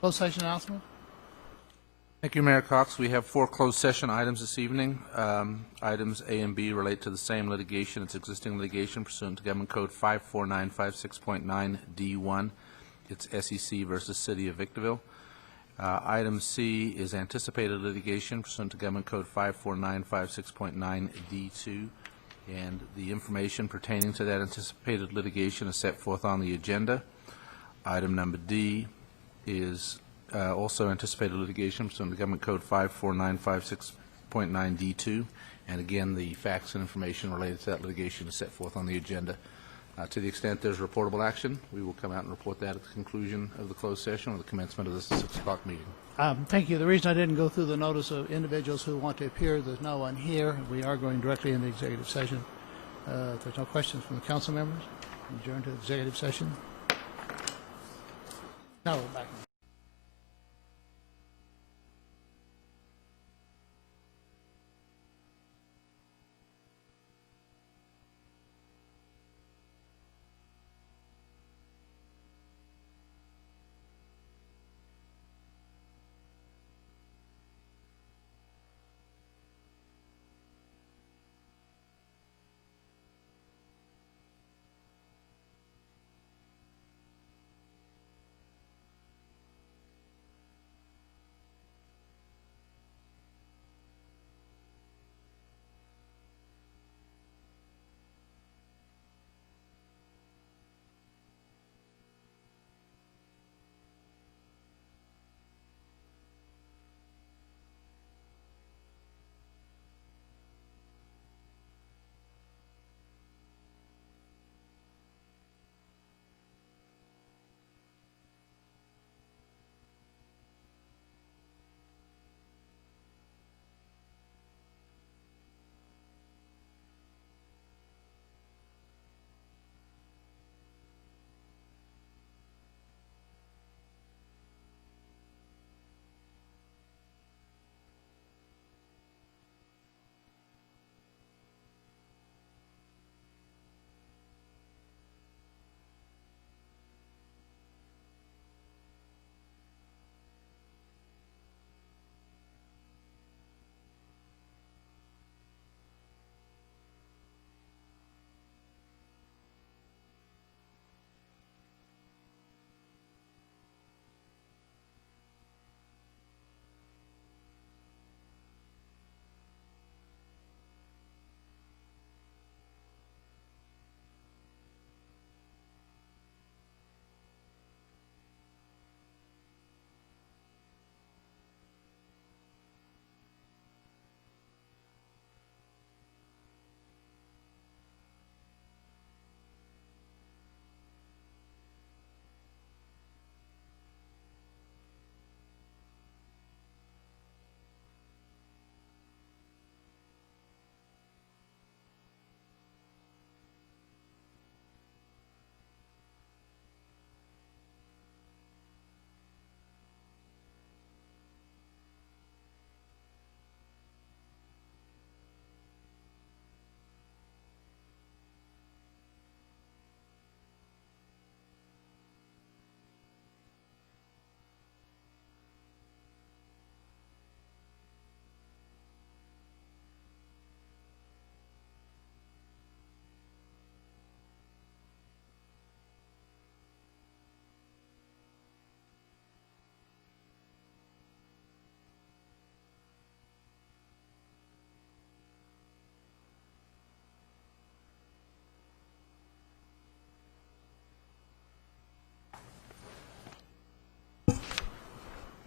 Closed session announcement? Thank you, Mayor Cox. We have 4 closed session items this evening. Items A and B relate to the same litigation. It's existing litigation pursuant to Government Code 54956.9 D1. It's SEC versus City of Victorville. Item C is anticipated litigation pursuant to Government Code 54956.9 D2. And the information pertaining to that anticipated litigation is set forth on the agenda. Item number D is also anticipated litigation pursuant to Government Code 54956.9 D2. And again, the facts and information related to that litigation is set forth on the agenda. To the extent there's reportable action, we will come out and report that at the conclusion of the closed session or the commencement of the 6 o'clock meeting. Thank you. The reason I didn't go through the notice of individuals who want to appear, there's no one here. We are going directly into executive session. If there's no questions from the council members, adjourn to executive session. Now we're back.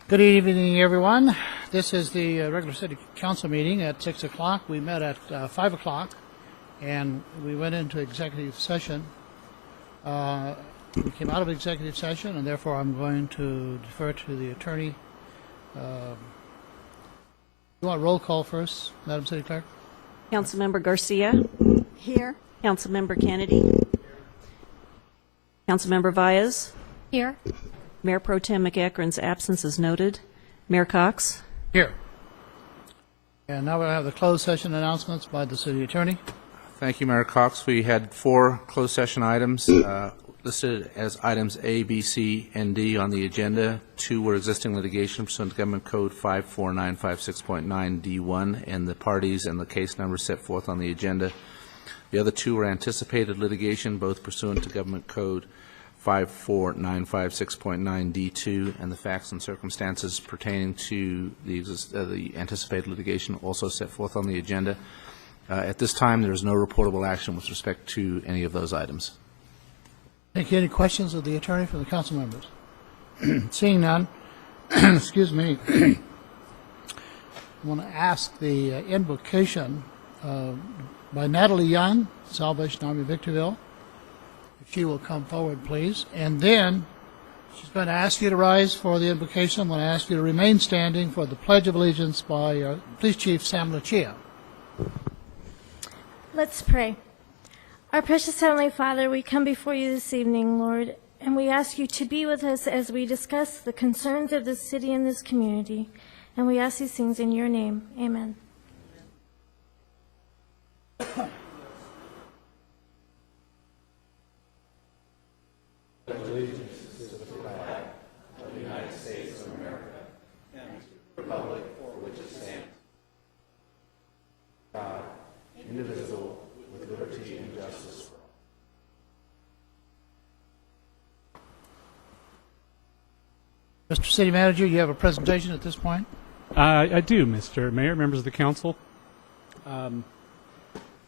Good evening, everyone. This is the regular city council meeting at 6 o'clock. We met at 5 o'clock, and we went into executive session. We came out of executive session, and therefore I'm going to defer to the attorney. You want roll call first, Madam City Clerk? Councilmember Garcia. Here. Councilmember Kennedy. Councilmember Valles. Here. Mayor Pro Tem McEachran's absence is noted. Mayor Cox. Here. And now we'll have the closed session announcements by the city attorney. Thank you, Mayor Cox. We had 4 closed session items listed as items A, B, C, and D on the agenda. 2 were existing litigation pursuant to Government Code 54956.9 D1, and the parties and the case numbers set forth on the agenda. The other 2 were anticipated litigation, both pursuant to Government Code 54956.9 D2, and the facts and circumstances pertaining to the anticipated litigation also set forth on the agenda. At this time, there is no reportable action with respect to any of those items. Thank you. Any questions of the attorney from the council members? Seeing none, excuse me, I want to ask the invocation by Natalie Young, Salvation Army Victorville. If she will come forward, please. And then she's going to ask you to rise for the invocation. I'm going to ask you to remain standing for the Pledge of Allegiance by Police Chief Sam Lucia. Let's pray. Our precious Heavenly Father, we come before you this evening, Lord, and we ask you to be with us as we discuss the concerns of this city and this community. And we ask these things in your name. Amen. Mr. City Manager, you have a presentation at this point? I do, Mr. Mayor, members of the council. Had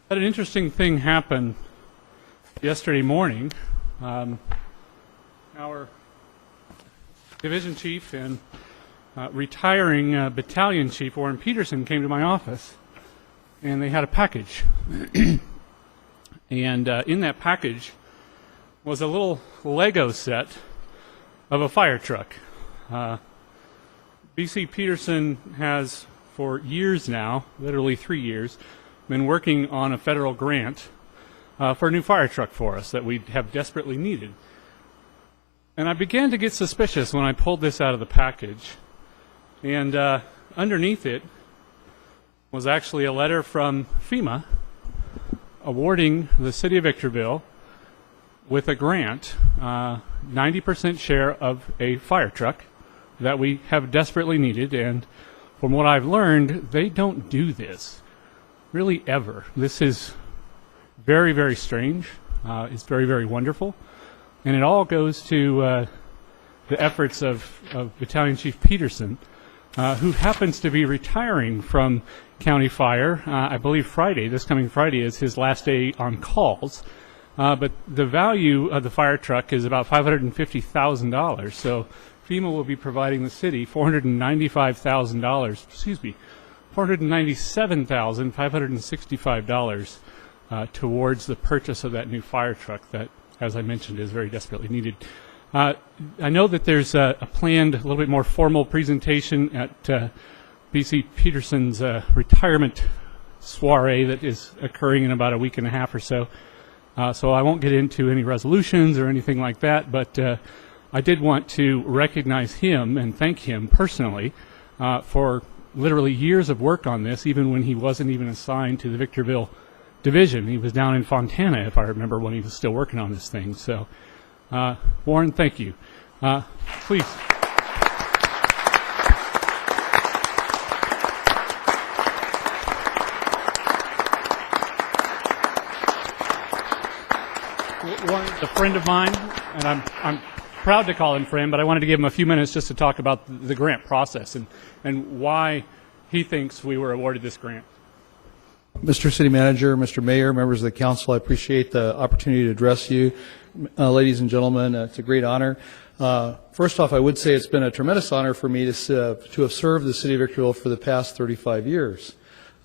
an interesting thing happen yesterday morning. Our division chief and retiring battalion chief, Warren Peterson, came to my office, and they had a package. And in that package was a little Lego set of a fire truck. B.C. Peterson has, for years now, literally 3 years, been working on a federal grant for a new fire truck for us that we have desperately needed. And I began to get suspicious when I pulled this out of the package. And underneath it was actually a letter from FEMA awarding the city of Victorville with a grant, 90% share of a fire truck that we have desperately needed. And from what I've learned, they don't do this really ever. This is very, very strange. It's very, very wonderful. And it all goes to the efforts of Battalion Chief Peterson, who happens to be retiring from County Fire. I believe Friday, this coming Friday, is his last day on calls. But the value of the fire truck is about $550,000. So FEMA will be providing the city $497,565 towards the purchase of that new fire truck that, as I mentioned, is very desperately needed. I know that there's a planned, a little bit more formal presentation at B.C. Peterson's retirement soiree that is occurring in about a week and a half or so. So I won't get into any resolutions or anything like that, but I did want to recognize him and thank him personally for literally years of work on this, even when he wasn't even assigned to the Victorville division. He was down in Fontana, if I remember, when he was still working on this thing. So, Warren, thank you. Please. Warren's a friend of mine, and I'm proud to call him friend, but I wanted to give him a few minutes just to talk about the grant process and why he thinks we were awarded this grant. Mr. City Manager, Mr. Mayor, members of the council, I appreciate the opportunity to address you. Ladies and gentlemen, it's a great honor. First off, I would say it's been a tremendous honor for me to have served the city of Victorville for the past 35 years.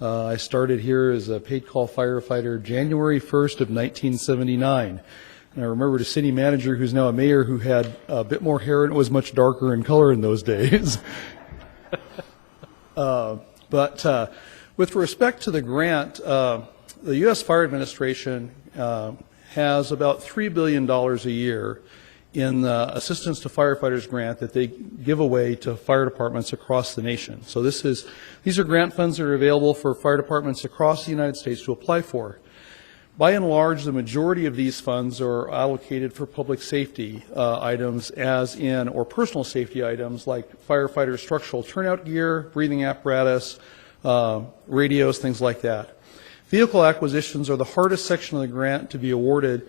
I started here as a paid call firefighter January 1st of 1979. And I remember the city manager, who's now a mayor, who had a bit more hair and it was much darker in color in those days. But with respect to the grant, the U.S. Fire Administration has about $3 billion a year in the Assistance to Firefighters grant that they give away to fire departments across the nation. So these are grant funds that are available for fire departments across the United States to apply for. By and large, the majority of these funds are allocated for public safety items, as in, or personal safety items like firefighter structural turnout gear, breathing apparatus, radios, things like that. Vehicle acquisitions are the hardest section of the grant to be awarded,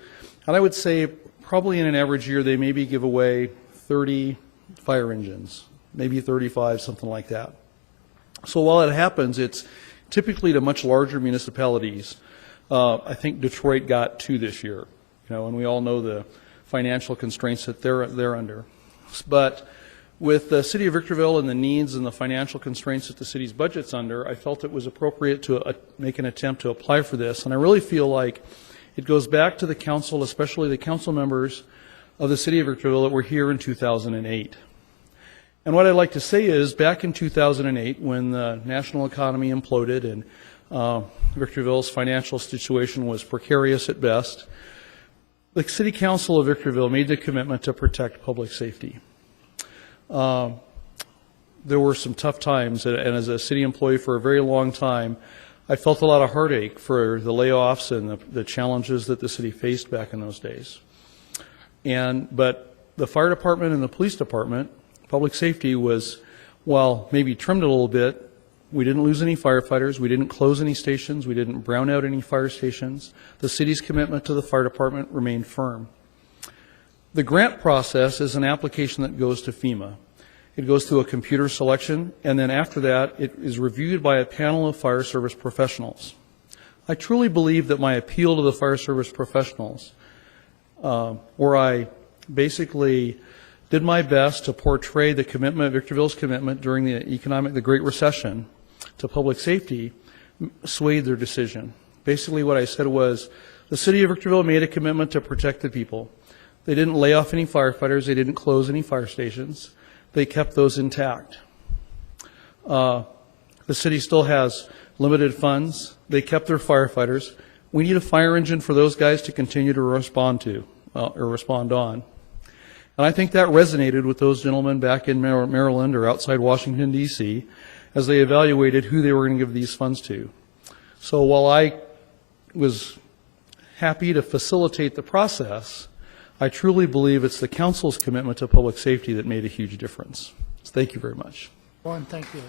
and I would say probably in an average year they maybe give away 30 fire engines, maybe 35, something like that. So while it happens, it's typically to much larger municipalities. I think Detroit got 2 this year, and we all know the financial constraints that they're under. But with the City of Victorville and the needs and the financial constraints that the city's budget's under, I felt it was appropriate to make an attempt to apply for this. And I really feel like it goes back to the council, especially the council members of the City of Victorville that were here in 2008. And what I'd like to say is, back in 2008, when the national economy imploded and Victorville's financial situation was precarious at best, the City Council of Victorville made the commitment to protect public safety. There were some tough times, and as a city employee for a very long time, I felt a lot of heartache for the layoffs and the challenges that the city faced back in those days. But the fire department and the police department, public safety was, while maybe trimmed a little bit, we didn't lose any firefighters, we didn't close any stations, we didn't brown out any fire stations. The city's commitment to the fire department remained firm. The grant process is an application that goes to FEMA. It goes through a computer selection, and then after that, it is reviewed by a panel of fire service professionals. I truly believe that my appeal to the fire service professionals, where I basically did my best to portray the commitment, Victorville's commitment during the Great Recession to public safety, swayed their decision. Basically what I said was, the City of Victorville made a commitment to protect the people. They didn't lay off any firefighters, they didn't close any fire stations, they kept those intact. The city still has limited funds, they kept their firefighters. We need a fire engine for those guys to continue to respond on. And I think that resonated with those gentlemen back in Maryland or outside Washington, D.C., as they evaluated who they were going to give these funds to. So while I was happy to facilitate the process, I truly believe it's the council's commitment to public safety that made a huge difference. So thank you very much. Warren, thank you.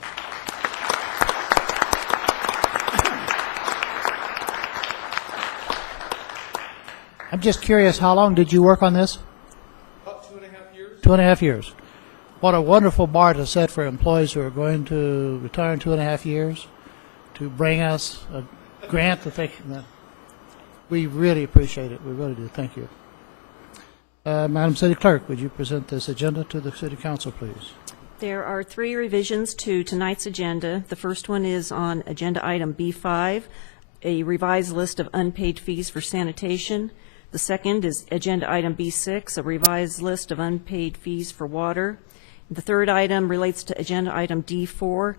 I'm just curious, how long did you work on this? About 2.5 years. 2.5 years. What a wonderful bar to set for employees who are going to retire in 2.5 years to bring us a grant that they can. We really appreciate it. We really do. Thank you. Madam City Clerk, would you present this agenda to the City Council, please? There are 3 revisions to tonight's agenda. The first one is on agenda item B5, a revised list of unpaid fees for sanitation. The second is agenda item B6, a revised list of unpaid fees for water. The third item relates to agenda item D4.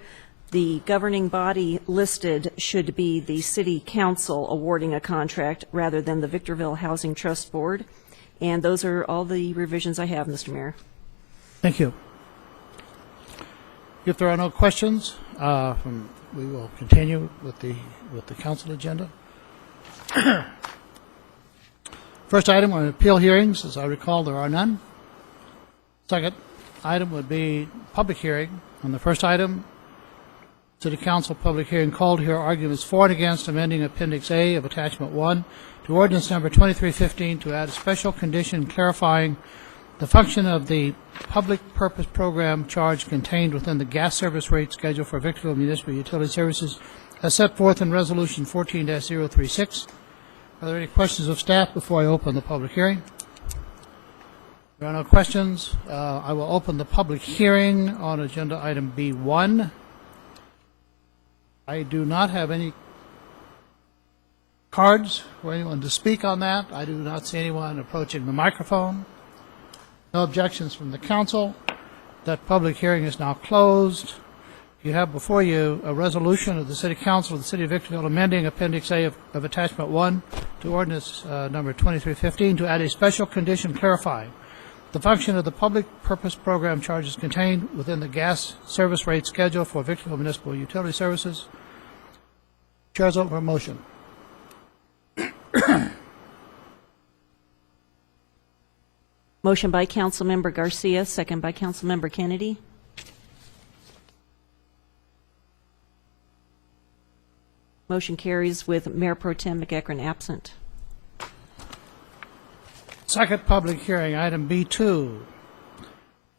The governing body listed should be the City Council awarding a contract rather than the Victorville Housing Trust Board. And those are all the revisions I have, Mr. Mayor. Thank you. If there are no questions, we will continue with the council agenda. First item on appeal hearings, as I recall, there are none. Second item would be public hearing. On the first item, City Council public hearing called to hear arguments for and against amending Appendix A of Attachment 1 to Ordinance Number 2315 to add a special condition clarifying the function of the public purpose program charge contained within the gas service rate schedule for Victorville Municipal Utility Services as set forth in Resolution 14-036. Are there any questions of staff before I open the public hearing? There are no questions. I will open the public hearing on agenda item B1. I do not have any cards for anyone to speak on that. I do not see anyone approaching the microphone. No objections from the council. That public hearing is now closed. You have before you a resolution of the City Council of the City of Victorville amending Appendix A of Attachment 1 to Ordinance Number 2315 to add a special condition clarifying the function of the public purpose program charges contained within the gas service rate schedule for Victorville Municipal Utility Services. Chair's open for motion. Motion by Councilmember Garcia, second by Councilmember Kennedy. Motion carries with Mayor Pro Tem McEachern absent. Second public hearing, item B2.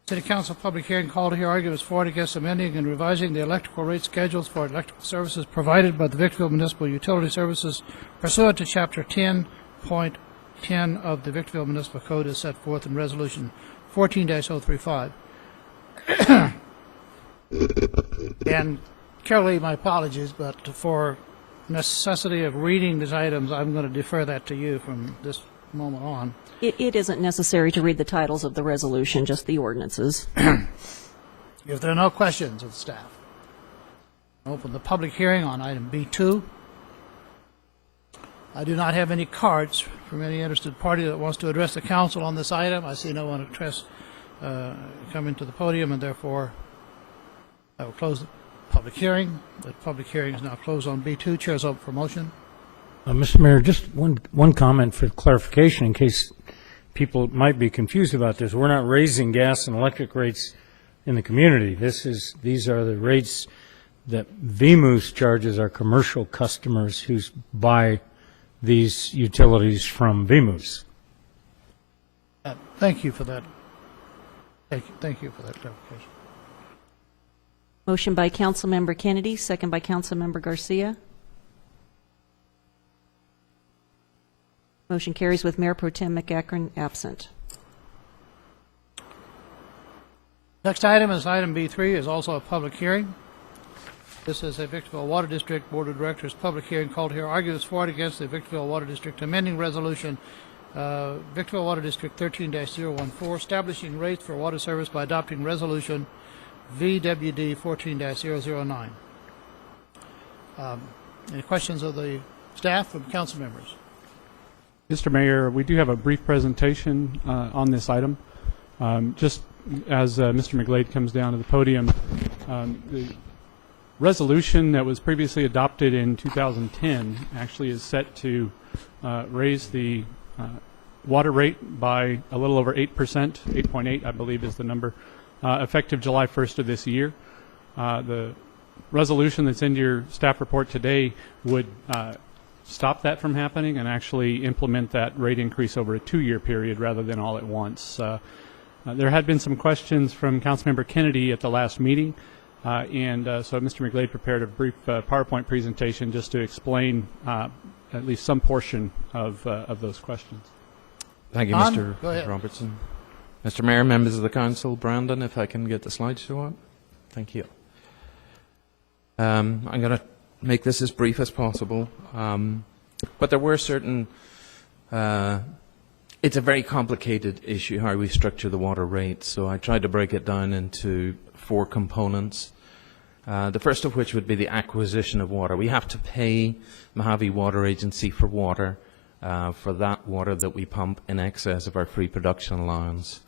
City Council public hearing called to hear arguments for and against amending and revising the electrical rate schedules for electrical services provided by the Victorville Municipal Utility Services pursuant to Chapter 10.10 of the Victorville Municipal Code as set forth in Resolution 14-035. And Carol, my apologies, but for necessity of reading these items, I'm going to defer that to you from this moment on. It isn't necessary to read the titles of the resolution, just the ordinances. If there are no questions of the staff, I'll open the public hearing on item B2. I do not have any cards from any interested party that wants to address the council on this item. I see no one come into the podium, and therefore I will close the public hearing. The public hearing is now closed on B2. Chair is open for motion. Mr. Mayor, just one comment for clarification in case people might be confused about this. We're not raising gas and electric rates in the community. These are the rates that VMUS charges our commercial customers who buy these utilities from VMUS. Thank you for that. Thank you for that clarification. Motion by Councilmember Kennedy, second by Councilmember Garcia. Motion carries with Mayor Pro Tem McEachern absent. Next item is item B3, is also a public hearing. This is a Victorville Water District Board of Directors public hearing called here. Arguments for and against the Victorville Water District amending resolution Victorville Water District 13-014, establishing rates for water service by adopting resolution VWD 14-009. Any questions of the staff from council members? Mr. Mayor, we do have a brief presentation on this item. Just as Mr. McGlade comes down to the podium, the resolution that was previously adopted in 2010 actually is set to raise the water rate by a little over 8%, 8.8 I believe is the number, effective July 1st of this year. The resolution that's in your staff report today would stop that from happening and actually implement that rate increase over a 2-year period rather than all at once. There had been some questions from Councilmember Kennedy at the last meeting, so Mr. McGlade prepared a brief PowerPoint presentation just to explain at least some portion of those questions. Thank you, Don, Mr. go ahead. Robertson. Mr. Mayor, members of the council, Brandon, if I can get the slides to up. Thank you. I'm going to make this as brief as possible, but there were certain it's a very complicated issue how we structure the water rates, so I tried to break it down into 4 components. The first of which would be the acquisition of water. We have to pay Mojave Water Agency for water, for that water that we pump in excess of our free production allowance.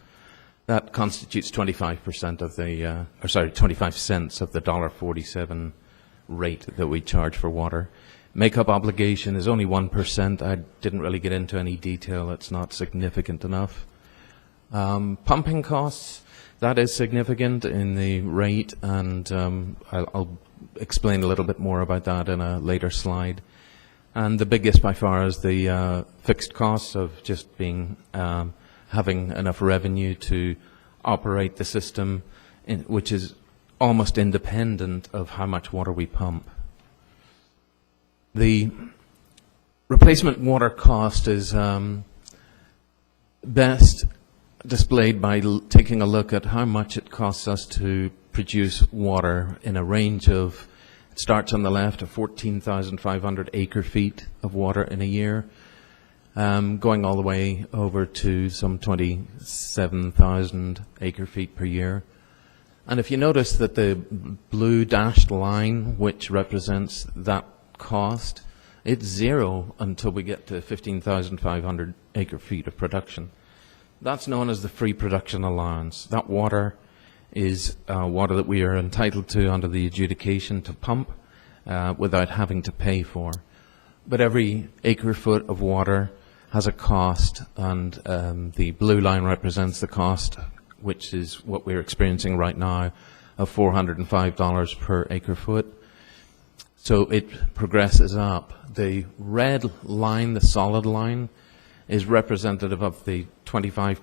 That constitutes 25% of the, 25 cents of the $1.47 rate that we charge for water. Make-up obligation is only 1%. I didn't really get into any detail. It's not significant enough. Pumping costs, that is significant in the rate, and I'll explain a little bit more about that in a later slide. And the biggest by far is the fixed costs of just being having enough revenue to operate the system, which is almost independent of how much water we pump. The replacement water cost is best displayed by taking a look at how much it costs us to produce water in a range of, it starts on the left, of 14,500 acre-feet of water in a year, going all the way over to some 27,000 acre-feet per year. And if you notice that the blue dashed line, which represents that cost, it's zero until we get to 15,500 acre-feet of production. That's known as the free production allowance. That water is water that we are entitled to under the adjudication to pump without having to pay for. But every acre-foot of water has a cost, and the blue line represents the cost, which is what we're experiencing right now, of $405 per acre foot. So it progresses up. The red line, the solid line, is representative of the 25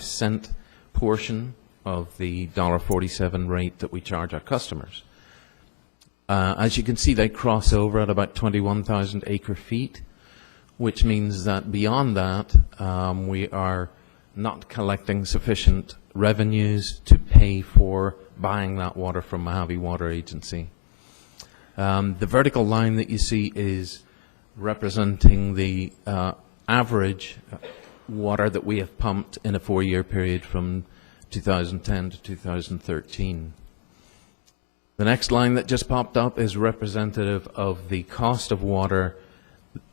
cent portion of the $1.47 rate that we charge our customers. As you can see, they cross over at about 21,000 acre feet, which means that beyond that, we are not collecting sufficient revenues to pay for buying that water from Mojave Water Agency. The vertical line that you see is representing the average water that we have pumped in a 4-year period from 2010 to 2013. The next line that just popped up is representative of the cost of water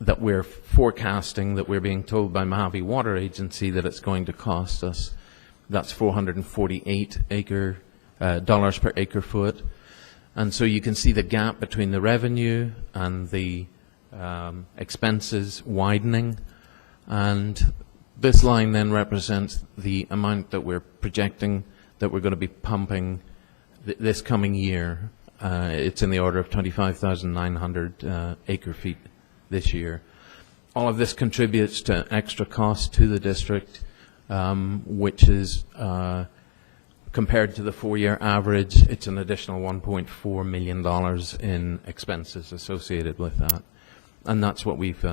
that we're forecasting, that we're being told by Mojave Water Agency that it's going to cost us. That's $448 dollars per acre foot. And so you can see the gap between the revenue and the expenses widening. And this line then represents the amount that we're projecting that we're going to be pumping this coming year. It's in the order of 25,900 acre feet this year. All of this contributes to extra cost to the district, which is compared to the 4-year average, it's an additional $1.4 million in expenses associated with that. And that's what we've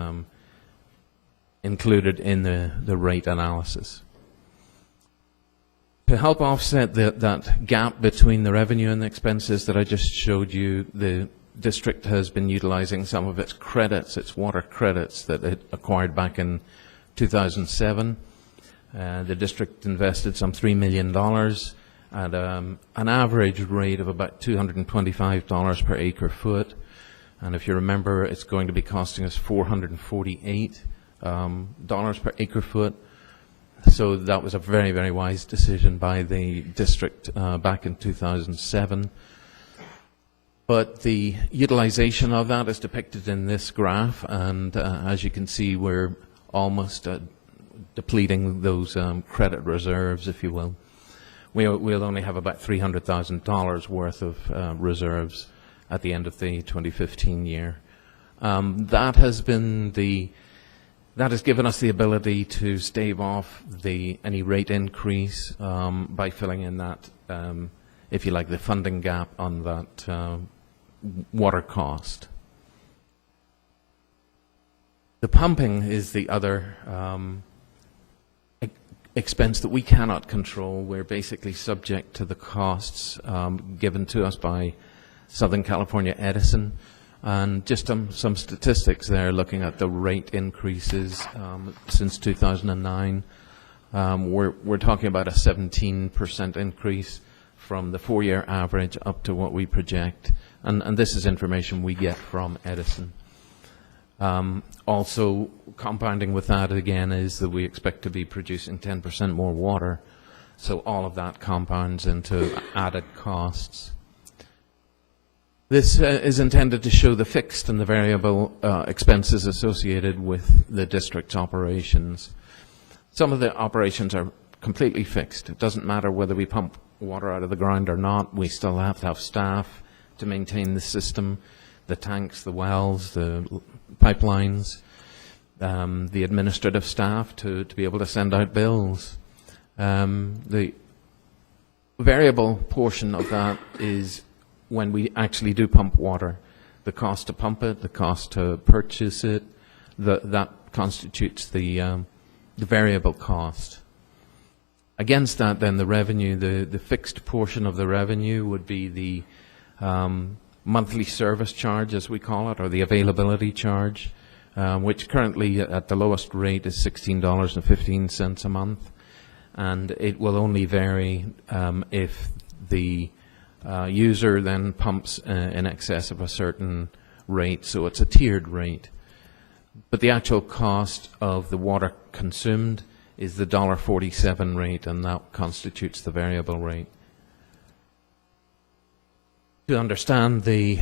included in the rate analysis. To help offset that gap between the revenue and the expenses that I just showed you, the district has been utilizing some of its credits, its water credits that it acquired back in 2007. The district invested some $3 million at an average rate of about $225 per acre foot. And if you remember, it's going to be costing us $448 per acre foot. So that was a very, very wise decision by the district back in 2007. But the utilization of that is depicted in this graph, and as you can see, we're almost depleting those credit reserves, if you will. We'll only have about $300,000 worth of reserves at the end of the 2015 year. That has given us the ability to stave off any rate increase by filling in that, if you like, the funding gap on that water cost. The pumping is the other expense that we cannot control. We're basically subject to the costs given to us by Southern California Edison. And just some statistics there, looking at the rate increases since 2009. We're talking about a 17% increase from the 4-year average up to what we project. And this is information we get from Edison. Also, compounding with that again is that we expect to be producing 10% more water. So all of that compounds into added costs. This is intended to show the fixed and the variable expenses associated with the district's operations. Some of the operations are completely fixed. It doesn't matter whether we pump water out of the ground or not. We still have to have staff to maintain the system, the tanks, the wells, the pipelines, the administrative staff to be able to send out bills. The variable portion of that is when we actually do pump water, the cost to pump it, the cost to purchase it, that constitutes the variable cost. Against that, then, the revenue, the fixed portion of the revenue would be the monthly service charge, as we call it, or the availability charge, which currently at the lowest rate is $16.15 a month. And it will only vary if the user then pumps in excess of a certain rate, so it's a tiered rate. But the actual cost of the water consumed is the $1.47 rate, and that constitutes the variable rate. To understand the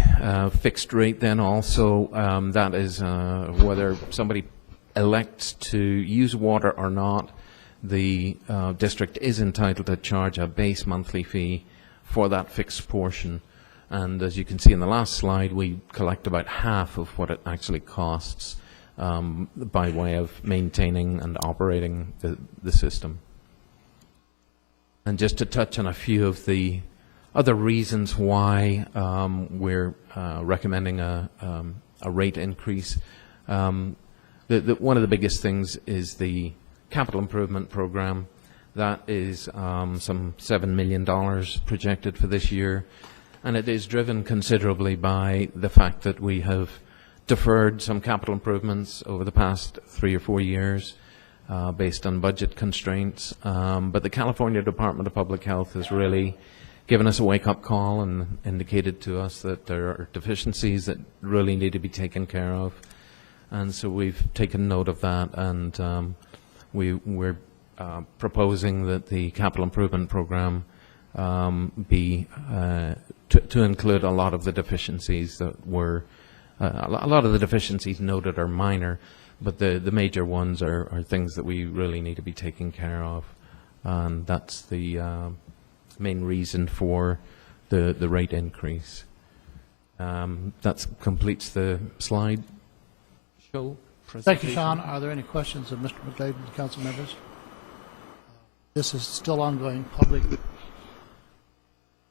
fixed rate then also, that is whether somebody elects to use water or not, the district is entitled to charge a base monthly fee for that fixed portion. And as you can see in the last slide, we collect about half of what it actually costs by way of maintaining and operating the system. And just to touch on a few of the other reasons why we're recommending a rate increase, one of the biggest things is the capital improvement program. That is some $7 million projected for this year, and it is driven considerably by the fact that we have deferred some capital improvements over the past 3 or 4 years based on budget constraints. But the California Department of Public Health has really given us a wake-up call and indicated to us that there are deficiencies that really need to be taken care of. And so we've taken note of that, and we're proposing that the capital improvement program be to include a lot of the deficiencies that were a lot of the deficiencies noted are minor, but the major ones are things that we really need to be taking care of, and that's the main reason for the rate increase. That completes the slide show. Thank you, Sean. Are there any questions of Mr. McGlade and the council members? This is still ongoing public.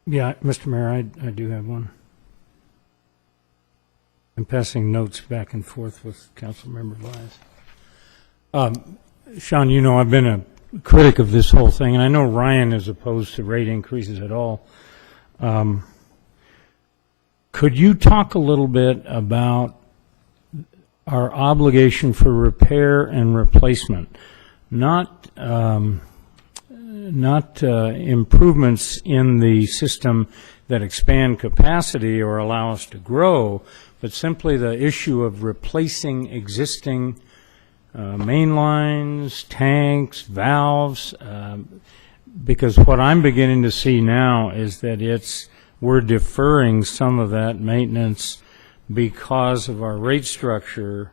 Yeah, Mr. Mayor, I do have one. I'm passing notes back and forth with Councilmember Wise. Sean, you know I've been a critic of this whole thing, and I know Ryan is opposed to rate increases at all. Could you talk a little bit about our obligation for repair and replacement, not improvements in the system that expand capacity or allow us to grow, but simply the issue of replacing existing main lines, tanks, valves, because what I'm beginning to see now is that we're deferring some of that maintenance because of our rate structure,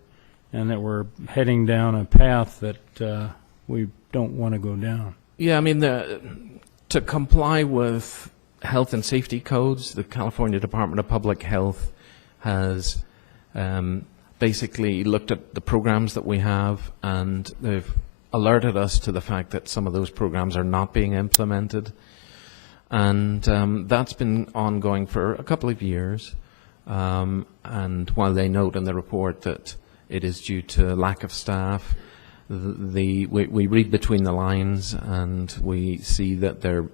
and that we're heading down a path that we don't want to go down. Yeah, I mean, to comply with health and safety codes, the California Department of Public Health has basically looked at the programs that we have, and they've alerted us to the fact that some of those programs are not being implemented. And that's been ongoing for a couple of years. And while they note in the report that it is due to lack of staff, we read between the lines, and we see that their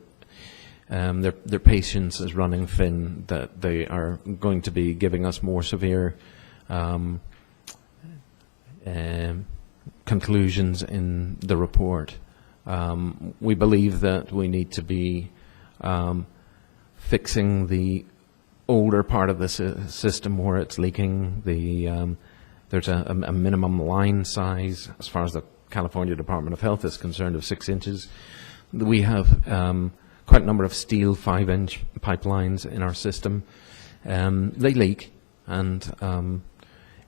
patience is running thin, that they are going to be giving us more severe conclusions in the report. We believe that we need to be fixing the older part of the system where it's leaking. There's a minimum line size, as far as the California Department of Health is concerned, of 6 inches. We have quite a number of steel 5-inch pipelines in our system. They leak, and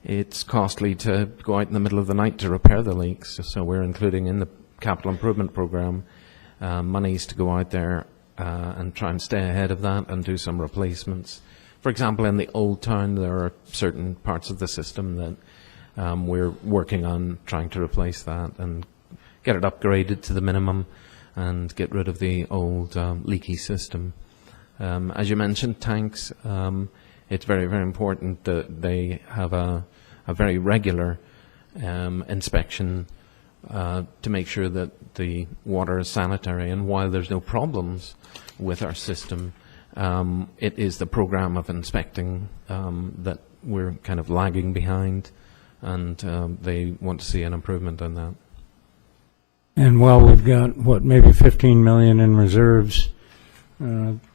it's costly to go out in the middle of the night to repair the leaks. So we're including in the capital improvement program monies to go out there and try and stay ahead of that and do some replacements. For example, in the Old Town, there are certain parts of the system that we're working on trying to replace that and get it upgraded to the minimum and get rid of the old leaky system. As you mentioned, tanks, it's very, very important that they have a very regular inspection to make sure that the water is sanitary. And while there's no problems with our system, it is the program of inspecting that we're kind of lagging behind, and they want to see an improvement on that. And while we've got, maybe 15 million in reserves,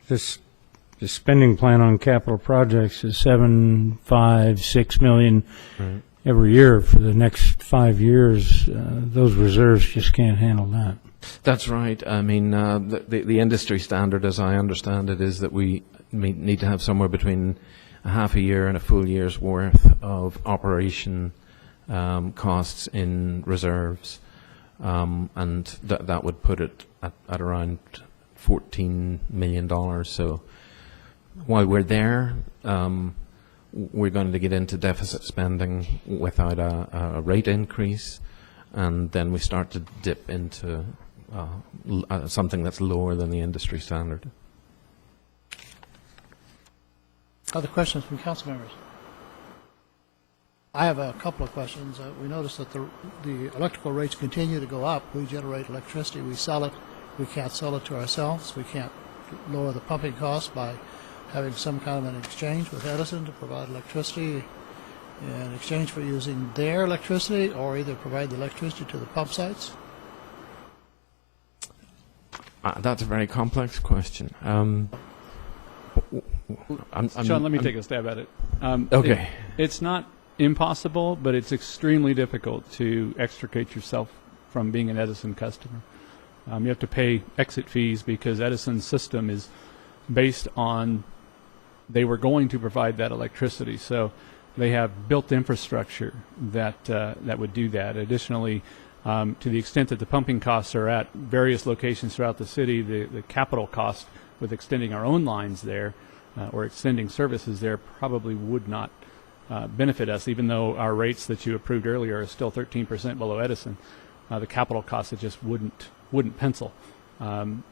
this spending plan on capital projects is 7, 5, 6 million Right. every year for the next 5 years. Those reserves just can't handle that. That's right. I mean, the industry standard, as I understand it, is that we need to have somewhere between a half a year and a full year's worth of operation costs in reserves, and that would put it at around $14 million. So while we're there, we're going to get into deficit spending without a rate increase, and then we start to dip into something that's lower than the industry standard. Other questions from council members? I have a couple of questions. We noticed that the electrical rates continue to go up. We generate electricity, we sell it. We can't sell it to ourselves. We can't lower the pumping costs by having some kind of an exchange with Edison to provide electricity in exchange for using their electricity, or either provide the electricity to the pump sites. That's a very complex question. Sean, let me take a stab at it. Okay. It's not impossible, but it's extremely difficult to extricate yourself from being an Edison customer. You have to pay exit fees because Edison's system is based on they were going to provide that electricity. So they have built infrastructure that would do that. Additionally, to the extent that the pumping costs are at various locations throughout the city, the capital cost with extending our own lines there or extending services there probably would not benefit us, even though our rates that you approved earlier are still 13% below Edison. The capital costs, it just wouldn't pencil.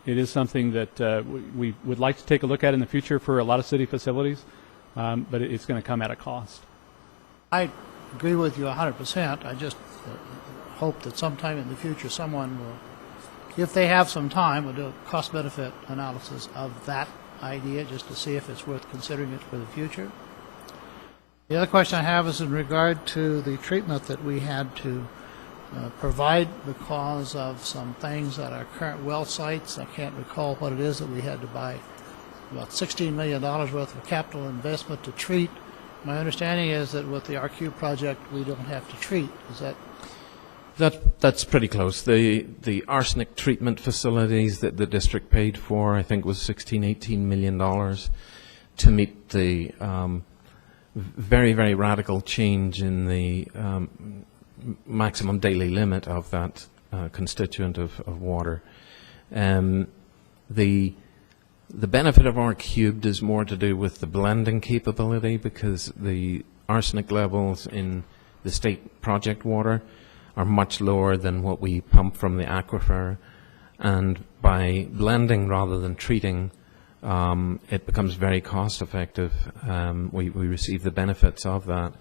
It is something that we would like to take a look at in the future for a lot of city facilities, but it's going to come at a cost. I agree with you 100%. I just hope that sometime in the future someone will, if they have some time, will do a cost-benefit analysis of that idea just to see if it's worth considering it for the future. The other question I have is in regard to the treatment that we had to provide because of some things at our current well sites. I can't recall what it is that we had to buy about $16 million worth of capital investment to treat. My understanding is that with the RQ project, we don't have to treat. Is that? That's pretty close. The arsenic treatment facilities that the district paid for, I think, was $18 million to meet the very, very radical change in the maximum daily limit of that constituent of water. The benefit of R cubed is more to do with the blending capability, because the arsenic levels in the state project water are much lower than what we pump from the aquifer, and by blending rather than treating, it becomes very cost effective. We receive the benefits of that,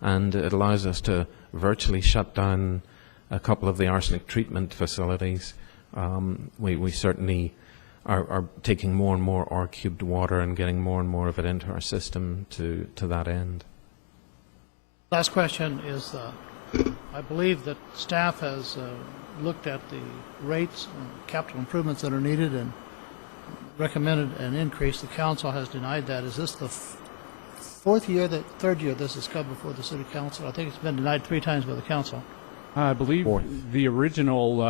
and it allows us to virtually shut down a couple of the arsenic treatment facilities. We certainly are taking more and more R cubed water and getting more and more of it into our system to that end. Last question is, I believe that staff has looked at the rates and capital improvements that are needed and recommended an increase. The council has denied that. Is this the third year this has come before the city council? I think it's been denied 3 times by the council. I believe the original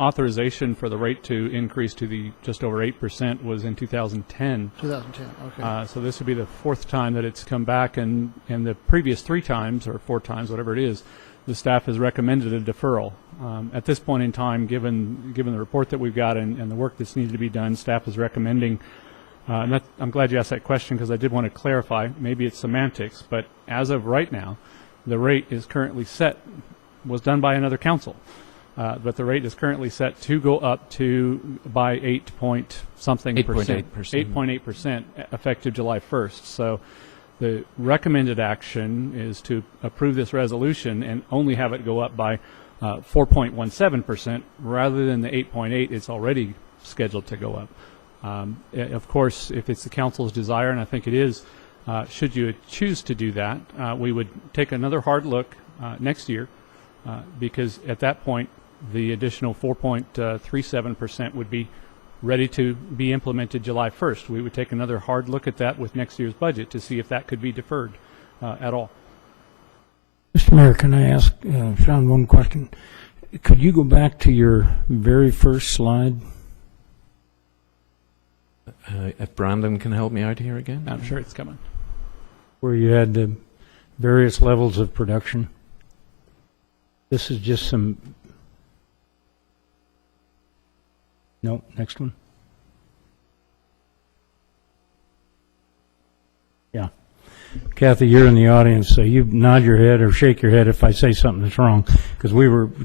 authorization for the rate to increase to the just over 8% was in 2010. 2010, okay. So this would be the 4th time that it's come back, and the previous 3 times or 4 times, whatever it is, the staff has recommended a deferral. At this point in time, given the report that we've got and the work that's needed to be done, staff is recommending. And I'm glad you asked that question, because I did want to clarify. Maybe it's semantics, but as of right now, the rate is currently set. Was done by another council, but the rate is currently set to go up to by 8.8% effective July 1st. So the recommended action is to approve this resolution and only have it go up by 4.17% rather than the 8.8 it's already scheduled to go up. Of course, if it's the council's desire, and I think it is, should you choose to do that, we would take another hard look next year. Because at that point, the additional 4.37% would be ready to be implemented July 1st. We would take another hard look at that with next year's budget to see if that could be deferred at all. Mr. Mayor, can I ask Sean one question? Could you go back to your very first slide? If Brandon can help me out here again. I'm sure it's coming. Where you had the various levels of production? This is just some, no, next one. Yeah. Kathy, you're in the audience, so you nod your head or shake your head if I say something that's wrong. Because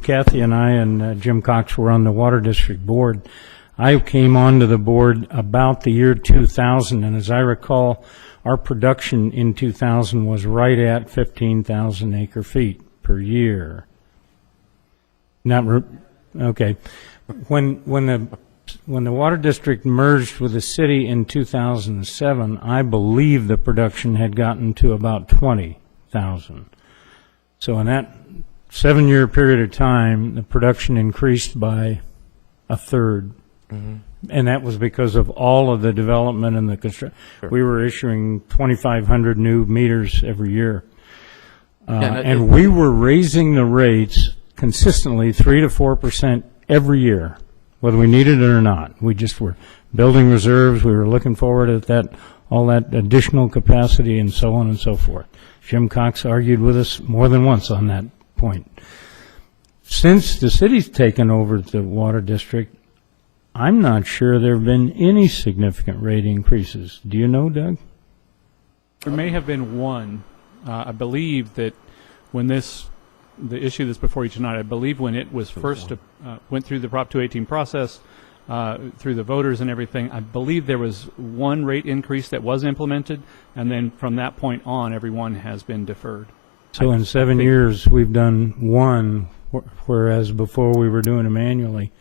Kathy and I and Jim Cox were on the Water District Board. I came onto the board about the year 2000, and as I recall, our production in 2000 was right at 15,000 acre feet per year. Okay. When the water district merged with the city in 2007, I believe the production had gotten to about 20,000. So in that 7-year period of time, the production increased by a third. Mm-hmm. And that was because of all of the development and the construction. Sure. We were issuing 2,500 new meters every year. And we were raising the rates consistently 3 to 4% every year, whether we needed it or not. We just were building reserves. We were looking forward at that, all that additional capacity and so on and so forth. Jim Cox argued with us more than once on that point. Since the city's taken over the water district, I'm not sure there have been any significant rate increases. Do you know, Doug? There may have been one. I believe that when the issue that's before you tonight, I believe when it was first went through the Prop 218 process, through the voters and everything, I believe there was one rate increase that was implemented, and then from that point on, everyone has been deferred. So in 7 years, we've done one, whereas before we were doing them annually.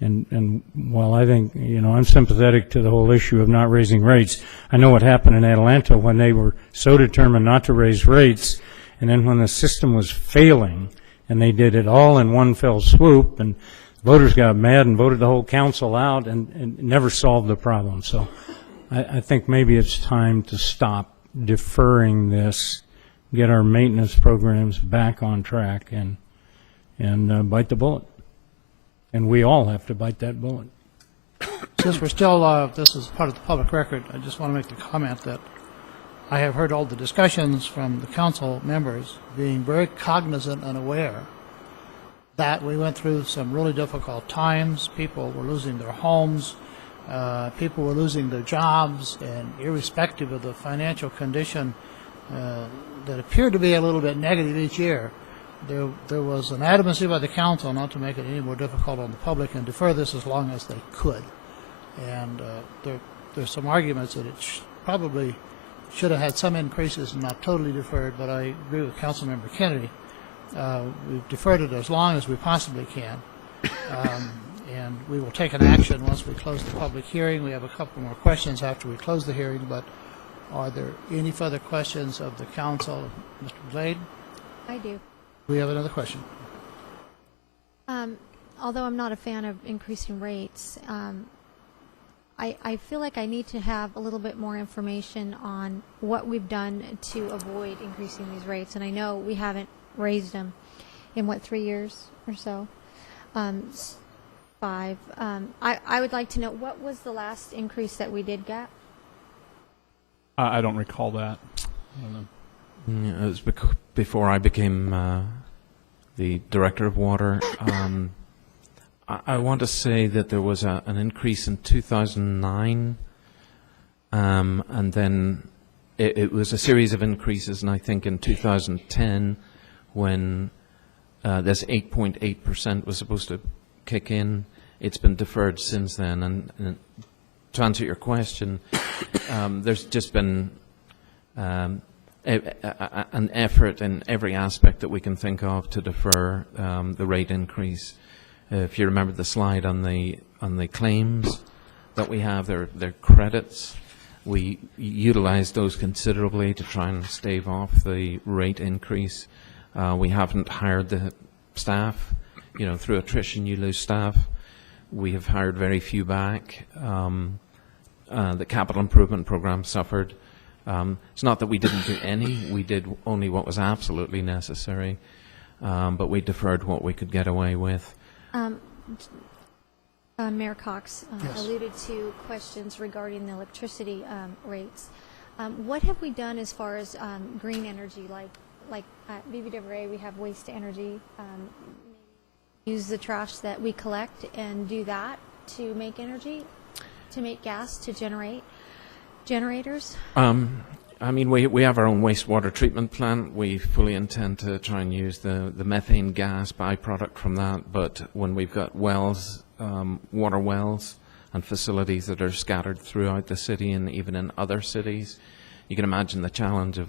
And while I think, I'm sympathetic to the whole issue of not raising rates, I know what happened in Atlanta when they were so determined not to raise rates, and then when the system was failing, and they did it all in one fell swoop, and voters got mad and voted the whole council out and never solved the problem. So I think maybe it's time to stop deferring this, get our maintenance programs back on track, and bite the bullet. And we all have to bite that bullet. Since we're still, this is part of the public record, I just want to make the comment that I have heard all the discussions from the council members being very cognizant and aware that we went through some really difficult times. People were losing their homes. People were losing their jobs, and irrespective of the financial condition that appeared to be a little bit negative each year, there was an adamancy by the council not to make it any more difficult on the public and defer this as long as they could. And there's some arguments that it probably should have had some increases and not totally deferred, but I agree with Councilmember Kennedy. We've deferred it as long as we possibly can. And we will take an action once we close the public hearing. We have a couple more questions after we close the hearing, but are there any further questions of the council? Mr. Blade? I do. We have another question. Although I'm not a fan of increasing rates, I feel like I need to have a little bit more information on what we've done to avoid increasing these rates. And I know we haven't raised them in, 3 years or so? 5. I would like to know, what was the last increase that we did get? I don't recall that. I don't know. It was before I became the director of water. I want to say that there was an increase in 2009, and then it was a series of increases, and I think in 2010, when this 8.8% was supposed to kick in, it's been deferred since then. And to answer your question, there's just been an effort in every aspect that we can think of to defer the rate increase. If you remember the slide on the claims that we have, they're credits. We utilize those considerably to try and stave off the rate increase. We haven't hired the staff. Through attrition you lose staff. We have hired very few back. The capital improvement program suffered. It's not that we didn't do any. We did only what was absolutely necessary, but we deferred what we could get away with. Mayor Cox Yes. alluded to questions regarding the electricity rates. What have we done as far as green energy, like like at BBWA, we have waste to energy. Use the trash that we collect and do that to make energy, to make gas, to generate generators. I mean, we have our own wastewater treatment plant. We fully intend to try and use the methane gas byproduct from that. But when we've got wells, water wells, and facilities that are scattered throughout the city and even in other cities, you can imagine the challenge of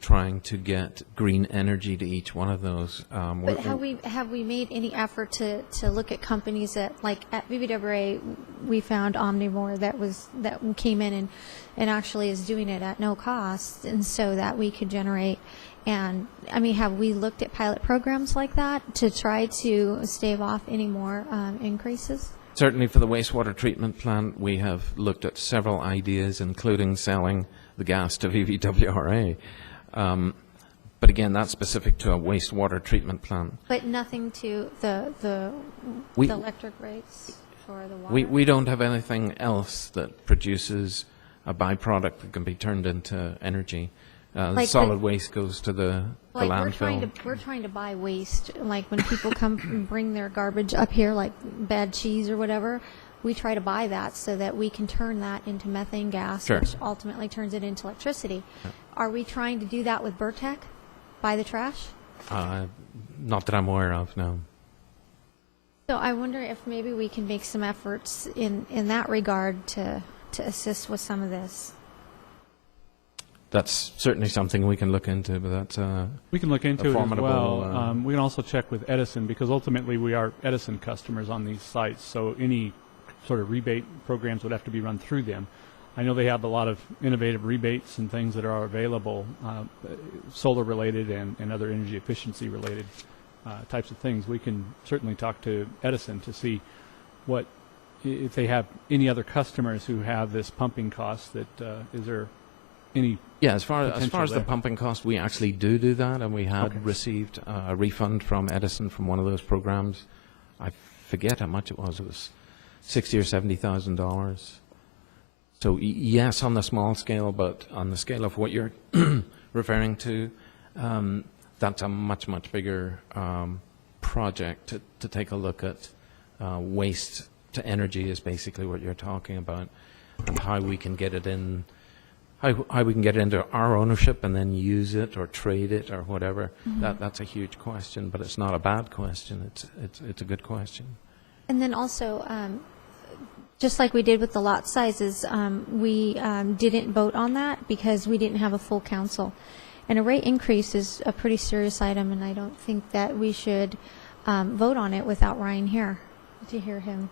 trying to get green energy to each one of those. But have we made any effort to look at companies that, like at BBWA, we found Omnivore that came in and actually is doing it at no cost, and so that we could generate. And I mean, have we looked at pilot programs like that to try to stave off any more increases? Certainly for the wastewater treatment plant, we have looked at several ideas, including selling the gas to VVWRA. But again, that's specific to a wastewater treatment plant. But nothing to the electric rates for the water? We don't have anything else that produces a byproduct that can be turned into energy. Solid waste goes to the landfill. We're trying to buy waste. Like when people come and bring their garbage up here, like bad cheese or whatever, we try to buy that so that we can turn that into methane gas, Sure. which ultimately turns it into electricity. Yeah. Are we trying to do that with Burtec? Buy the trash? Not that I'm aware of, no. So I wonder if maybe we can make some efforts in that regard to assist with some of this. That's certainly something we can look into, but that's We can look into it as formidable, well. We can also check with Edison, because ultimately we are Edison customers on these sites, so any sort of rebate programs would have to be run through them. I know they have a lot of innovative rebates and things that are available, solar-related and other energy efficiency-related types of things. We can certainly talk to Edison to see what, if they have any other customers who have this pumping cost, that is there any as far as potential the there? pumping cost, we actually do that, and we had received a refund from Edison from one of those programs. I forget how much it was. It was $60,000 or $70,000. So yes, on the small scale, but on the scale of what you're referring to, that's a much bigger project to take a look at. Waste to energy is basically what you're talking about, and how we can get it in. How we can get it into our ownership and then use it or trade it or whatever. Mm-hmm. That's a huge question, but it's not a bad question. It's a good question. And then also, just like we did with the lot sizes, we didn't vote on that because we didn't have a full council. And a rate increase is a pretty serious item, and I don't think that we should vote on it without Ryan here to hear him.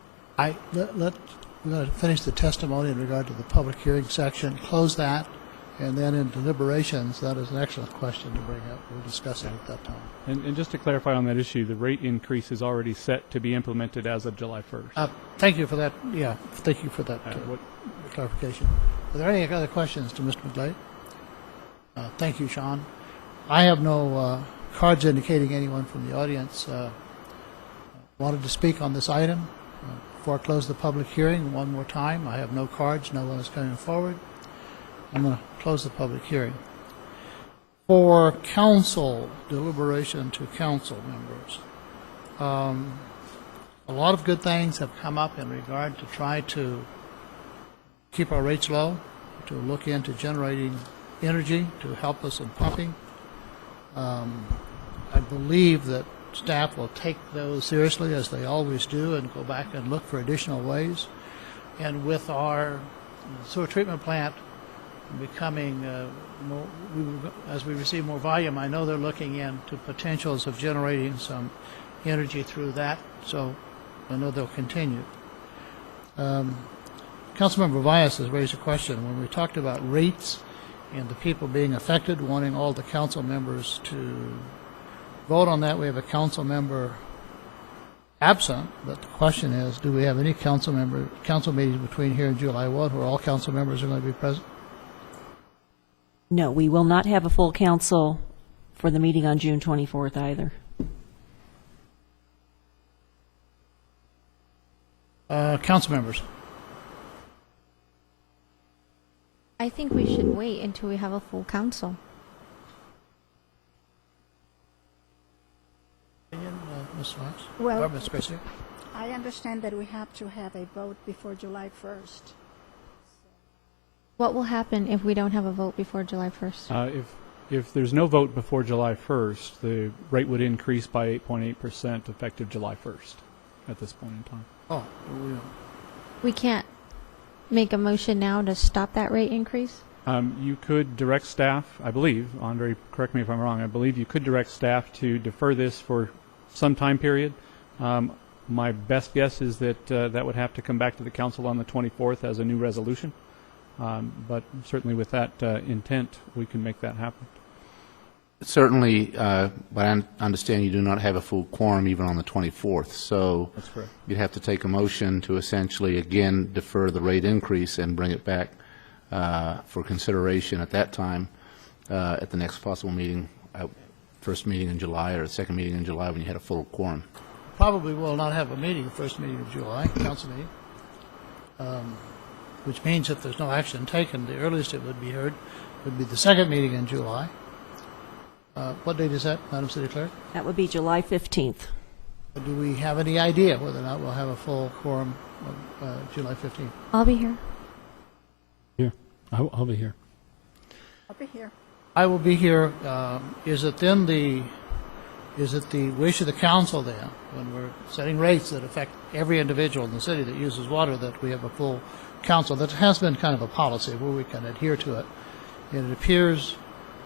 We're going to finish the testimony in regard to the public hearing section, close that, and then in deliberations, that is an excellent question to bring up. We'll discuss it at that time. And just to clarify on that issue, the rate increase is already set to be implemented as of July 1st. Thank you for that. Yeah, thank you for that clarification. Are there any other questions to Mr. McGlade? Thank you, Sean. I have no cards indicating anyone from the audience wanted to speak on this item. Before I close the public hearing, one more time, I have no cards, no one is coming forward. I'm going to close the public hearing. For council, deliberation to council members, a lot of good things have come up in regard to try to keep our rates low, to look into generating energy to help us in pumping. I believe that staff will take those seriously, as they always do, and go back and look for additional ways. And with our sewer treatment plant becoming more, as we receive more volume, I know they're looking into potentials of generating some energy through that, so I know they'll continue. Councilmember Vias has raised a question. When we talked about rates and the people being affected, wanting all the council members to vote on that, we have a council member absent, but the question is, do we have any council meetings between here and July 1 where all council members are going to be present? No, we will not have a full council for the meeting on June 24th either. Council members. I think we should wait until we have a full council. Ms. Fox? Well- Or Ms. Garcia? I understand that we have to have a vote before July 1st. What will happen if we don't have a vote before July 1st? If there's no vote before July 1st, the rate would increase by 8.8% effective July 1st at this point in time. Oh, We can't make a motion now to stop that rate increase? You could direct staff, I believe, Andre, correct me if I'm wrong, I believe you could direct staff to defer this for some time period. My best guess is that that would have to come back to the council on the 24th as a new resolution. But certainly with that intent, we can make that happen. Certainly, but I understand you do not have a full quorum even on the 24th, so That's correct. you'd have to take a motion to essentially, again, defer the rate increase and bring it back for consideration at that time, at the next possible meeting, first meeting in July or the second meeting in July when you had a full quorum. probably will not have a meeting, the first meeting of July, council meeting, which means if there's no action taken, the earliest it would be heard would be the second meeting in July. What date is that, Madam City Clerk? That would be July 15th. Do we have any idea whether or not we'll have a full quorum of July 15th? I'll be here. Here, I'll be here. I'll be here. I will be here. Is it the wish of the council then, when we're setting rates that affect every individual in the city that uses water, that we have a full council? That has been kind of a policy where we can adhere to it. And it appears,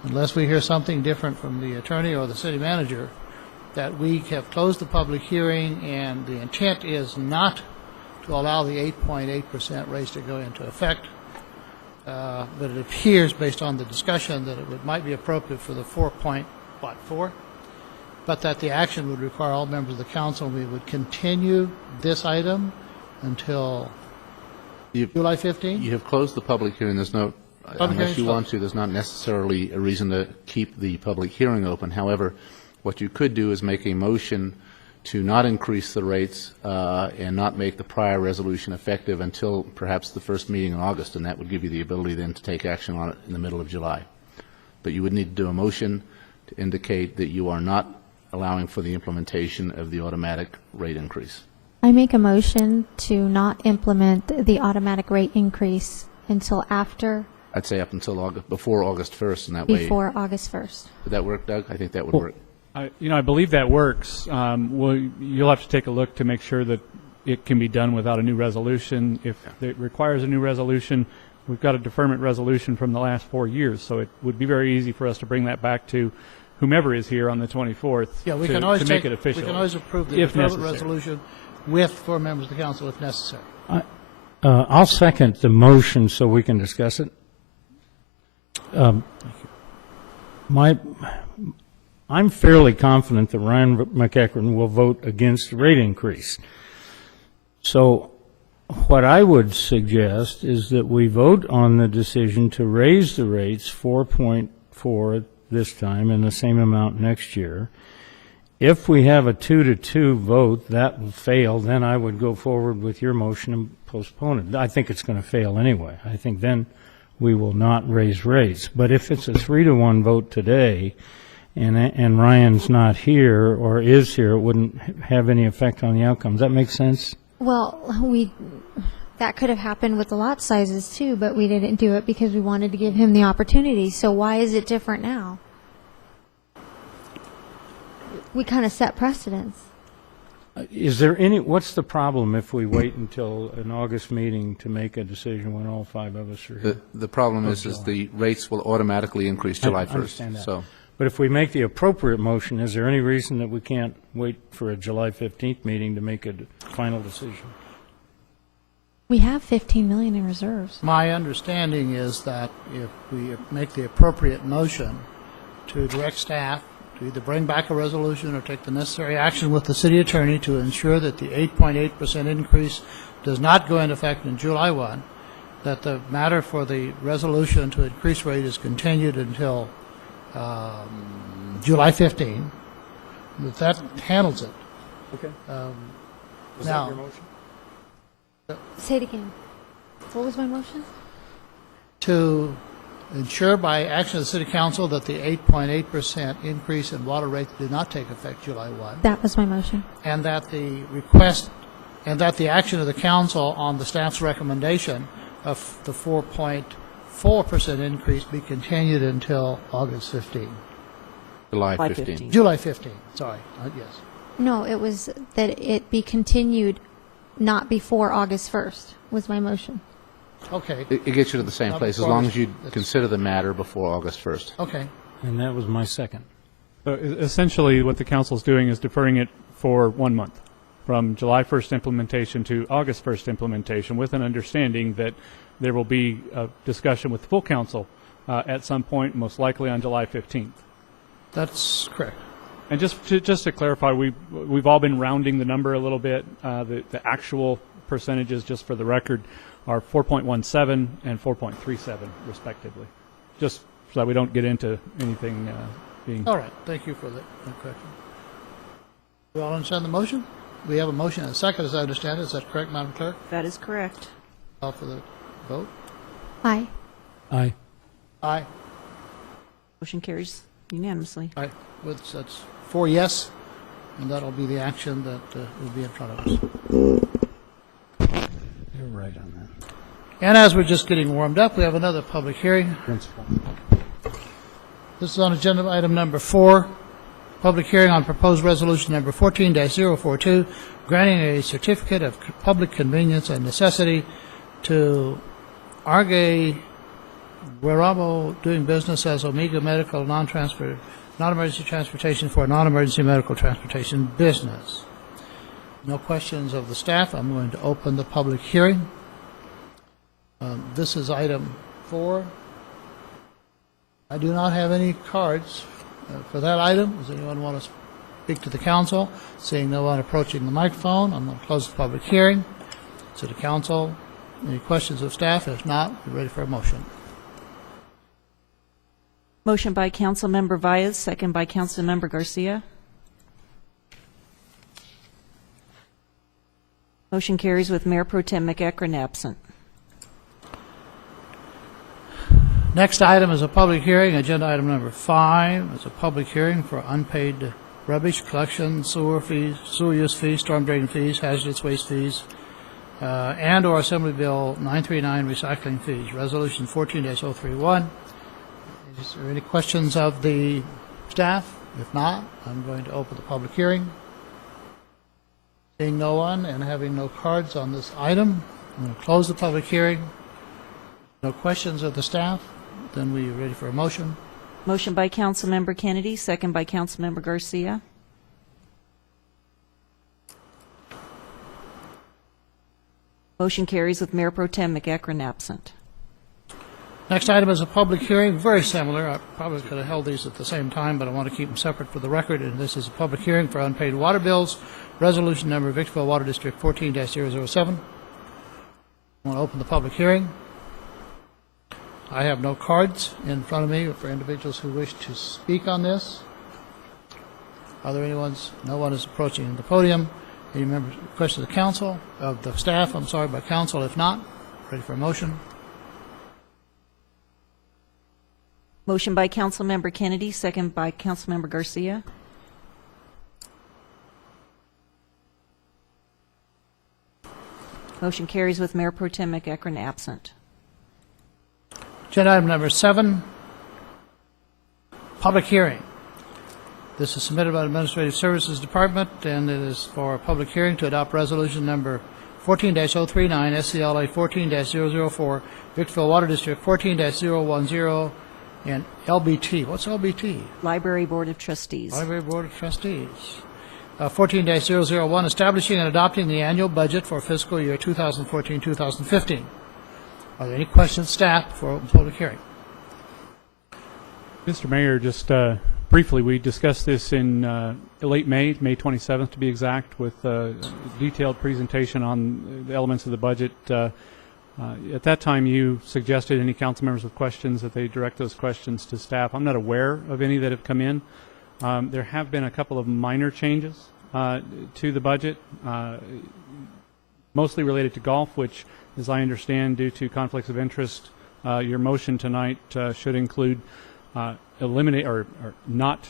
unless we hear something different from the attorney or the city manager, that we have closed the public hearing and the intent is not to allow the 8.8% raise to go into effect. But it appears, based on the discussion, that it might be appropriate for the 4.4, but that the action would require all members of the council. We would continue this item until July 15th? You have closed the public hearing. There's no, unless hearing's you want closed. to, there's not necessarily a reason to keep the public hearing open. However, what you could do is make a motion to not increase the rates and not make the prior resolution effective until perhaps the first meeting in August, and that would give you the ability then to take action on it in the middle of July. But you would need to do a motion to indicate that you are not allowing for the implementation of the automatic rate increase. I make a motion to not implement the automatic rate increase until after, I'd say up until August, before August 1st, and that way. before August 1st. Would that work, Doug? I think that would work. I believe that works. You'll have to take a look to make sure that it can be done without a new resolution. If it requires a new resolution, we've got a deferment resolution from the last 4 years, so it would be very easy for us to bring that back to whomever is here on the 24th Yeah, we to, can always to make it official. We can always approve the if deferment necessary. resolution with 4 members of the council if necessary. I'll second the motion so we can discuss it. I'm fairly confident that Ryan McEachran will vote against the rate increase. So what I would suggest is that we vote on the decision to raise the rates 4.4 this time and the same amount next year. If we have a 2-2 vote, that will fail, then I would go forward with your motion and postpone it. I think it's going to fail anyway. I think then we will not raise rates. But if it's a 3-1 vote today, and Ryan's not here or is here, it wouldn't have any effect on the outcome. Does that make sense? Well, that could have happened with the lot sizes too, but we didn't do it because we wanted to give him the opportunity. So why is it different now? We kind of set precedents. Is there any, what's the problem if we wait until an August meeting to make a decision when all 5 of us are here? The problem is July. the rates will automatically increase July 1st. I understand that. So But if we make the appropriate motion, is there any reason that we can't wait for a July 15th meeting to make a final decision? We have 15 million in reserves. My understanding is that if we make the appropriate motion to direct staff to either bring back a resolution or take the necessary action with the city attorney to ensure that the 8.8% increase does not go into effect in July 1, that the matter for the resolution to increase rate is continued until July 15, that handles it. Okay. Was now- that your motion? Say it again. What was my motion? To ensure by action of the City Council that the 8.8% increase in water rates did not take effect July 1, That was my motion. and that the request, and that the action of the council on the staff's recommendation of the 4.4% increase be continued until August 15. July July 15. 15. July 15, sorry, yes. No, it was that it be continued not before August 1st was my motion. Okay, It gets you to the same Not place, as before long August- as you that's- consider the matter before August 1st. okay. And that was my second. So essentially, what the council's doing is deferring it for 1 month, from July 1st implementation to August 1st implementation, with an understanding that there will be a discussion with the full council at some point, most likely on July 15th. That's correct. And just to clarify, we've all been rounding the number a little bit. The actual percentages, just for the record, are 4.17 and 4.37 respectively, just so that we don't get into anything being... All right, thank you for that correction. We all understand the motion? We have a motion and a second, as I understand it. Is that correct, Madam Clerk? That is correct. Call for the vote. Aye. Aye. Aye. Motion carries unanimously. Aye. That's 4 yes, and that'll be the action that will be in front of us. You're right on that. And as we're just getting warmed up, we have another public hearing. Principal. This is on agenda item number 4, public hearing on proposed resolution number 14-042, granting a certificate of public convenience and necessity to Arge Guerramo, doing business as Omega Medical non-emergency transportation for non-emergency medical transportation business. No questions of the staff. I'm going to open the public hearing. This is item 4. I do not have any cards for that item. Does anyone want to speak to the council? Seeing no one approaching the microphone, I'm going to close the public hearing. To the council, any questions of staff? If not, we're ready for a motion. Motion by Councilmember Valles, second by Councilmember Garcia. Motion carries with Mayor Pro Tem McEachran absent. Next item is a public hearing, agenda item number 5. It's a public hearing for unpaid rubbish collection, sewer fees, sewer use fees, storm drain fees, hazardous waste fees, and/or Assembly Bill 939 recycling fees. Resolution 14-031. Is there any questions of the staff? If not, I'm going to open the public hearing. Seeing no one and having no cards on this item, I'm going to close the public hearing. No questions of the staff? Then we are ready for a motion. Motion by Councilmember Kennedy, second by Councilmember Garcia. Motion carries with Mayor Pro Tem McEachran absent. Next item is a public hearing, very similar. I probably could have held these at the same time, but I want to keep them separate for the record. And this is a public hearing for unpaid water bills, resolution number Victorville Water District 14-007. I want to open the public hearing. I have no cards in front of me for individuals who wish to speak on this. Are there anyone's? No one is approaching the podium. Any members, questions of the council, of the staff, I'm sorry, by council? If not, ready for a motion. Motion by Councilmember Kennedy, second by Councilmember Garcia. Motion carries with Mayor Pro Tem McEachran absent. Agenda item number 7, public hearing. This is submitted by the Administrative Services Department, and it is for a public hearing to adopt resolution number 14-039, SCLA 14-004, Victorville Water District 14-010, and LBT. What's LBT? Library Board of Trustees. Library Board of Trustees. 14-001, establishing and adopting the annual budget for fiscal year 2014-2015. Are there any questions, staff, for open public hearing? Mr. Mayor, just briefly, we discussed this in late May, May 27th to be exact, with a detailed presentation on the elements of the budget. At that time, you suggested any council members with questions that they direct those questions to staff. I'm not aware of any that have come in. There have been a couple of minor changes to the budget, mostly related to golf, which, as I understand, due to conflicts of interest your motion tonight should include eliminate or not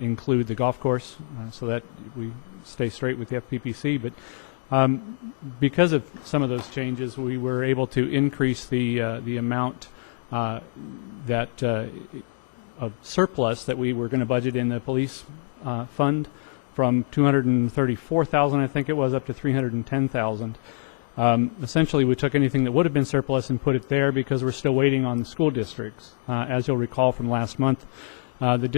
include the golf course, so that we stay straight with the FPPC. But because of some of those changes, we were able to increase the amount that of surplus that we were going to budget in the police fund from $234,000, I think it was, up to $310,000. Essentially, we took anything that would have been surplus and put it there because we're still waiting on the school districts. As you'll recall from last month, the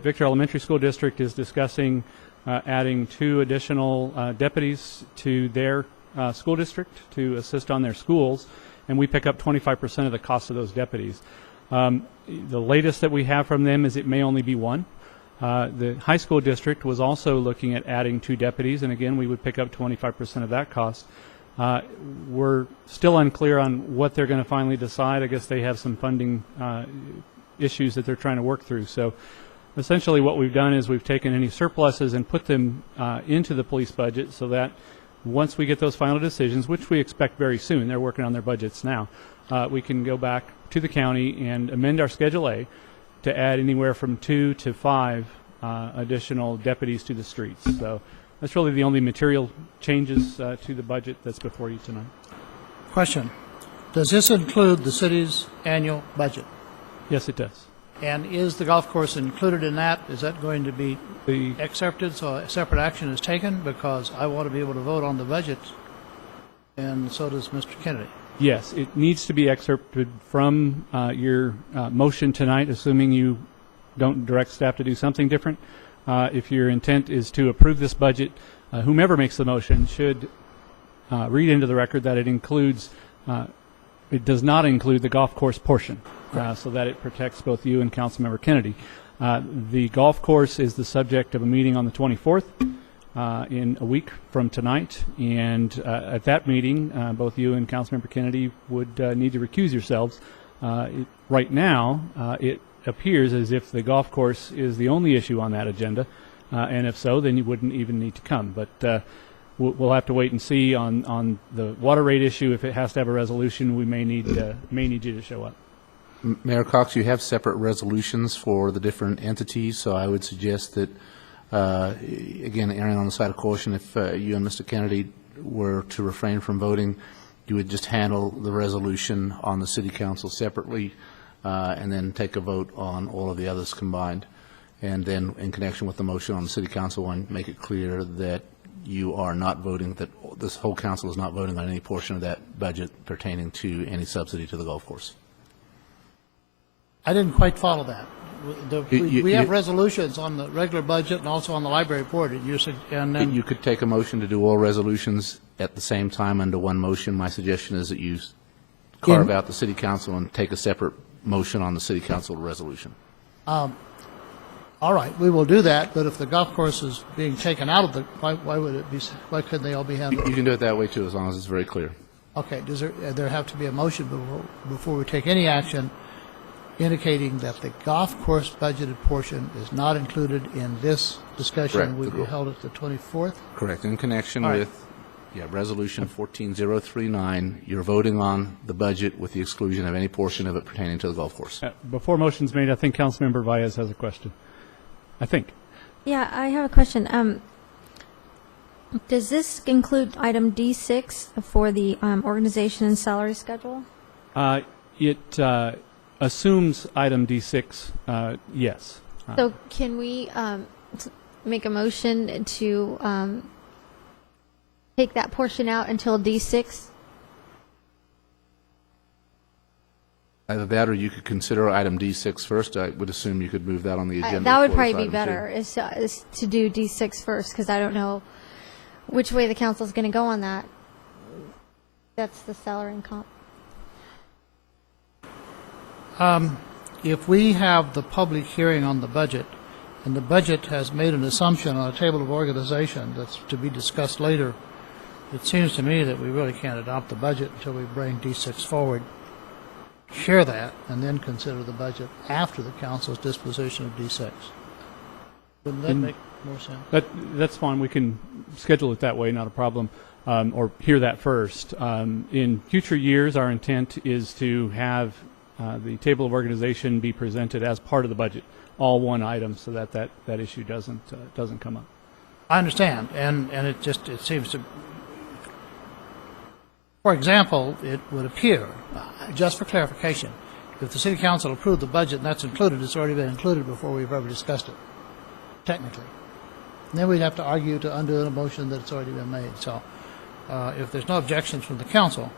Victor Elementary School District is discussing adding 2 additional deputies to their school district to assist on their schools, and we pick up 25% of the cost of those deputies. The latest that we have from them is it may only be 1. The high school district was also looking at adding 2 deputies, and again, we would pick up 25% of that cost. We're still unclear on what they're going to finally decide. I guess they have some funding issues that they're trying to work through. So essentially what we've done is we've taken any surpluses and put them into the police budget so that once we get those final decisions, which we expect very soon, they're working on their budgets now, we can go back to the county and amend our Schedule A to add anywhere from 2 to 5 additional deputies to the streets. So that's really the only material changes to the budget that's before you tonight. Question. Does this include the city's annual budget? Yes, it does. And is the golf course included in that? Is that going to be excerpted so a separate action is taken? Because I want to be able to vote on the budget, and so does Mr. Kennedy. Yes, it needs to be excerpted from your motion tonight, assuming you don't direct staff to do something different. If your intent is to approve this budget, whomever makes the motion should read into the record that it includes, it does not include the golf course portion, so that it protects both you and Councilmember Kennedy. The golf course is the subject of a meeting on the 24th. In a week from tonight, and at that meeting, both you and Councilmember Kennedy would need to recuse yourselves. Right now, it appears as if the golf course is the only issue on that agenda, and if so, then you wouldn't even need to come. But we'll have to wait and see on the water rate issue. If it has to have a resolution, we may need you to show up. Mayor Cox, you have separate resolutions for the different entities, so I would suggest that again, erring on the side of caution, if you and Mr. Kennedy were to refrain from voting, you would just handle the resolution on the City Council separately and then take a vote on all of the others combined. And then in connection with the motion on the City Council one, make it clear that you are not voting, that this whole council is not voting on any portion of that budget pertaining to any subsidy to the golf course. I didn't quite follow that. We have resolutions on the regular budget and also on the library board. And then you could take a motion to do all resolutions at the same time under one motion. My suggestion is that you carve out the City Council and take a separate motion on the City Council resolution. all right, we will do that. But if the golf course is being taken out of the, why would it be? Why couldn't they all be handled? You can do it that way too, as long as it's very clear. Okay. Does there have to be a motion before we take any action, indicating that the golf course budgeted portion is not included in this discussion? Correct. Will be held at the 24th? Correct. In connection All right. with Resolution 14039, you're voting on the budget with the exclusion of any portion of it pertaining to the golf course. Before motion's made, I think Councilmember Valles has a question. I think. Yeah, I have a question. Does this include item D6 for the organization and salary schedule? It assumes item D6, yes. So can we make a motion to take that portion out until D6? Either that or you could consider item D6 first. I would assume you could move that on the agenda. That would before probably be item two. better, is to do D6 first, because I don't know which way the council's going to go on that. That's the salary and comp. If we have the public hearing on the budget, and the budget has made an assumption on a table of organization that's to be discussed later, it seems to me that we really can't adopt the budget until we bring D6 forward, share that, and then consider the budget after the council's disposition of D6. Wouldn't that make more sense? That's fine. We can schedule it that way, not a problem, or hear that first. In future years, our intent is to have the table of organization be presented as part of the budget, all one item, so that that issue doesn't come up. I understand, and it seems to, for example, it would appear, just for clarification, if the city council approved the budget and that's included, it's already been included before we've ever discussed it, technically. And then we'd have to argue to undo a motion that's already been made. So if there's no objections from the council,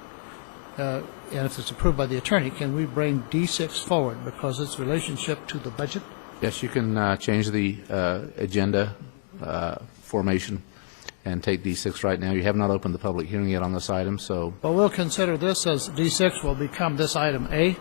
and if it's approved by the attorney, can we bring D6 forward because its relationship to the budget? Yes, you can change the agenda formation and take D6 right now. You have not opened the public hearing yet on this item, so... Well, we'll consider this as D6 will become this item A,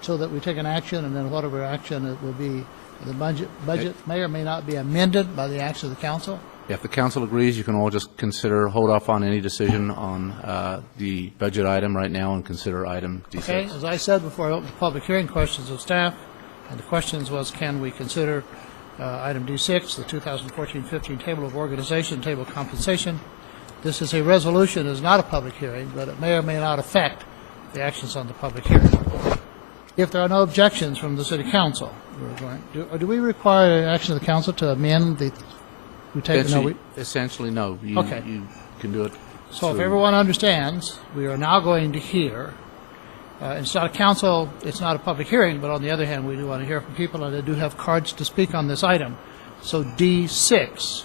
so that we take an action, and then whatever action it will be, the budget may or may not be amended by the action of the council. If the council agrees, you can all just hold off on any decision on the budget item right now and consider item D6. Okay, as I said before I opened the public hearing, questions of staff, and the questions was, can we consider item D6, the 2014-15 table of organization, table of compensation. This is a resolution, is not a public hearing, but it may or may not affect the actions on the public hearing. If there are no objections from the city council, do we require action of the council to amend the... Essentially, no. Okay. You can do it. So if everyone understands, we are now going to hear, it's not a council, it's not a public hearing, but on the other hand, we do want to hear from people, and they do have cards to speak on this item. So D6,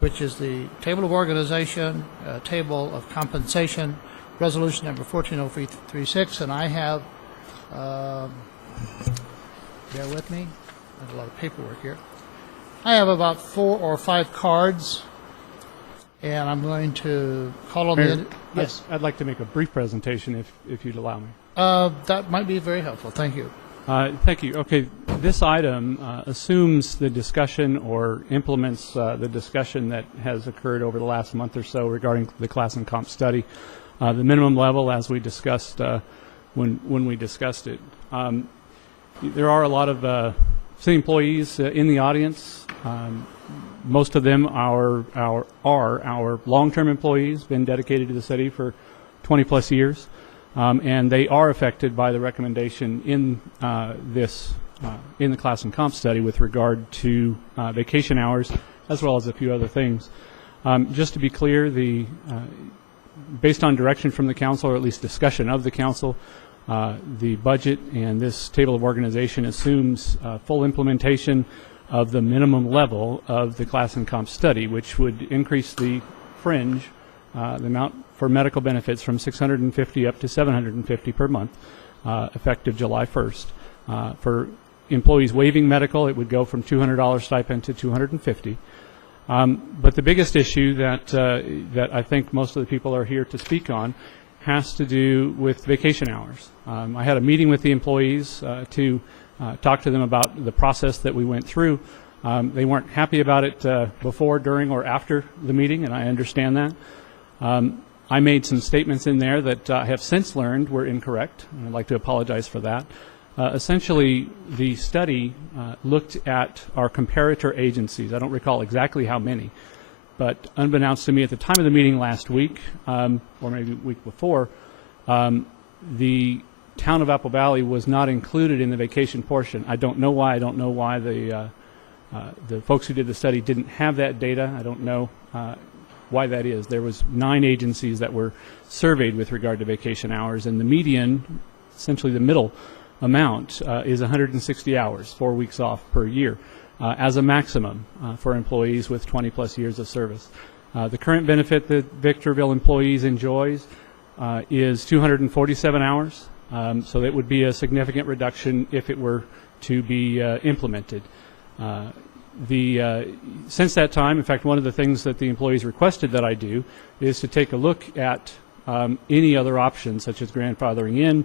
which is the table of organization, table of compensation, resolution number 140336, and I have, bear with me, there's a lot of paperwork here. I have about 4 or 5 cards, and I'm going to call on the... Yes. I'd like to make a brief presentation if you'd allow me. That might be very helpful. Thank you. Thank you. Okay, this item assumes the discussion or implements the discussion that has occurred over the last month or so regarding the class and comp study. The minimum level, as we discussed when we discussed it. There are a lot of city employees in the audience. Most of them are our long-term employees, been dedicated to the city for 20-plus years, and they are affected by the recommendation in in the class and comp study with regard to vacation hours, as well as a few other things. Just to be clear, based on direction from the council, or at least discussion of the council, the budget and this table of organization assumes full implementation of the minimum level of the class and comp study, which would increase the fringe, the amount for medical benefits from $650 up to $750 per month, effective July 1st. For employees waiving medical, it would go from $200 stipend to $250. But the biggest issue that I think most of the people are here to speak on has to do with vacation hours. I had a meeting with the employees to talk to them about the process that we went through. They weren't happy about it before, during, or after the meeting, and I understand that. I made some statements in there that I have since learned were incorrect, and I'd like to apologize for that. Essentially, the study looked at our comparator agencies. I don't recall exactly how many, but unbeknownst to me at the time of the meeting last week, or maybe the week before, the town of Apple Valley was not included in the vacation portion. I don't know why. I don't know why the folks who did the study didn't have that data. I don't know why that is. There was 9 agencies that were surveyed with regard to vacation hours, and the median, essentially the middle amount, is 160 hours, 4 weeks off per year, as a maximum for employees with 20-plus years of service. The current benefit that Victorville employees enjoys is 247 hours. So that would be a significant reduction if it were to be implemented. Since that time, in fact, one of the things that the employees requested that I do is to take a look at any other options, such as grandfathering in,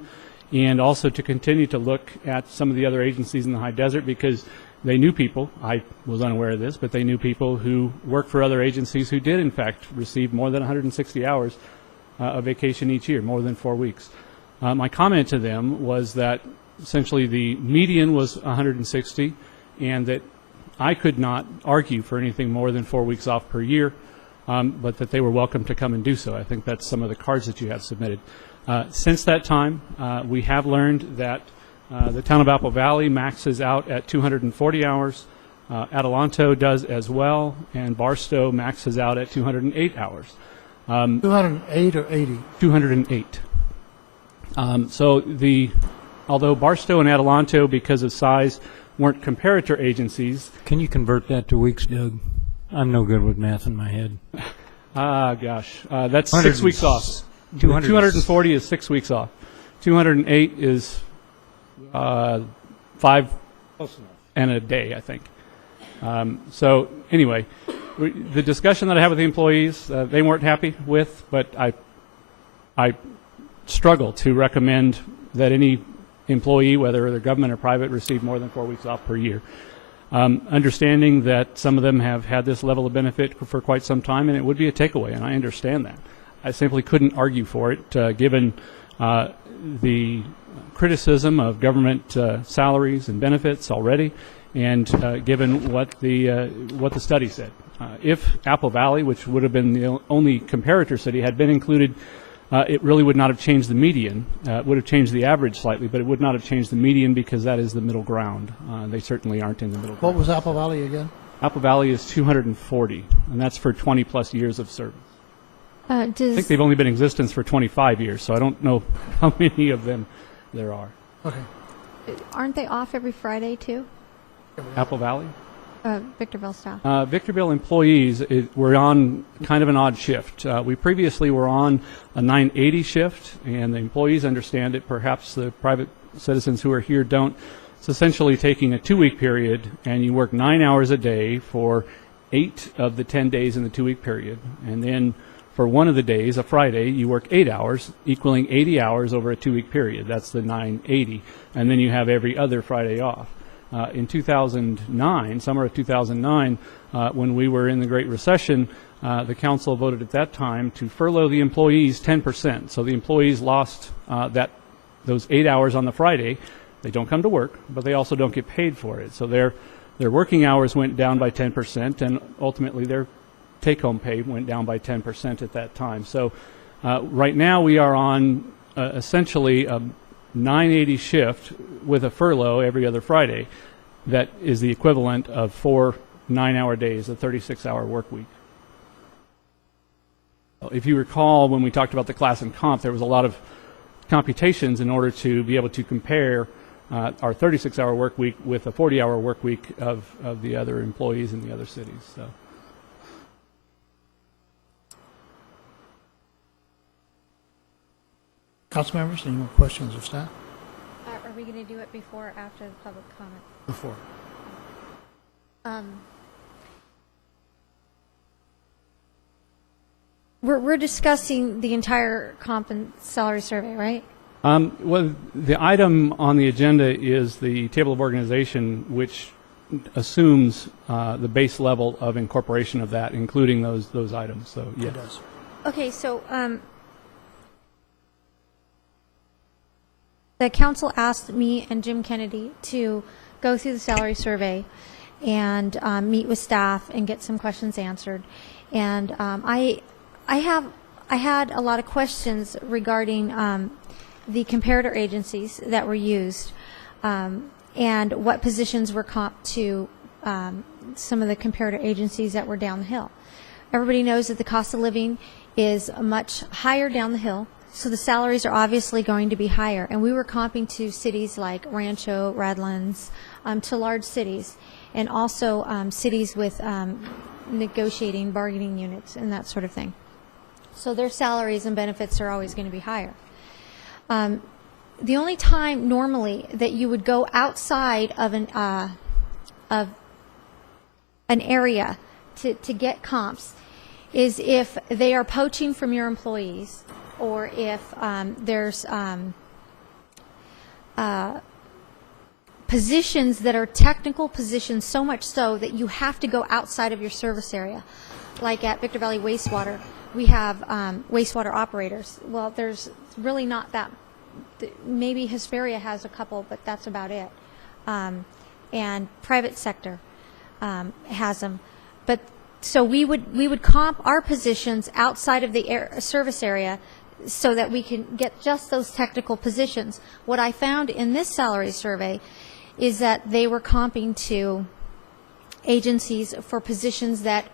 and also to continue to look at some of the other agencies in the high desert, because they knew people, I was unaware of this, but they knew people who worked for other agencies who did, in fact, receive more than 160 hours of vacation each year, more than 4 weeks. My comment to them was that essentially the median was 160, and that I could not argue for anything more than 4 weeks off per year, but that they were welcome to come and do so. I think that's some of the cards that you have submitted. Since that time, we have learned that the town of Apple Valley maxes out at 240 hours. Adelanto does as well, and Barstow maxes out at 208 hours. 208 or 80? 208. Although Barstow and Adelanto, because of size, weren't comparator agencies. Can you convert that to weeks, Doug? I'm no good with math in my head. Gosh. That's 6 weeks off. 240 is 6 weeks off. 208 is 5 and a day, I think. So anyway, the discussion that I had with the employees, they weren't happy with, but I struggle to recommend that any employee, whether they're government or private, receive more than 4 weeks off per year. Understanding that some of them have had this level of benefit for quite some time, and it would be a takeaway, and I understand that. I simply couldn't argue for it, given the criticism of government salaries and benefits already, and given what the study said. If Apple Valley, which would have been the only comparator city, had been included, it really would not have changed the median. It would have changed the average slightly, but it would not have changed the median because that is the middle ground. They certainly aren't in the middle ground. What was Apple Valley again? Apple Valley is 240, and that's for 20-plus years of service. I think they've only been in existence for 25 years, so I don't know how many of them there are. Okay. Aren't they off every Friday, too? Apple Valley? Victorville staff. Victorville employees were on kind of an odd shift. We previously were on a 980 shift, and the employees understand it. Perhaps the private citizens who are here don't. It's essentially taking a 2-week period, and you work 9 hours a day for 8 of the 10 days in the 2-week period. And then for one of the days, a Friday, you work 8 hours, equaling 80 hours over a 2-week period. That's the 980. And then you have every other Friday off. In 2009, summer of 2009, when we were in the Great Recession, the council voted at that time to furlough the employees 10%. So the employees lost those 8 hours on the Friday. They don't come to work, but they also don't get paid for it. So their working hours went down by 10%, and ultimately their take-home pay went down by 10% at that time. So right now we are on essentially a 980 shift with a furlough every other Friday. That is the equivalent of 4 9-hour days, a 36-hour work week. If you recall, when we talked about the class and comp, there was a lot of computations in order to be able to compare our 36-hour work week with a 40-hour work week of the other employees in the other cities. So. Council members, any more questions of staff? Are we going to do it before or after the public comment? Before. We're discussing the entire comp and salary survey, right? Well, the item on the agenda is the table of organization, which assumes the base level of incorporation of that, including those items. So, yes. It does. Okay, so the council asked me and Jim Kennedy to go through the salary survey and meet with staff and get some questions answered. And I had a lot of questions regarding the comparator agencies that were used and what positions were comped to some of the comparator agencies that were down the hill. Everybody knows that the cost of living is much higher down the hill, so the salaries are obviously going to be higher. And we were comping to cities like Rancho, Redlands, to large cities, and also cities with negotiating, bargaining units, and that sort of thing. So their salaries and benefits are always going to be higher. The only time normally that you would go outside of an area to get comps is if they are poaching from your employees, or if there's positions that are technical positions, so much so that you have to go outside of your service area. Like at Victor Valley Wastewater, we have wastewater operators. Well, there's really not that. Maybe Hesperia has a couple, but that's about it. and private sector has them. But so we would comp our positions outside of the service area so that we can get just those technical positions. What I found in this salary survey is that they were comping to agencies for positions that,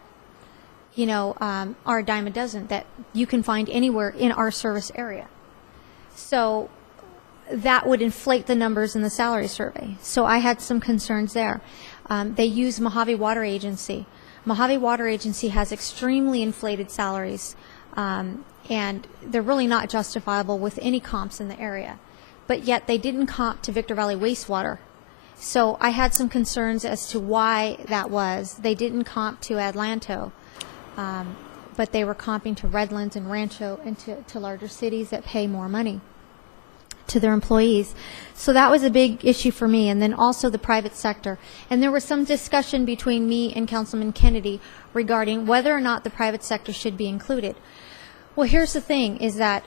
you know, are a dime a dozen, that you can find anywhere in our service area. So that would inflate the numbers in the salary survey. So I had some concerns there. They use Mojave Water Agency. Mojave Water Agency has extremely inflated salaries, and they're really not justifiable with any comps in the area. But yet they didn't comp to Victor Valley Wastewater. So I had some concerns as to why that was. They didn't comp to Atlanto, but they were comping to Redlands and Rancho and to larger cities that pay more money to their employees. So that was a big issue for me. And then also the private sector. And there was some discussion between me and Councilman Kennedy regarding whether or not the private sector should be included. Well, here's the thing, is that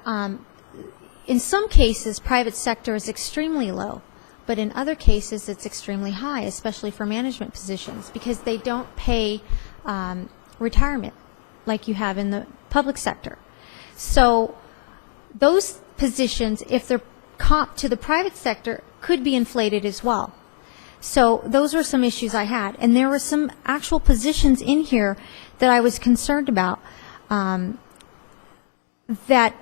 in some cases, private sector is extremely low, but in other cases, it's extremely high, especially for management positions, because they don't pay retirement like you have in the public sector. So those positions, if they're comp to the private sector, could be inflated as well. So those were some issues I had. And there were some actual positions in here that I was concerned about, that,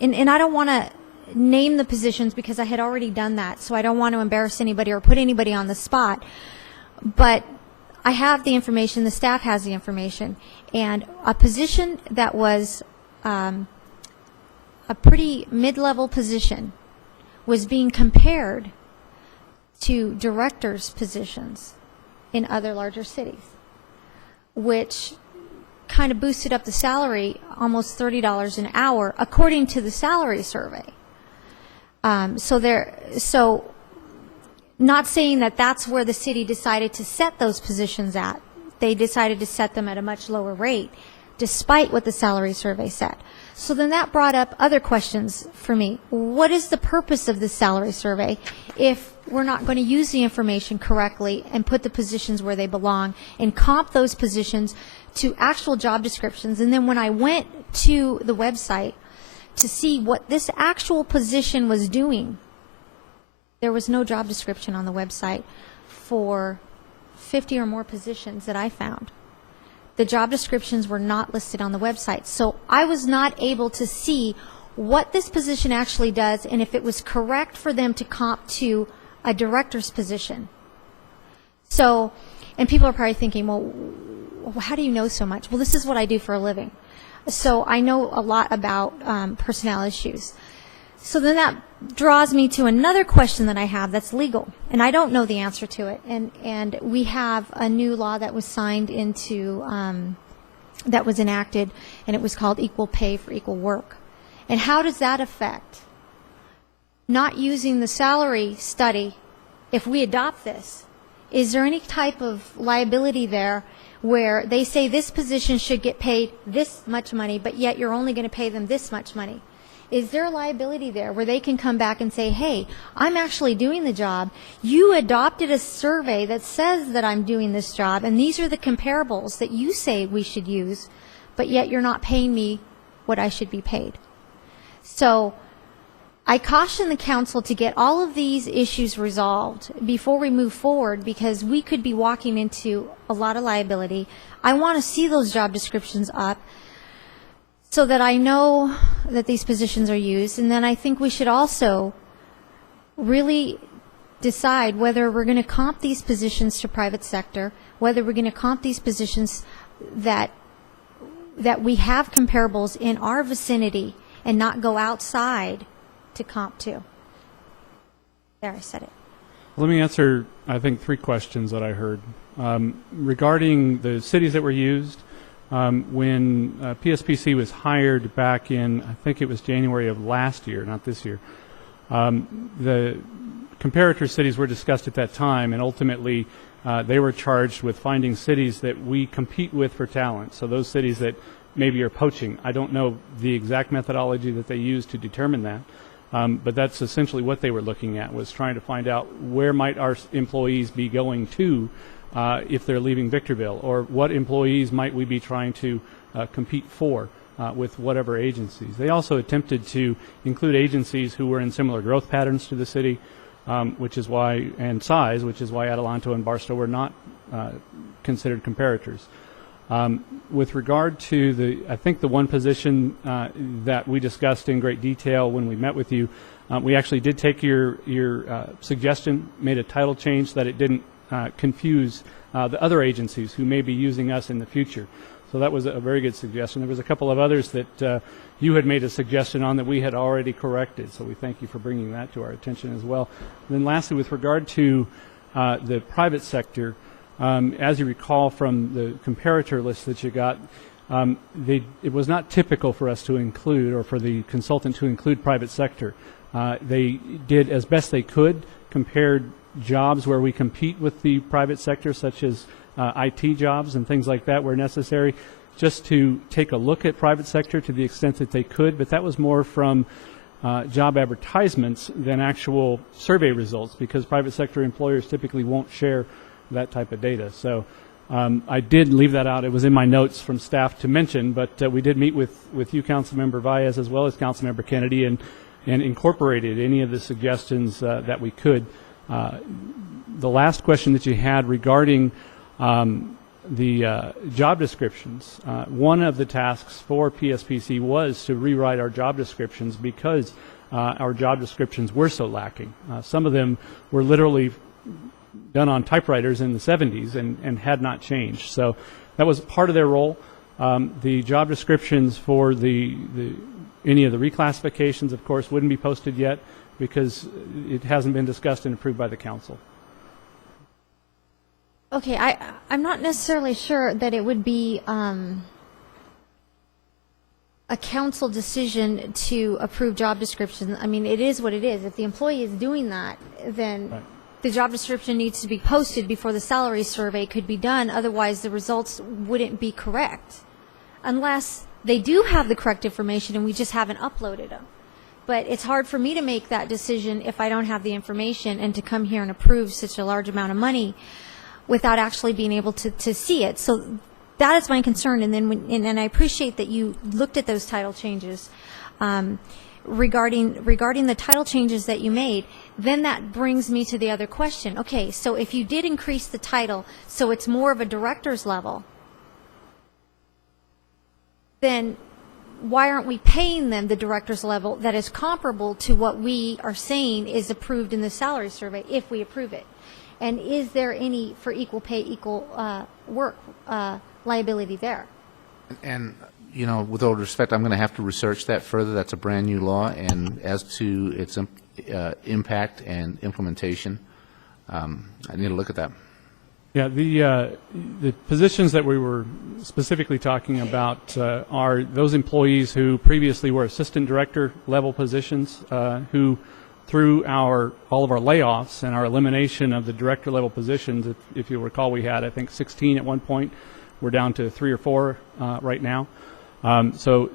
and I don't want to name the positions because I had already done that, so I don't want to embarrass anybody or put anybody on the spot. But I have the information, the staff has the information, and a position that was a pretty mid-level position was being compared to directors' positions in other larger cities, which kind of boosted up the salary almost $30 an hour, according to the salary survey. So not saying that that's where the city decided to set those positions at. They decided to set them at a much lower rate, despite what the salary survey said. So then that brought up other questions for me. What is the purpose of this salary survey if we're not going to use the information correctly and put the positions where they belong and comp those positions to actual job descriptions? And then when I went to the website to see what this actual position was doing, there was no job description on the website for 50 or more positions that I found. The job descriptions were not listed on the website. So I was not able to see what this position actually does and if it was correct for them to comp to a director's position. So, and people are probably thinking, well, how do you know so much? Well, this is what I do for a living. So I know a lot about personnel issues. So then that draws me to another question that I have that's legal, and I don't know the answer to it. And we have a new law that was signed into, that was enacted, and it was called Equal Pay for Equal Work. And how does that affect not using the salary study? If we adopt this, is there any type of liability there where they say this position should get paid this much money, but yet you're only going to pay them this much money? Is there a liability there where they can come back and say, hey, I'm actually doing the job. You adopted a survey that says that I'm doing this job, and these are the comparables that you say we should use, but yet you're not paying me what I should be paid. So I caution the council to get all of these issues resolved before we move forward, because we could be walking into a lot of liability. I want to see those job descriptions up so that I know that these positions are used. And then I think we should also really decide whether we're going to comp these positions to private sector, whether we're going to comp these positions that we have comparables in our vicinity and not go outside to comp to. There, I said it. Let me answer, I think, 3 questions that I heard. Regarding the cities that were used, when PSPC was hired back in, I think it was January of last year, not this year, the comparator cities were discussed at that time, and ultimately they were charged with finding cities that we compete with for talent. So those cities that maybe are poaching. I don't know the exact methodology that they use to determine that, But that's essentially what they were looking at, was trying to find out where might our employees be going to if they're leaving Victorville, or what employees might we be trying to compete for with whatever agencies. They also attempted to include agencies who were in similar growth patterns to the city, which is why, and size, which is why Adelanto and Barstow were not considered comparators. With regard to I think the one position that we discussed in great detail when we met with you, we actually did take your suggestion, made a title change so that it didn't confuse the other agencies who may be using us in the future. So that was a very good suggestion. There was a couple of others that you had made a suggestion on that we had already corrected, so we thank you for bringing that to our attention as well. And then lastly, with regard to the private sector, as you recall from the comparator list that you got, it was not typical for us to include, or for the consultant to include, private sector. They did as best they could, compared jobs where we compete with the private sector, such as IT jobs and things like that where necessary, just to take a look at private sector to the extent that they could, but that was more from job advertisements than actual survey results, because private sector employers typically won't share that type of data. So I did leave that out. It was in my notes from staff to mention, but we did meet with you, Councilmember Valles, as well as Councilmember Kennedy, and incorporated any of the suggestions that we could. The last question that you had regarding the job descriptions, one of the tasks for PSPC was to rewrite our job descriptions because our job descriptions were so lacking. Some of them were literally done on typewriters in the 70s and had not changed. So that was part of their role. The job descriptions for any of the reclassifications, of course, wouldn't be posted yet because it hasn't been discussed and approved by the council. Okay, I'm not necessarily sure that it would be a council decision to approve job descriptions. I mean, it is what it is. If the employee is doing that, then Right. the job description needs to be posted before the salary survey could be done. Otherwise, the results wouldn't be correct, unless they do have the correct information and we just haven't uploaded them. But it's hard for me to make that decision if I don't have the information, and to come here and approve such a large amount of money without actually being able to see it. So that is my concern. And then and I appreciate that you looked at those title changes. Regarding the title changes that you made, then that brings me to the other question. Okay, so if you did increase the title so it's more of a director's level, then why aren't we paying them the director's level that is comparable to what we are saying is approved in the salary survey, if we approve it? And is there any, for equal pay, equal work liability there? And, you know, with all respect, I'm going to have to research that further. That's a brand-new law, and as to its impact and implementation, I need to look at that. Yeah, the positions that we were specifically talking about are those employees who previously were assistant director level positions, who through all of our layoffs and our elimination of the director level positions, if you recall, we had, I think, 16 at one point. We're down to 3 or 4 right now. So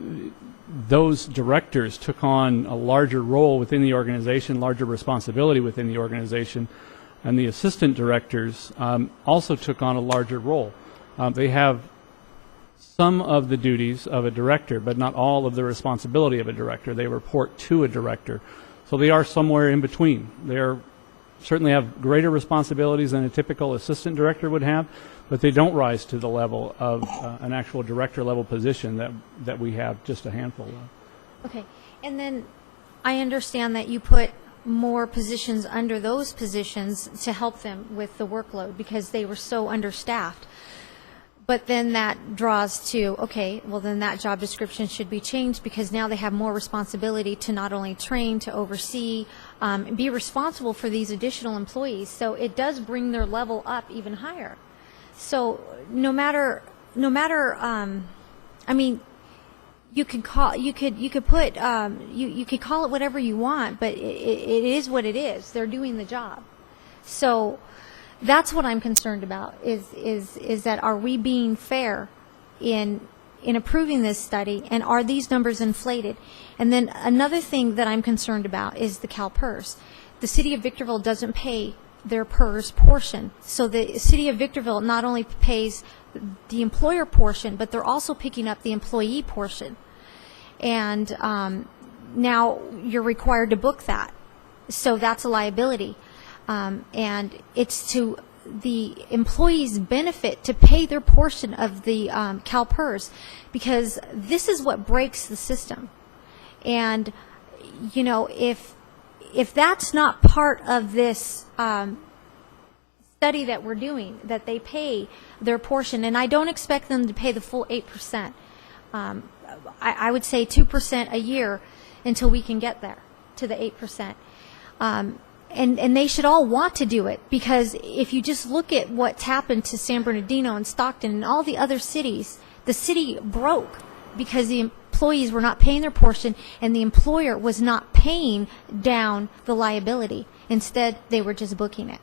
those directors took on a larger role within the organization, larger responsibility within the organization, and the assistant directors also took on a larger role. They have some of the duties of a director, but not all of the responsibility of a director. They report to a director. So they are somewhere in between. They certainly have greater responsibilities than a typical assistant director would have, but they don't rise to the level of an actual director level position that we have just a handful of. Okay, and then I understand that you put more positions under those positions to help them with the workload because they were so understaffed. But then that draws to, okay, well then that job description should be changed because now they have more responsibility to not only train, to oversee, be responsible for these additional employees. So it does bring their level up even higher. So no matter, I mean, you could call it whatever you want, but it is what it is. They're doing the job. So that's what I'm concerned about is that are we being fair in in approving this study, and are these numbers inflated? And then another thing that I'm concerned about is the CalPERS. The city of Victorville doesn't pay their PERS portion. So the city of Victorville not only pays the employer portion, but they're also picking up the employee portion. And now you're required to book that. So that's a liability. And it's to the employees' benefit to pay their portion of the CalPERS, because this is what breaks the system. And, you know, if that's not part of this study that we're doing, that they pay their portion, and I don't expect them to pay the full 8%. I would say 2% a year until we can get there to the 8%. And they should all want to do it, because if you just look at what's happened to San Bernardino and Stockton and all the other cities, the city broke because the employees were not paying their portion and the employer was not paying down the liability. Instead, they were just booking it.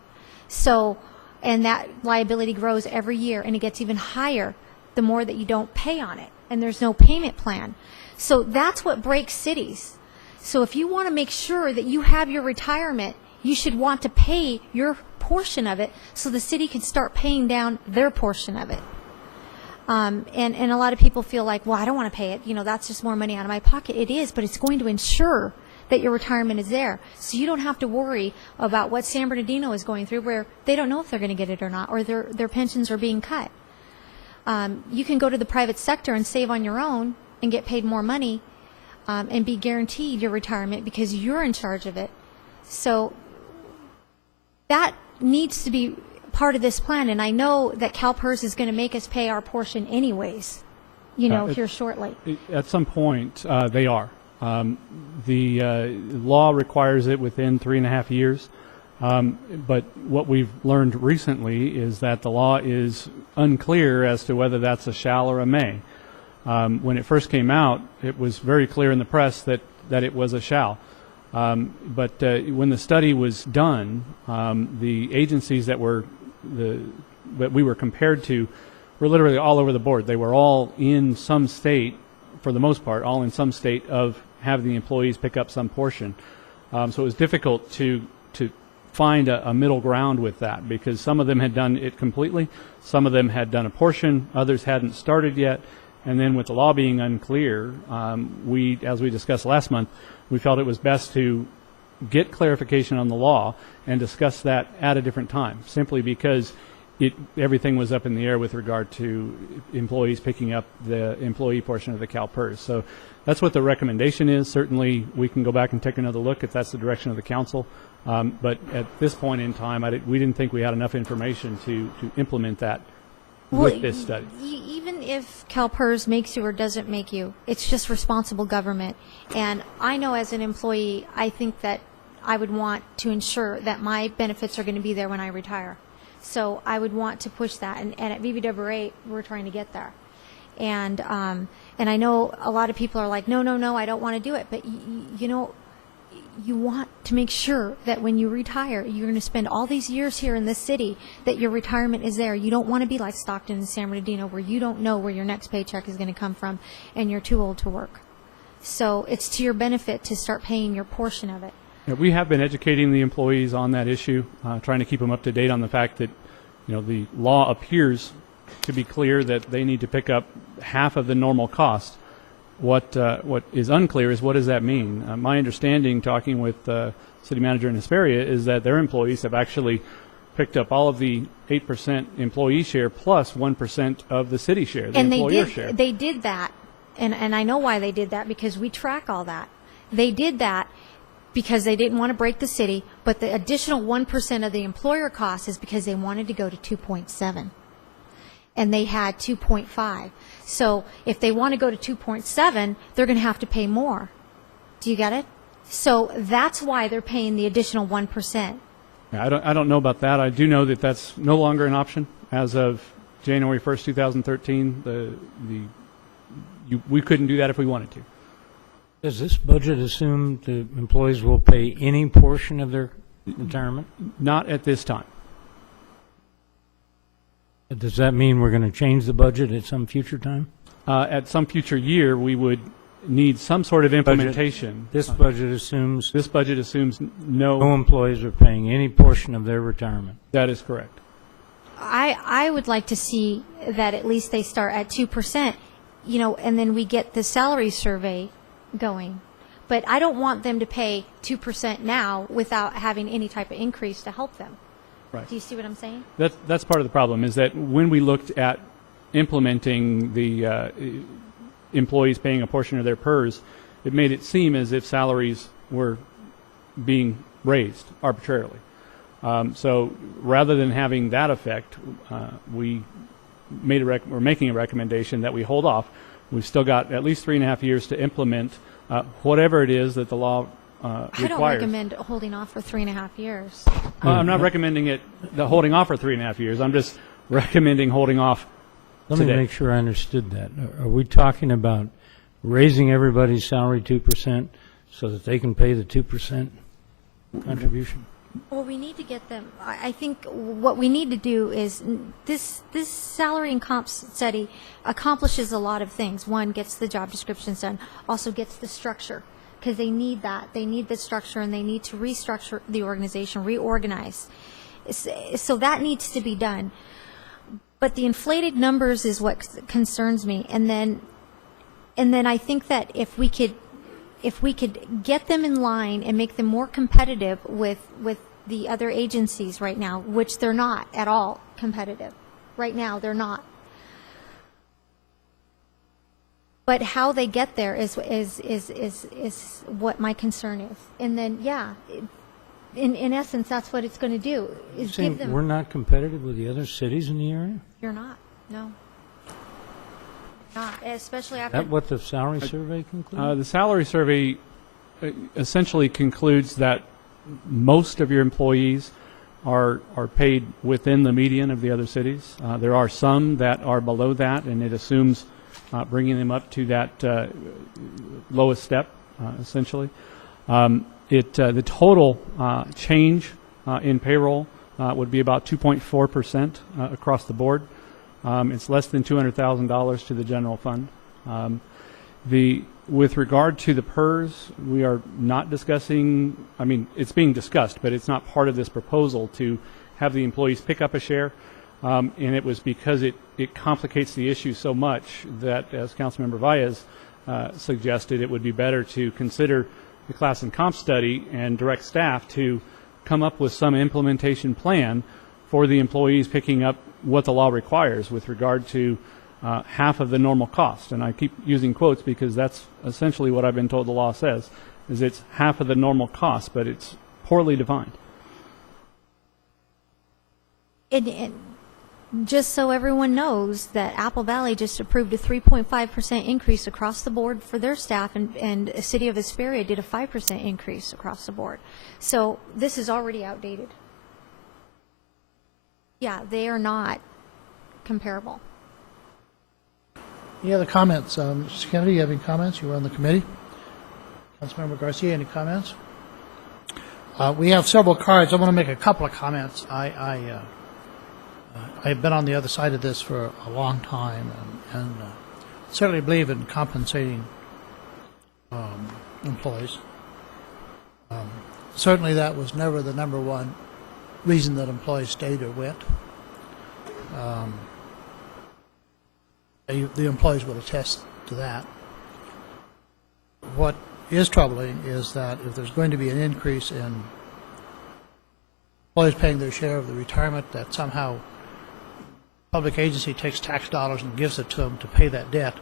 So, and that liability grows every year, and it gets even higher the more that you don't pay on it, and there's no payment plan. So that's what breaks cities. So if you want to make sure that you have your retirement, you should want to pay your portion of it so the city can start paying down their portion of it. And a lot of people feel like, well, I don't want to pay it. You know, that's just more money out of my pocket. It is, but it's going to ensure that your retirement is there. So you don't have to worry about what San Bernardino is going through, where they don't know if they're going to get it or not, or their pensions are being cut. You can go to the private sector and save on your own and get paid more money and be guaranteed your retirement because you're in charge of it. So that needs to be part of this plan, and I know that CalPERS is going to make us pay our portion anyways, you know, here shortly. At some point, they are. The law requires it within 3.5 years, but what we've learned recently is that the law is unclear as to whether that's a shall or a may. When it first came out, it was very clear in the press that it was a shall. But when the study was done, the agencies that we were compared to were literally all over the board. They were all in some state, for the most part, all in some state of having the employees pick up some portion. So it was difficult to find a middle ground with that, because some of them had done it completely, some of them had done a portion, others hadn't started yet. And then with the law being unclear, as we discussed last month, we felt it was best to get clarification on the law and discuss that at a different time, simply because everything was up in the air with regard to employees picking up the employee portion of the CalPERS. So that's what the recommendation is. Certainly, we can go back and take another look if that's the direction of the council. But at this point in time, we didn't think we had enough information to implement that with this study. Even if CalPERS makes you or doesn't make you, it's just responsible government. And I know as an employee, I think that I would want to ensure that my benefits are going to be there when I retire. So I would want to push that. And at VBW8, we're trying to get there. And I know a lot of people are like, no, I don't want to do it. But, you know, you want to make sure that when you retire, you're going to spend all these years here in this city, that your retirement is there. You don't want to be like Stockton and San Bernardino, where you don't know where your next paycheck is going to come from and you're too old to work. So it's to your benefit to start paying your portion of it. Yeah, we have been educating the employees on that issue, trying to keep them up to date on the fact that, you know, the law appears to be clear that they need to pick up half of the normal cost. What is unclear is, what does that mean? My understanding, talking with City Manager in Hesperia, is that their employees have actually picked up all of the 8% employee share plus 1% of the city share, the employer share. They did that, and I know why they did that, because we track all that. They did that because they didn't want to break the city, but the additional 1% of the employer cost is because they wanted to go to 2.7. And they had 2.5. So if they want to go to 2.7, they're going to have to pay more. Do you get it? So that's why they're paying the additional 1%. Yeah, I don't know about that. I do know that that's no longer an option as of January 1st, 2013. We couldn't do that if we wanted to. Does this budget assume the employees will pay any portion of their retirement? Not at this time. Does that mean we're going to change the budget at some future time? at some future year, we would need some sort of implementation. This budget assumes This budget assumes no employees are paying any portion of their retirement. That is correct. I would like to see that at least they start at 2%, you know, and then we get the salary survey going. But I don't want them to pay 2% now without having any type of increase to help them. Right. Do you see what I'm saying? That's part of the problem, is that when we looked at implementing the employees paying a portion of their PERS, it made it seem as if salaries were being raised arbitrarily. So rather than having that effect, we're making a recommendation that we hold off. We've still got at least 3.5 years to implement whatever it is that the law requires. I don't recommend holding off for 3.5 years. I'm not recommending the holding off for 3.5 years. I'm just recommending holding off Let today. me make sure I understood that. Are we talking about raising everybody's salary 2% so that they can pay the 2% contribution? Well, we need to get them. I think what we need to do is this salary and comp study accomplishes a lot of things. One, gets the job descriptions done, also gets the structure, because they need that. They need the structure, and they need to restructure the organization, reorganize. So that needs to be done. But the inflated numbers is what concerns me. And then I think that if we could get them in line and make them more competitive with the other agencies right now, which they're not at all competitive. Right now, they're not. But how they get there is what my concern is. And then, yeah, in essence, that's what it's going to do, is give Saying them... we're not competitive with the other cities in the area? You're not, no. Not, especially after... Is that what the salary survey concluded? The salary survey essentially concludes that most of your employees are paid within the median of the other cities. There are some that are below that, and it assumes bringing them up to that lowest step, essentially. The total change in payroll would be about 2.4% across the board. It's less than $200,000 to the general fund. With regard to the PERS, we are not discussing, I mean, it's being discussed, but it's not part of this proposal to have the employees pick up a share. And it was because it complicates the issue so much that, as Councilmember Valles suggested, it would be better to consider the class and comp study and direct staff to come up with some implementation plan for the employees picking up what the law requires with regard to half of the normal cost. And I keep using quotes because that's essentially what I've been told the law says, is it's half of the normal cost, but it's poorly defined. And just so everyone knows that Apple Valley just approved a 3.5% increase across the board for their staff, and the city of Hesperia did a 5% increase across the board. So this is already outdated. Yeah, they are not comparable. Any other comments? Mr. Kennedy, you have any comments? You were on the committee. Councilmember Garcia, any comments? We have several cards. I want to make a couple of comments. I've been on the other side of this for a long time, and certainly believe in compensating employees. Certainly that was never the number one reason that employees stayed or went. The employees will attest to that. What is troubling is that if there's going to be an increase in employees paying their share of the retirement, that somehow public agency takes tax dollars and gives it to them to pay that debt.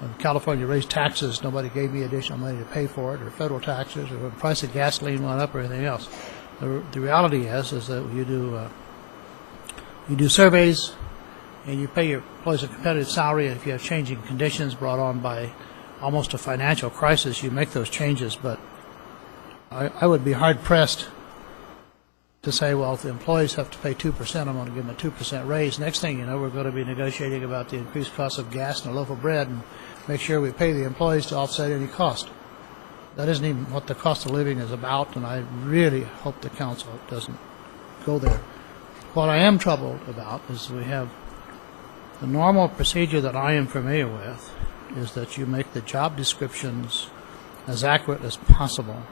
When California raised taxes, nobody gave me additional money to pay for it, or federal taxes, or when the price of gasoline went up, or anything else. The reality is that you do surveys, and you pay your employees a competitive salary, and if you have changing conditions brought on by almost a financial crisis, you make those changes. But I would be hard-pressed to say, well, if the employees have to pay 2%, I'm going to give them a 2% raise. Next thing you know, we're going to be negotiating about the increased cost of gas and a loaf of bread and make sure we pay the employees to offset any cost. That isn't even what the cost of living is about, and I really hope the council doesn't go there. What I am troubled about is we have The normal procedure that I am familiar with is that you make the job descriptions as accurate as possible.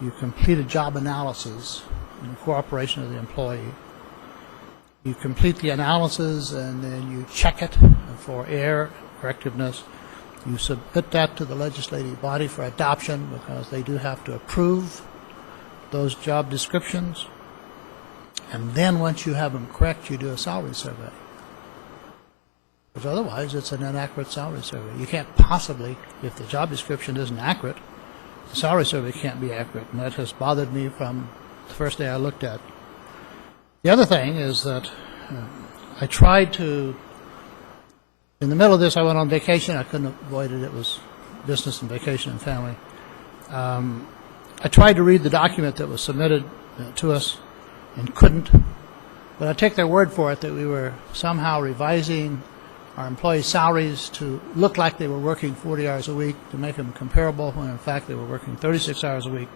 You complete a job analysis in the cooperation of the employee. You complete the analysis and then you check it for error, correctiveness. You submit that to the legislative body for adoption because they do have to approve those job descriptions. And then once you have them correct, you do a salary survey. Because otherwise, it's an inaccurate salary survey. You can't possibly, if the job description isn't accurate, the salary survey can't be accurate. And that has bothered me from the first day I looked at it. The other thing is that I tried to, in the middle of this, I went on vacation. I couldn't avoid it. It was business and vacation and family. I tried to read the document that was submitted to us and couldn't. But I take their word for it that we were somehow revising our employees' salaries to look like they were working 40 hours a week to make them comparable when in fact they were working 36 hours a week.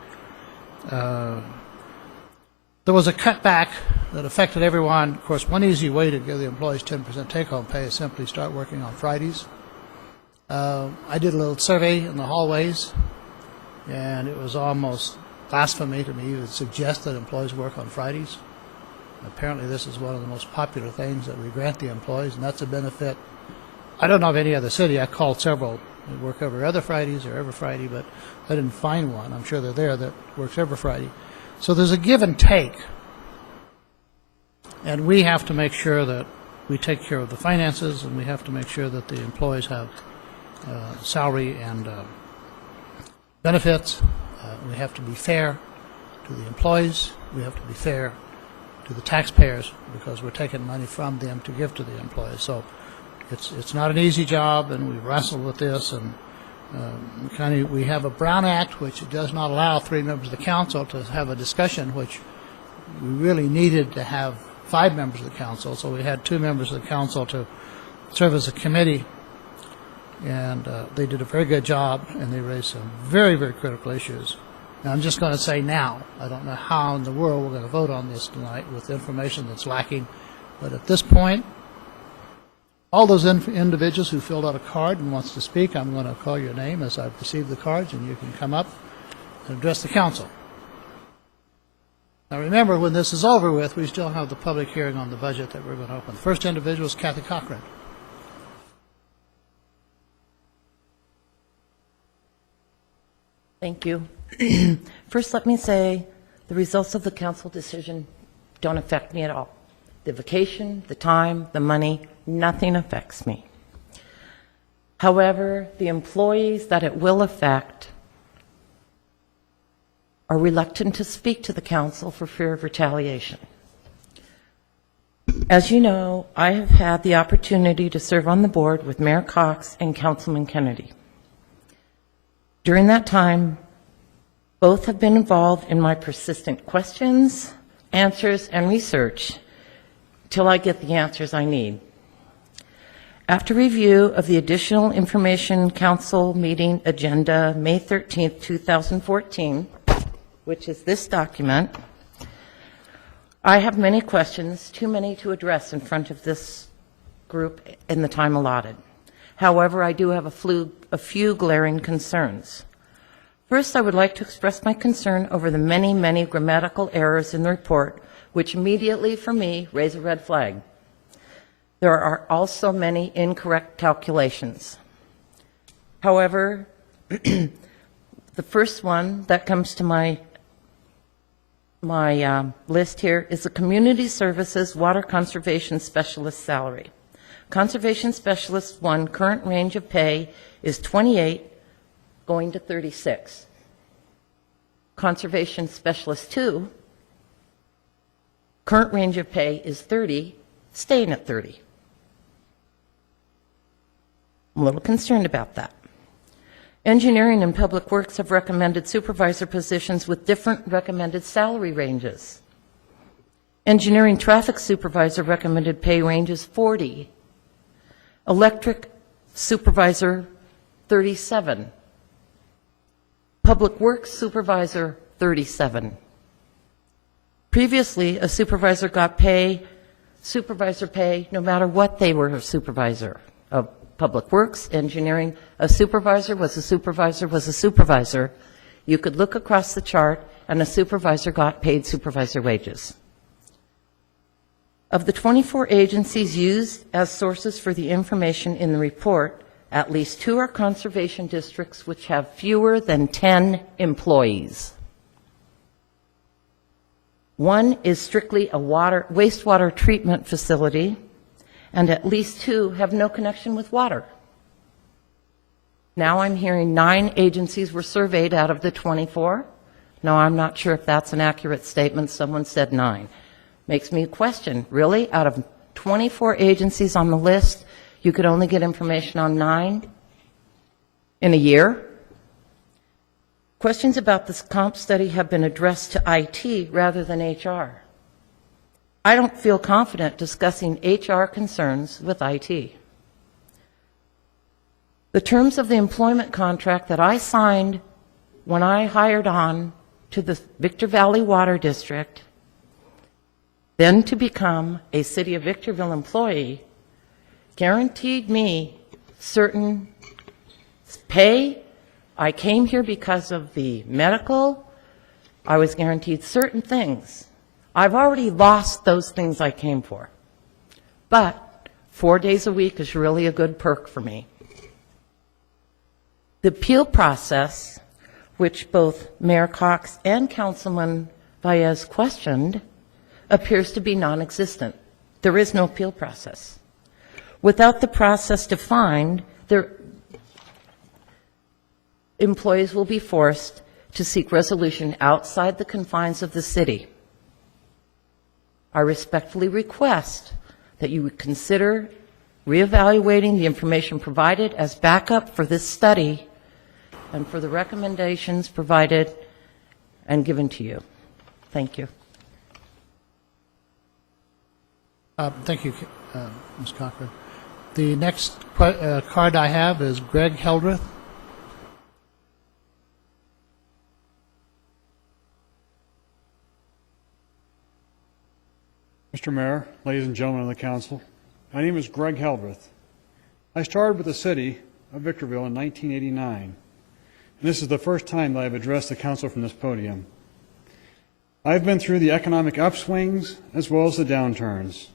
There was a cutback that affected everyone. Of course, one easy way to give the employees 10% take-home pay is simply start working on Fridays. I did a little survey in the hallways, and it was almost blasphemy to me to suggest that employees work on Fridays. Apparently, this is one of the most popular things that we grant the employees, and that's a benefit. I don't know of any other city. I called several that work every other Fridays or every Friday, but I didn't find one. I'm sure they're there that works every Friday. So there's a give and take, and we have to make sure that we take care of the finances, and we have to make sure that the employees have salary and benefits. We have to be fair to the employees. We have to be fair to the taxpayers because we're taking money from them to give to the employees. So it's not an easy job, and we wrestled with this, and we have a Brown Act which does not allow 3 members of the council to have a discussion, which we really needed to have 5 members of the council. So we had 2 members of the council to serve as a committee, and they did a very good job, and they raised some very, very critical issues. Now, I'm just going to say now, I don't know how in the world we're going to vote on this tonight with information that's lacking, but at this point, all those individuals who filled out a card and wants to speak, I'm going to call your name as I've received the cards, and you can come up and address the council. Now, remember, when this is over with, we still have the public hearing on the budget that we're going to open. The first individual is Kathy Cochran. Thank you. First, let me say the results of the council decision don't affect me at all. The vacation, the time, the money, nothing affects me. However, the employees that it will affect are reluctant to speak to the council for fear of retaliation. As you know, I have had the opportunity to serve on the board with Mayor Cox and Councilman Kennedy. During that time, both have been involved in my persistent questions, answers, and research till I get the answers I need. After review of the Additional Information Council meeting agenda, May 13th, 2014, which is this document, I have many questions, too many to address in front of this group in the time allotted. However, I do have a few glaring concerns. First, I would like to express my concern over the many, many grammatical errors in the report, which immediately, for me, raise a red flag. There are also many incorrect calculations. However, the first one that comes to my list here is the Community Services Water Conservation Specialist salary. Conservation Specialist 1 current range of pay is 28 going to 36. Conservation Specialist 2 current range of pay is 30, staying at 30. I'm a little concerned about that. Engineering and Public Works have recommended supervisor positions with different recommended salary ranges. Engineering Traffic Supervisor recommended pay range is 40. Electric Supervisor, 37. Public Works Supervisor, 37. Previously, a supervisor got pay supervisor pay, no matter what they were a supervisor of public works, engineering. A supervisor was a supervisor was a supervisor. You could look across the chart, and a supervisor got paid supervisor wages. Of the 24 agencies used as sources for the information in the report, at least 2 are conservation districts which have fewer than 10 employees. 1 is strictly a wastewater treatment facility, and at least 2 have no connection with water. Now I'm hearing 9 agencies were surveyed out of the 24. No, I'm not sure if that's an accurate statement. Someone said 9. Makes me question, really? Out of 24 agencies on the list, you could only get information on 9 in a year? Questions about this comp study have been addressed to IT rather than HR. I don't feel confident discussing HR concerns with IT. The terms of the employment contract that I signed when I hired on to the Victor Valley Water District, then to become a City of Victorville employee, guaranteed me certain pay. I came here because of the medical. I was guaranteed certain things. I've already lost those things I came for. But 4 days a week is really a good perk for me. The appeal process, which both Mayor Cox and Councilman Baez questioned, appears to be non-existent. There is no appeal process. Without the process defined, employees will be forced to seek resolution outside the confines of the city. I respectfully request that you would consider reevaluating the information provided as backup for this study and for the recommendations provided and given to you. Thank you. Thank you, Ms. Cochran. The next card I have is Greg Heldreth. Mr. Mayor, ladies and gentlemen of the council, my name is Greg Heldreth. I started with the city of Victorville in 1989, and this is the first time that I've addressed the council from this podium. I've been through the economic upswings as well as the downturns,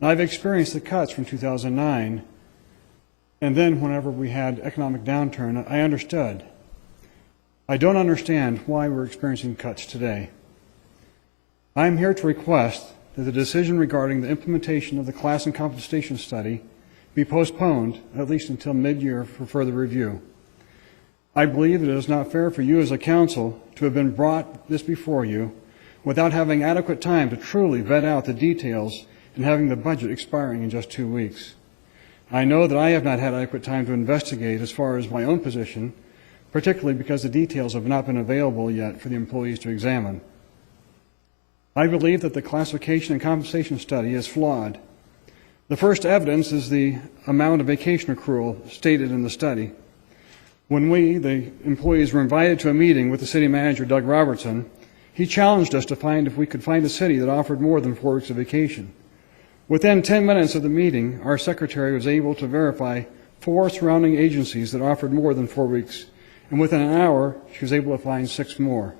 and I've experienced the cuts from 2009, and then whenever we had economic downturn, I understood. I don't understand why we're experiencing cuts today. I'm here to request that the decision regarding the implementation of the class and compensation study be postponed at least until mid-year for further review. I believe it is not fair for you as a council to have been brought this before you without having adequate time to truly vet out the details and having the budget expiring in just 2 weeks. I know that I have not had adequate time to investigate as far as my own position, particularly because the details have not been available yet for the employees to examine. I believe that the classification and compensation study is flawed. The first evidence is the amount of vacation accrual stated in the study. When we, the employees, were invited to a meeting with the city manager, Doug Robertson, he challenged us to find if we could find a city that offered more than 4 weeks of vacation. Within 10 minutes of the meeting, our secretary was able to verify 4 surrounding agencies that offered more than 4 weeks, and within an hour, she was able to find 6 more.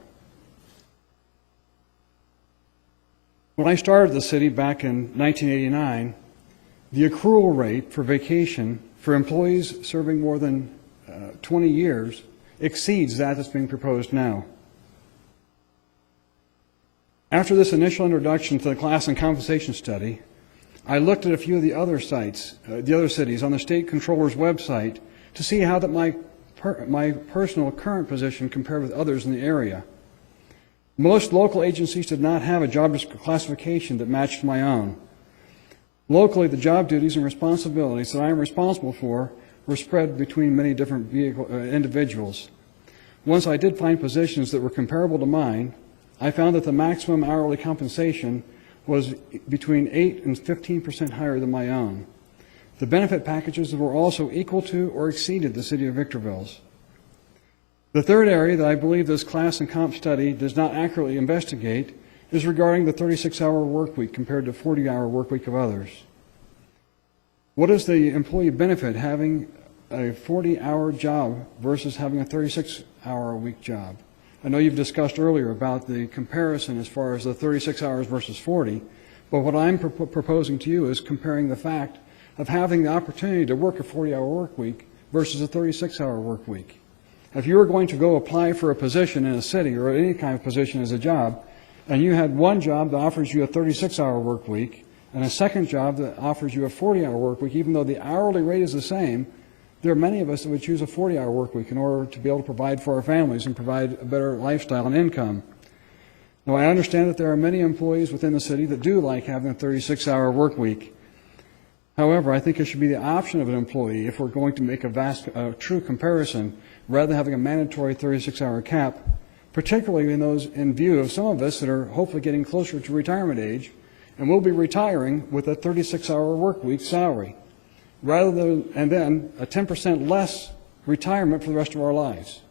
When I started the city back in 1989, the accrual rate for vacation for employees serving more than 20 years exceeds that that's being proposed now. After this initial introduction to the class and compensation study, I looked at a few of the other sites, the other cities on the state controller's website to see how that my personal current position compared with others in the area. Most local agencies did not have a job classification that matched my own. Locally, the job duties and responsibilities that I am responsible for were spread between many different individuals. Once I did find positions that were comparable to mine, I found that the maximum hourly compensation was between 8 and 15% higher than my own. The benefit packages were also equal to or exceeded the city of Victorville's. The third area that I believe this class and comp study does not accurately investigate is regarding the 36-hour work week compared to 40-hour work week of others. What is the employee benefit having a 40-hour job versus having a 36-hour a week job? I know you've discussed earlier about the comparison as far as the 36 hours versus 40, but what I'm proposing to you is comparing the fact of having the opportunity to work a 40-hour work week versus a 36-hour work week. If you were going to go apply for a position in a city or any kind of position as a job, and you had one job that offers you a 36-hour work week and a second job that offers you a 40-hour work week, even though the hourly rate is the same, there are many of us that would choose a 40-hour work week in order to be able to provide for our families and provide a better lifestyle and income. Now, I understand that there are many employees within the city that do like having a 36-hour work week. However, I think it should be the option of an employee if we're going to make a true comparison rather than having a mandatory 36-hour cap, particularly in view of some of us that are hopefully getting closer to retirement age and will be retiring with a 36-hour work week salary, and then a 10% less retirement for the rest of our lives.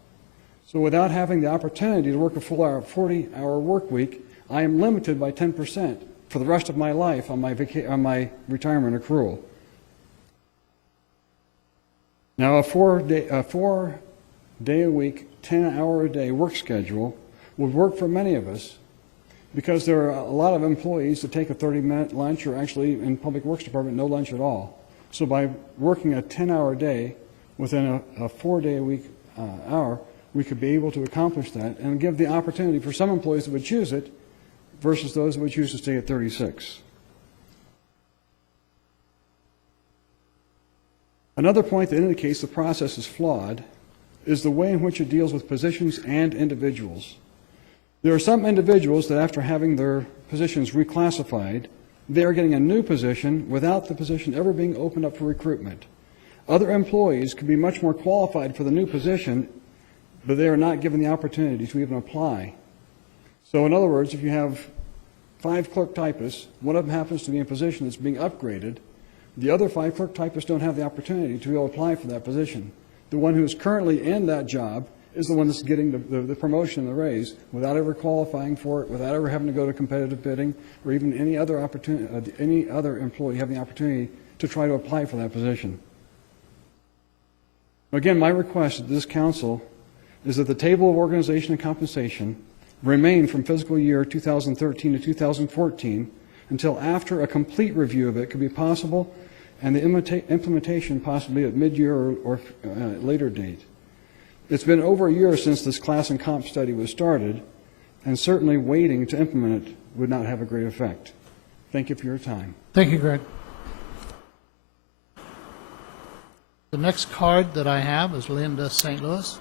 So without having the opportunity to work a full 40-hour work week, I am limited by 10% for the rest of my life on my retirement accrual. Now, a four-day a week, 10-hour-a-day work schedule would work for many of us because there are a lot of employees that take a 30-minute lunch or actually in Public Works Department no lunch at all. So by working a 10-hour day within a 4-day-a-week hour, we could be able to accomplish that and give the opportunity for some employees that would choose it versus those that would choose to stay at 36. Another point that indicates the process is flawed is the way in which it deals with positions and individuals. There are some individuals that after having their positions reclassified, they are getting a new position without the position ever being opened up for recruitment. Other employees could be much more qualified for the new position, but they are not given the opportunity to even apply. So in other words, if you have 5 clerk typists, one of them happens to be in a position that's being upgraded, the other 5 clerk typists don't have the opportunity to be able to apply for that position. The one who is currently in that job is the one that's getting the promotion and the raise without ever qualifying for it, without ever having to go to competitive bidding, or even any other employee having the opportunity to try to apply for that position. Again, my request to this council is that the table of organization and compensation remain from fiscal year 2013 to 2014 until after a complete review of it could be possible and the implementation possibly at mid-year or later date. It's been over a year since this class and comp study was started, and certainly waiting to implement it would not have a great effect. Thank you for your time. Thank you, Greg. The next card that I have is Linda St. Louis.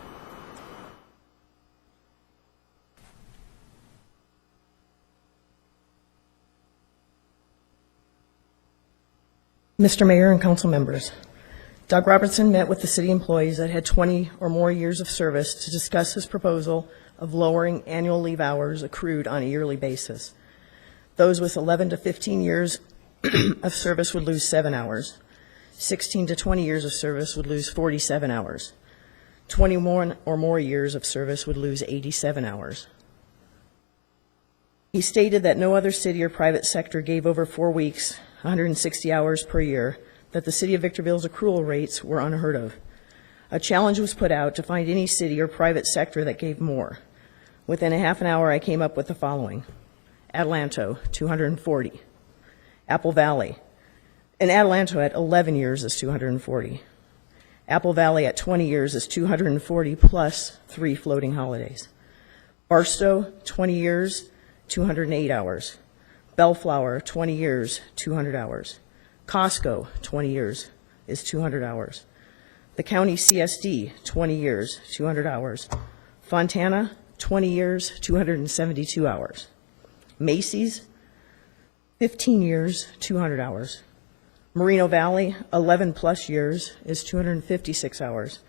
Mr. Mayor and council members, Doug Robertson met with the city employees that had 20 or more years of service to discuss his proposal of lowering annual leave hours accrued on a yearly basis. Those with 11 to 15 years of service would lose 7 hours. 16 to 20 years of service would lose 47 hours. 21 or more years of service would lose 87 hours. He stated that no other city or private sector gave over 4 weeks, 160 hours per year, that the city of Victorville's accrual rates were unheard of. A challenge was put out to find any city or private sector that gave more. Within a half an hour, I came up with the following. Adelanto, 240. Apple Valley. And Adelanto at 11 years is 240. Apple Valley at 20 years is 240 plus 3 floating holidays. Barstow, 20 years, 208 hours. Bellflower, 20 years, 200 hours. Costco, 20 years, is 200 hours. The county CSD, 20 years, 200 hours. Fontana, 20 years, 272 hours. Macy's, 15 years, 200 hours. Moreno Valley, 11 plus years, is 256 hours.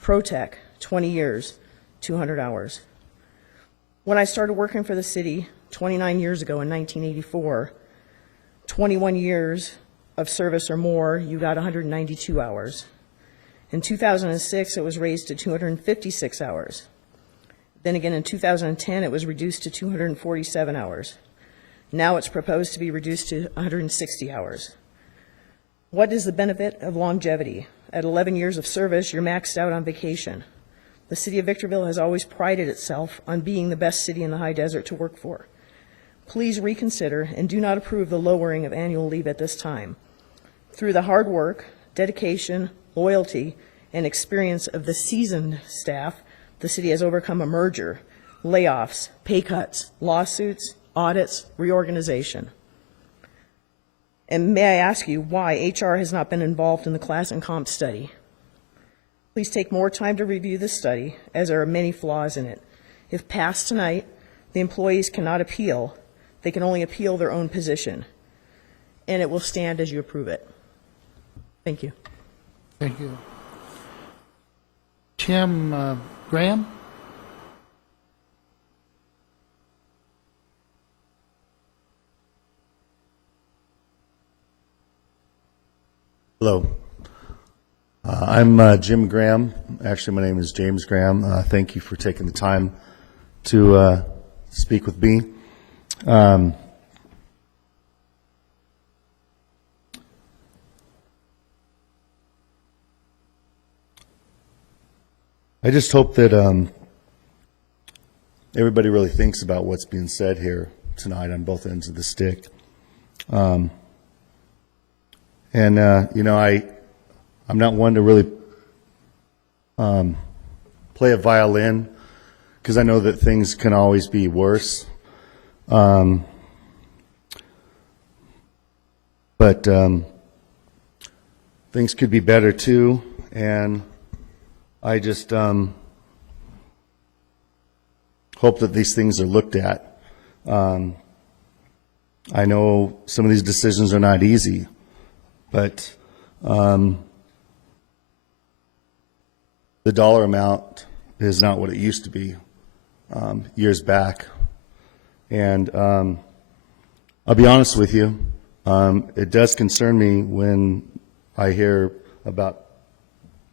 Protec, 20 years, 200 hours. When I started working for the city 29 years ago in 1984, 21 years of service or more, you got 192 hours. In 2006, it was raised to 256 hours. Then again in 2010, it was reduced to 247 hours. Now it's proposed to be reduced to 160 hours. What is the benefit of longevity? At 11 years of service, you're maxed out on vacation. The city of Victorville has always prided itself on being the best city in the high desert to work for. Please reconsider and do not approve the lowering of annual leave at this time. Through the hard work, dedication, loyalty, and experience of the seasoned staff, the city has overcome a merger, layoffs, pay cuts, lawsuits, audits, reorganization. And may I ask you why HR has not been involved in the class and comp study? Please take more time to review the study, as there are many flaws in it. If passed tonight, the employees cannot appeal. They can only appeal their own position. And it will stand as you approve it. Thank you. Thank you. Tim Graham? Hello. I'm Jim Graham. Actually, my name is James Graham. Thank you for taking the time to speak with me. I just hope that everybody really thinks about what's being said here tonight on both ends of the stick. You know, I'm not one to really play a violin, because I know that things can always be worse. But things could be better too, and I just hope that these things are looked at. I know some of these decisions are not easy, but the dollar amount is not what it used to be years back. And I'll be honest with you, it does concern me when I hear about,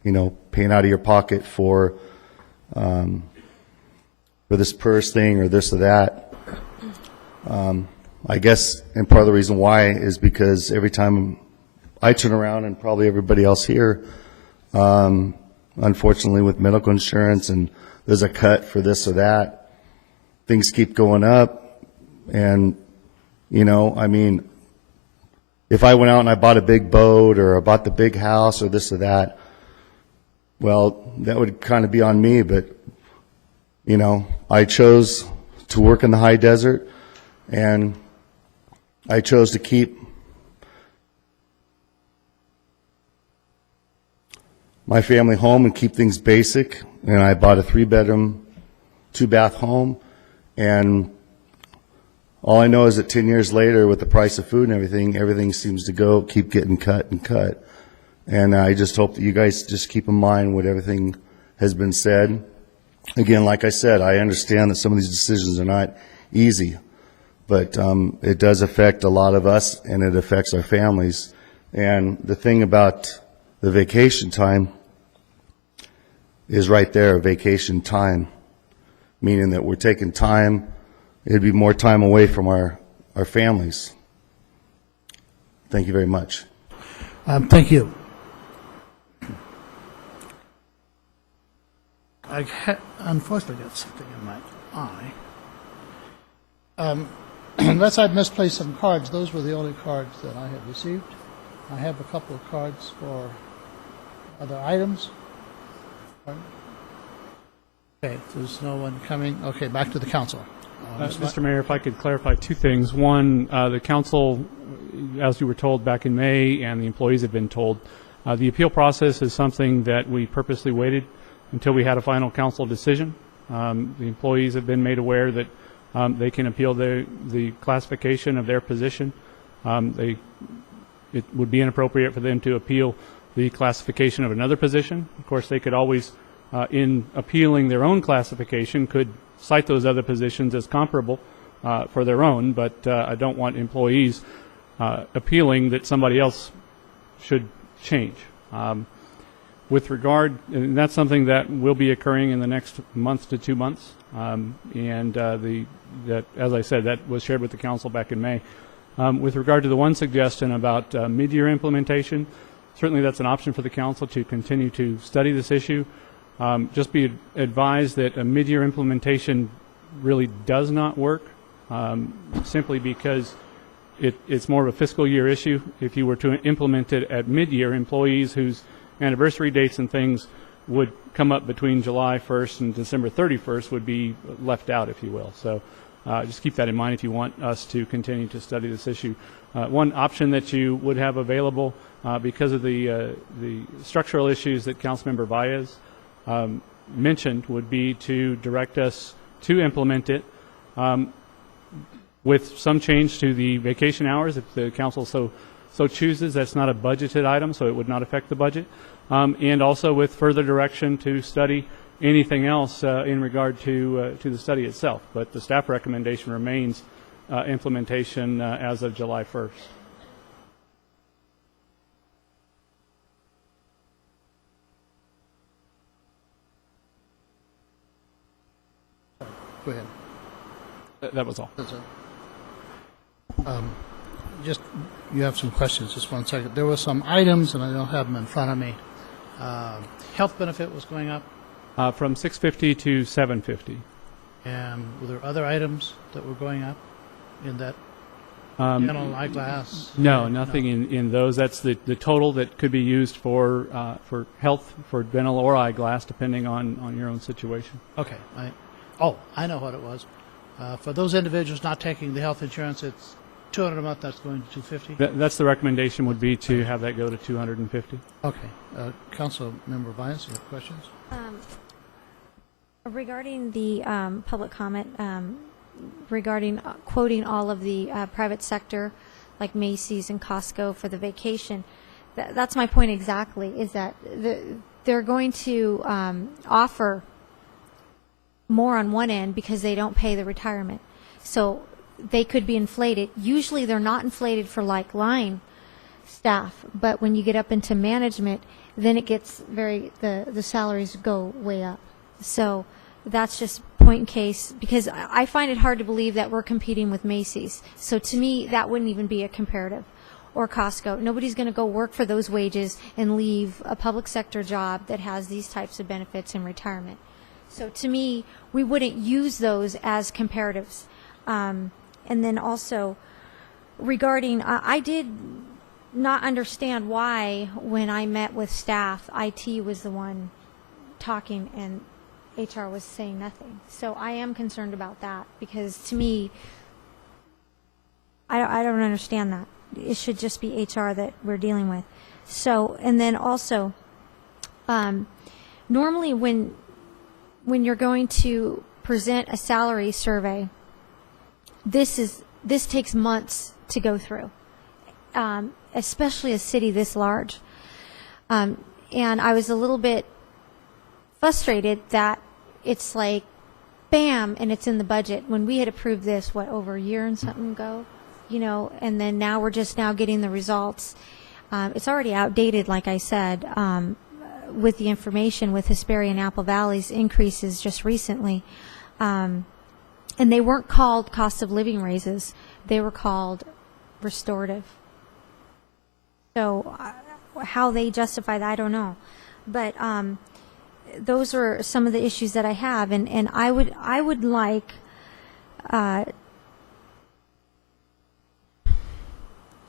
you know, paying out of your pocket for this PERS thing or this or that. I guess, and part of the reason why is because every time I turn around, and probably everybody else here, unfortunately with medical insurance, and there's a cut for this or that, things keep going up. And, you know, I mean, if I went out and I bought a big boat or I bought the big house or this or that, well, that would kind of be on me. But, you know, I chose to work in the high desert, and I chose to keep my family home and keep things basic. And I bought a 3-bedroom, 2-bath home. And all I know is that 10 years later, with the price of food and everything seems to keep getting cut and cut. And I just hope that you guys just keep in mind what everything has been said. Again, like I said, I understand that some of these decisions are not easy, but it does affect a lot of us, and it affects our families. And the thing about the vacation time is right there, vacation time, meaning that we're taking time. It'd be more time away from our families. Thank you very much. Thank you. I unfortunately got something in my eye. Unless I've misplaced some cards, those were the only cards that I have received. I have a couple of cards for other items. Okay, there's no one coming. Okay, back to the council. Mr. Mayor, if I could clarify two things. One, the council, as you were told back in May, and the employees have been told, the appeal process is something that we purposely waited until we had a final council decision. The employees have been made aware that they can appeal the classification of their position. It would be inappropriate for them to appeal the classification of another position. Of course, they could always, in appealing their own classification, could cite those other positions as comparable for their own, but I don't want employees appealing that somebody else should change. With regard, and that's something that will be occurring in the next month to 2 months. That, as I said, that was shared with the council back in May. With regard to the one suggestion about mid-year implementation, certainly that's an option for the council to continue to study this issue. Just be advised that a mid-year implementation really does not work, simply because it's more of a fiscal year issue. If you were to implement it at mid-year, employees whose anniversary dates and things would come up between July 1st and December 31st would be left out, if you will. So just keep that in mind if you want us to continue to study this issue. One option that you would have available because of the structural issues that Councilmember Baez mentioned would be to direct us to implement it with some change to the vacation hours if the council so chooses. That's not a budgeted item, so it would not affect the budget. And also with further direction to study anything else in regard to the study itself. But the staff recommendation remains implementation as of July 1st. Go ahead. That was all. That's it. Just, you have some questions, just one second. There were some items, and I don't have them in front of me. Health benefit was going up, From $650 to $750. and were there other items that were going up in that dental, eyeglass? No, nothing in those. That's the total that could be used for health, for dental or eyeglass, depending on your own situation. Okay. I know what it was. For those individuals not taking the health insurance, it's $200 a month, that's going to $250? That's the recommendation would be to have that go to $250. Okay. Councilmember Baez, you have questions? Regarding the public comment, regarding quoting all of the private sector, like Macy's and Costco for the vacation, that's my point exactly, is that they're going to offer more on one end because they don't pay the retirement. So they could be inflated. Usually they're not inflated for like line staff, but when you get up into management, then it gets the salaries go way up. So that's just point in case, because I find it hard to believe that we're competing with Macy's. So to me, that wouldn't even be a comparative. Or Costco. Nobody's going to go work for those wages and leave a public sector job that has these types of benefits in retirement. So to me, we wouldn't use those as comparatives. And then also, regarding, I did not understand why, when I met with staff, IT was the one talking and HR was saying nothing. So I am concerned about that, because to me, I don't understand that. It should just be HR that we're dealing with. So, and then also, normally when you're going to present a salary survey, this takes months to go through, especially a city this large. And I was a little bit frustrated that it's like, bam, and it's in the budget, when we had approved this, over a year and something ago, and then now we're just now getting the results. It's already outdated, like I said, with the information with Hesperia and Apple Valley's increases just recently. And they weren't called cost of living raises. They were called restorative. So how they justify that, I don't know. But those are some of the issues that I have. And I would like, I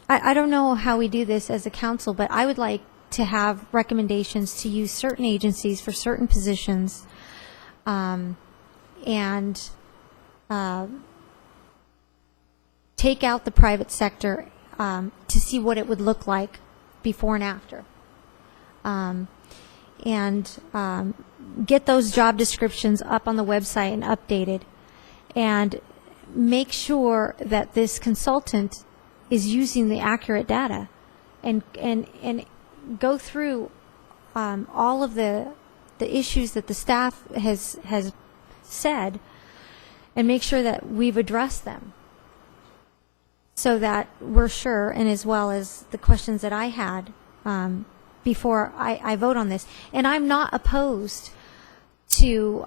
don't know how we do this as a council, but I would like to have recommendations to use certain agencies for certain positions, and take out the private sector to see what it would look like before and after, and get those job descriptions up on the website and updated, and make sure that this consultant is using the accurate data, and go through all of the issues that the staff has said, and make sure that we've addressed them, so that we're sure, and as well as the questions that I had, before I vote on this. And I'm not opposed to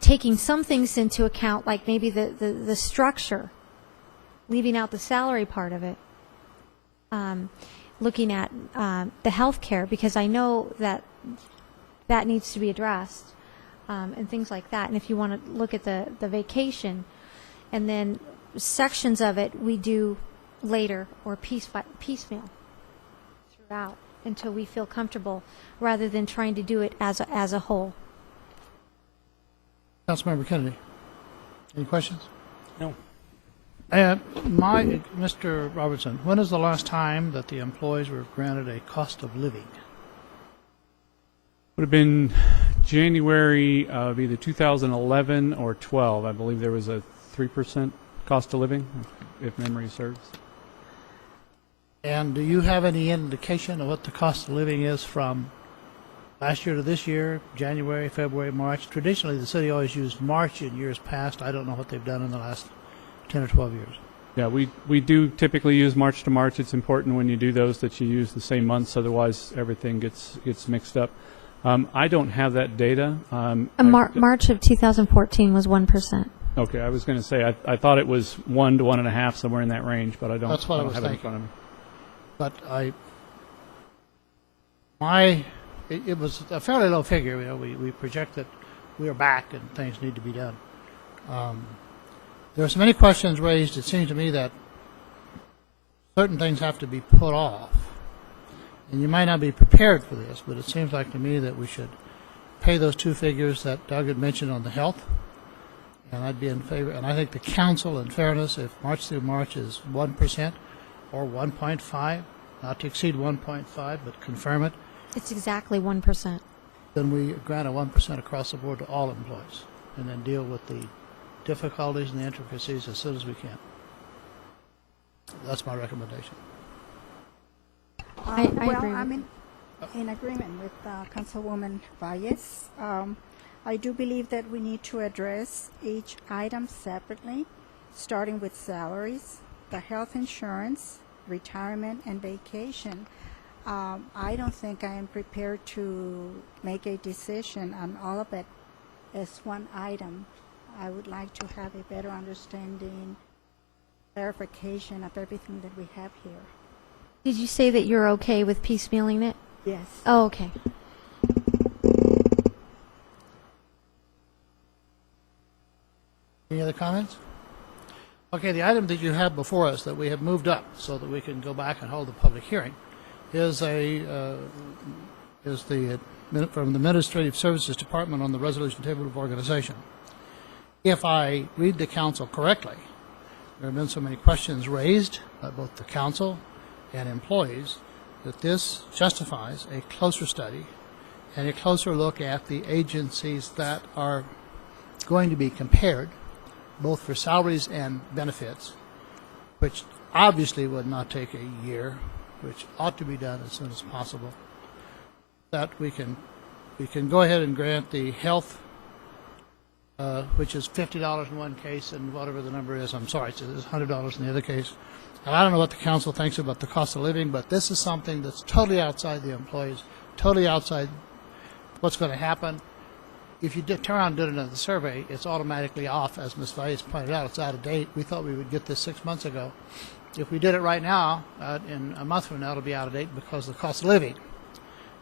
taking some things into account, like maybe the structure, leaving out the salary part of it, looking at the health care, because I know that needs to be addressed, and things like that. And if you want to look at the vacation, and then sections of it we do later or piecemeal throughout until we feel comfortable, rather than trying to do it as a whole. Councilmember Kennedy, any questions? No. Mr. Robertson, when is the last time that the employees were granted a cost of living? Would have been January of either 2011 or 12. I believe there was a 3% cost of living, if memory serves. And do you have any indication of what the cost of living is from last year to this year, January, February, March? Traditionally, the city always used March in years past. I don't know what they've done in the last 10 or 12 years. Yeah, we do typically use March to March. It's important when you do those that you use the same months, otherwise everything gets mixed up. I don't have that data. March of 2014 was 1%. Okay, I was going to say I thought it was 1 to 1.5, somewhere in that range, but I don't. That's what I was have it in thinking. front of me. But it was a fairly low figure. You know, we project that we are back and things need to be done. There are so many questions raised. It seems to me that certain things have to be put off. And you might not be prepared for this, but it seems like to me that we should pay those two figures that Doug had mentioned on the health. And I'd be in favor. And I think the council, in fairness, if March through March is 1% or 1.5, not to exceed 1.5, but confirm it, It's exactly 1%. then we grant a 1% across the board to all employees, and then deal with the difficulties and the intricacies as soon as we can. That's my recommendation. I well, agree with I'm in agreement with Councilwoman Valles. I do believe that we need to address each item separately, starting with salaries, the health insurance, retirement, and vacation. I don't think I am prepared to make a decision on all of it as one item. I would like to have a better understanding, clarification of everything that we have here. Did you say that you're okay with piecemealing it? Yes. Oh, okay. Any other comments? Okay, the item that you have before us that we have moved up so that we can go back and hold the public hearing is from the Administrative Services Department on the Resolution Table of Organization. If I read the council correctly, there have been so many questions raised by both the council and employees that this justifies a closer study and a closer look at the agencies that are going to be compared, both for salaries and benefits, which obviously would not take a year, which ought to be done as soon as possible. That we can go ahead and grant the health, which is $50 in one case, and whatever the number is, I'm sorry, it's $100 in the other case. And I don't know what the council thinks about the cost of living, but this is something that's totally outside the employees, totally outside what's going to happen. If you turn around and do another survey, it's automatically off. As Ms. Valles pointed out, it's out of date. We thought we would get this 6 months ago. If we did it right now, in a month from now, it'll be out of date because of the cost of living.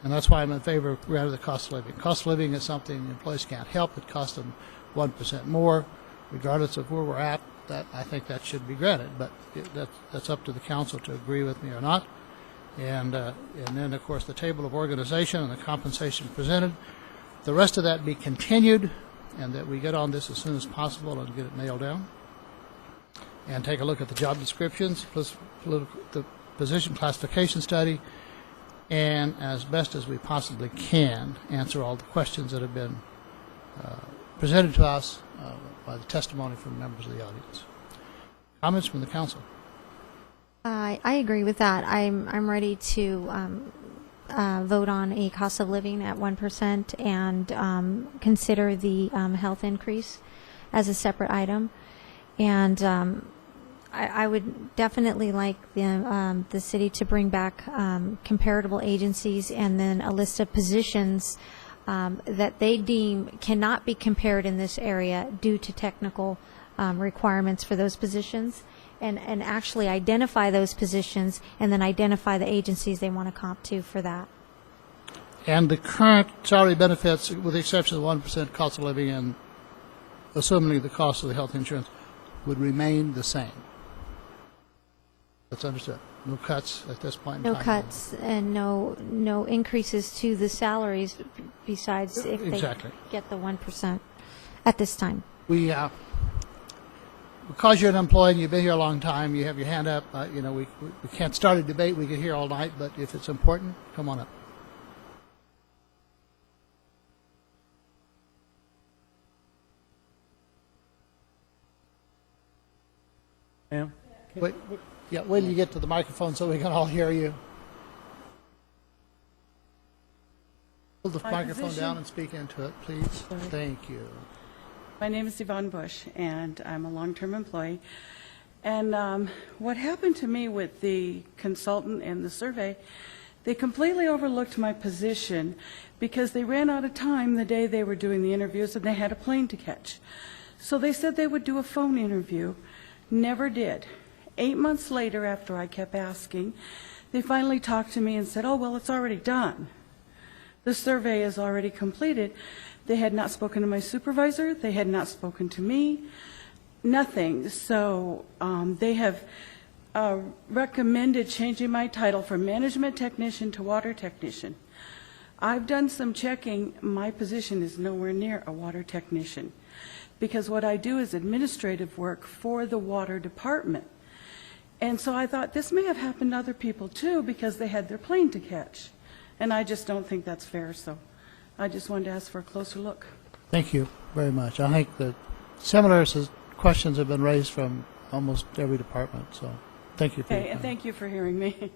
And that's why I'm in favor of rather the cost of living. Cost of living is something the employees can't help. It costs them 1% more, regardless of where we're at. That I think that should be granted, but that's up to the council to agree with me or not. And then, of course, the table of organization and the compensation presented. The rest of that be continued, and that we get on this as soon as possible and get it nailed down. And take a look at the job descriptions, plus the position classification study, and as best as we possibly can, answer all the questions that have been presented to us by the testimony from members of the audience. Comments from the council? I agree with that. I'm ready to vote on a cost of living at 1% and consider the health increase as a separate item. And I would definitely like the city to bring back comparable agencies and then a list of positions that they deem cannot be compared in this area due to technical requirements for those positions, and actually identify those positions and then identify the agencies they want to comp to for that. And the current salary benefits, with the exception of the 1% cost of living and assuming the cost of the health insurance, would remain the same. That's understood. No cuts at this point in No time. cuts and no increases to the salaries besides if Exactly. they get the 1% at this time. We, because you're an employee and you've been here a long time, you have your hand up. We can't start a debate. We could hear all night, but if it's important, come on up. Ma'am? Wait till you get to the microphone so we can all hear you. Hold the microphone down and speak into it, please. Thank you. My name is Yvonne Bush, and I'm a long-term employee. And what happened to me with the consultant and the survey, they completely overlooked my position because they ran out of time the day they were doing the interviews and they had a plane to catch. So they said they would do a phone interview, never did. 8 months later, after I kept asking, they finally talked to me and said, oh, well, it's already done. The survey is already completed. They had not spoken to my supervisor. They had not spoken to me. Nothing. So they have recommended changing my title from management technician to water technician. I've done some checking. My position is nowhere near a water technician because what I do is administrative work for the water department. And so I thought this may have happened to other people too because they had their plane to catch. And I just don't think that's fair, so I just wanted to ask for a closer look. Thank you very much. I think that similar questions have been raised from almost every department, so thank you for your Okay, and time. thank you for hearing me.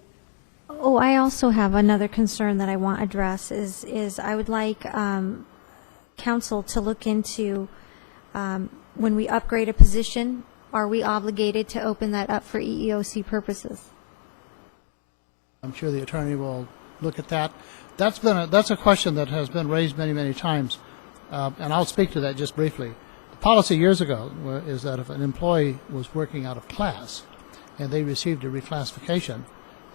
Oh, I also have another concern that I want to address is I would like council to look into when we upgrade a position, are we obligated to open that up for EEOC purposes? I'm sure the attorney will look at that. That's a question that has been raised many, many times, and I'll speak to that just briefly. The policy years ago is that if an employee was working out of class and they received a reclassification,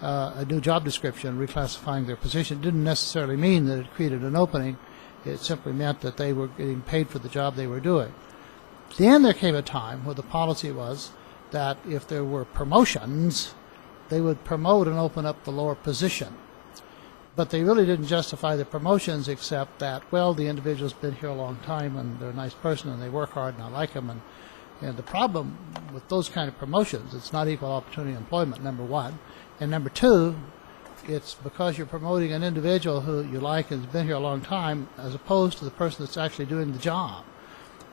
a new job description reclassifying their position, didn't necessarily mean that it created an opening. It simply meant that they were getting paid for the job they were doing. Then there came a time where the policy was that if there were promotions, they would promote and open up the lower position. But they really didn't justify the promotions except that, well, the individual's been here a long time and they're a nice person and they work hard and I like them. And the problem with those kind of promotions, it's not equal opportunity employment, number one. And number two, it's because you're promoting an individual who you like and has been here a long time as opposed to the person that's actually doing the job.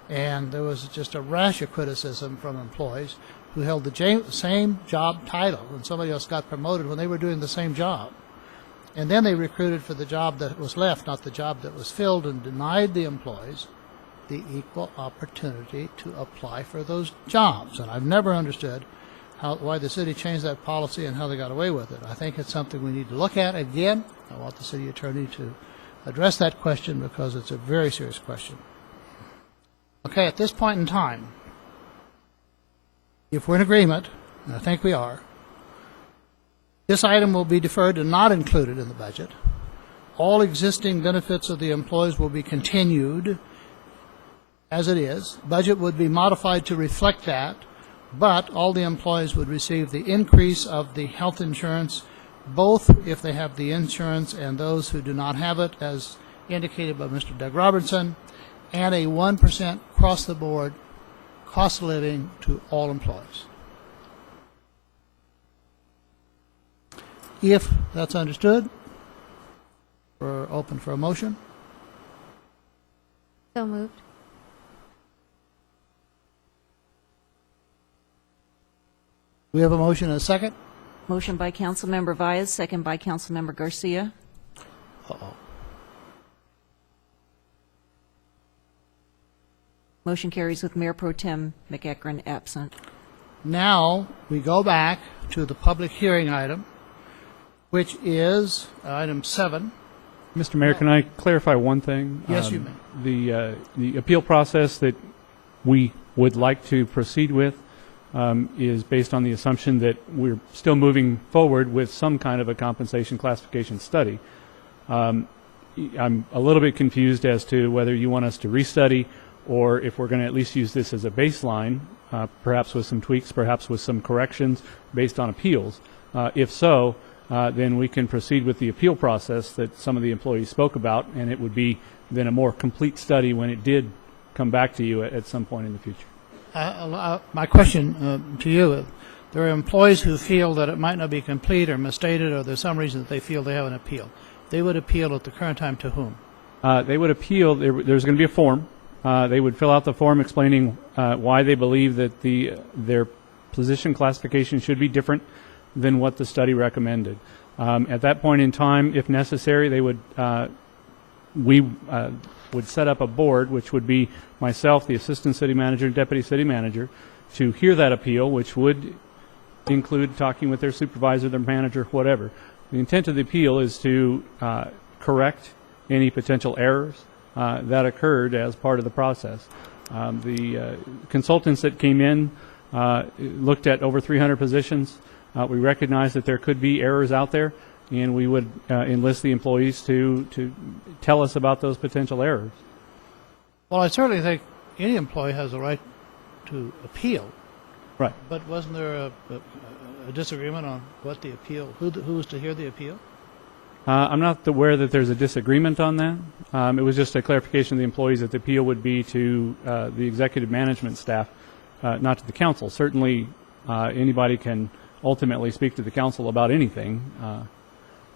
And there was just a rash of criticism from employees who held the same job title and somebody else got promoted when they were doing the same job. And then they recruited for the job that was left, not the job that was filled, and denied the employees the equal opportunity to apply for those jobs. And I've never understood why the city changed that policy and how they got away with it. I think it's something we need to look at again. I want the city attorney to address that question because it's a very serious question. Okay, at this point in time, if we're in agreement, and I think we are, this item will be deferred and not included in the budget. All existing benefits of the employees will be continued as it is. Budget would be modified to reflect that, but all the employees would receive the increase of the health insurance, both if they have the insurance and those who do not have it, as indicated by Mr. Doug Robertson, and a 1% across-the-board cost of living to all employees. If that's understood, we're open for a motion. So moved. We have a motion and a second. Motion by Councilmember Valles, second by Councilmember Garcia. Uh-oh. Motion carries with Mayor Pro Tem McEachran absent. Now, we go back to the public hearing item, which is item 7. Mr. Mayor, can I clarify one thing? Yes, you may. The appeal process that we would like to proceed with is based on the assumption that we're still moving forward with some kind of a compensation classification study. I'm a little bit confused as to whether you want us to restudy or if we're going to at least use this as a baseline, perhaps with some tweaks, perhaps with some corrections based on appeals. If so, then we can proceed with the appeal process that some of the employees spoke about, and it would be then a more complete study when it did come back to you at some point in the future. My question to you, there are employees who feel that it might not be complete or misstated, or there's some reason that they feel they have an appeal. They would appeal at the current time to whom? They would appeal. There's going to be a form. They would fill out the form explaining why they believe that their position classification should be different than what the study recommended. At that point in time, if necessary, we would set up a board, which would be myself, the assistant city manager, and deputy city manager, to hear that appeal, which would include talking with their supervisor, their manager, whatever. The intent of the appeal is to correct any potential errors that occurred as part of the process. The consultants that came in looked at over 300 positions. We recognize that there could be errors out there, and we would enlist the employees to tell us about those potential errors. Well, I certainly think any employee has a right to appeal. Right. But wasn't there a disagreement on what the appeal, who was to hear the appeal? I'm not aware that there's a disagreement on that. It was just a clarification of the employees that the appeal would be to the executive management staff, not to the council. Certainly, anybody can ultimately speak to the council about anything.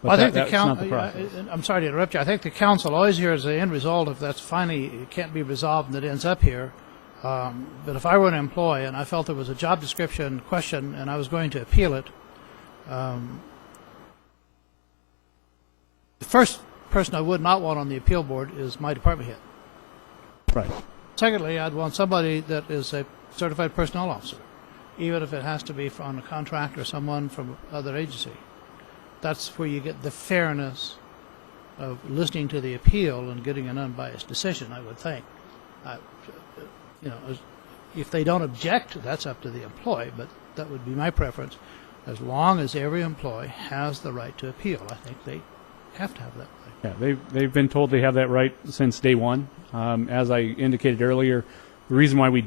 But I think that's not the process. I'm sorry to interrupt you. I think the council always hears the end result if that's finally it can't be resolved and it ends up here. But if I were an employee and I felt there was a job description question and I was going to appeal it, the first person I would not want on the appeal board is my department head. Right. Secondly, I'd want somebody that is a certified personnel officer, even if it has to be on a contract or someone from other agency. That's where you get the fairness of listening to the appeal and getting an unbiased decision, I would think. If they don't object, that's up to the employee, but that would be my preference. As long as every employee has the right to appeal, I think they have to have that right. Yeah, they've been told they have that right since day one. As I indicated earlier, the reason why we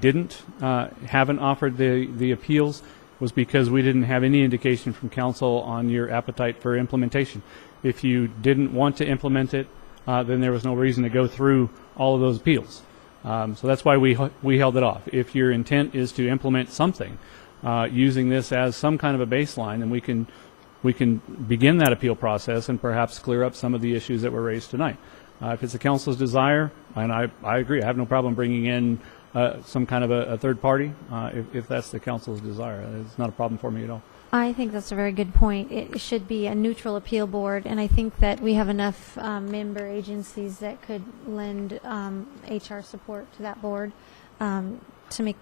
haven't offered the appeals was because we didn't have any indication from council on your appetite for implementation. If you didn't want to implement it, then there was no reason to go through all of those appeals. So that's why we held it off. If your intent is to implement something using this as some kind of a baseline, then we can begin that appeal process and perhaps clear up some of the issues that were raised tonight. If it's the council's desire, and I agree, I have no problem bringing in some kind of a third party if that's the council's desire. It's not a problem for me at all. I think that's a very good point. It should be a neutral appeal board, and I think that we have enough member agencies that could lend HR support to that board to make,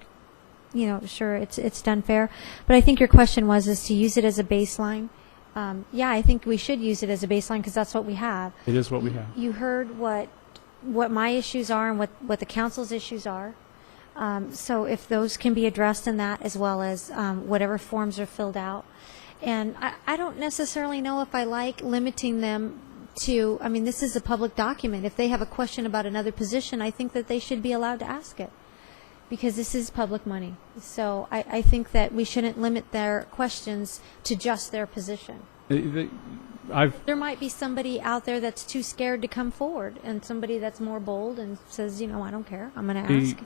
sure it's done fair. But I think your question is to use it as a baseline. Yeah, I think we should use it as a baseline because that's what we have. It is what we have. You heard what my issues are and what the council's issues are. So if those can be addressed in that, as well as whatever forms are filled out. And I don't necessarily know if I like limiting them to, this is a public document. If they have a question about another position, I think that they should be allowed to ask it, because this is public money. So I think that we shouldn't limit their questions to just their position. There might be somebody out there that's too scared to come forward, and somebody that's more bold and says, I don't care, I'm going to ask.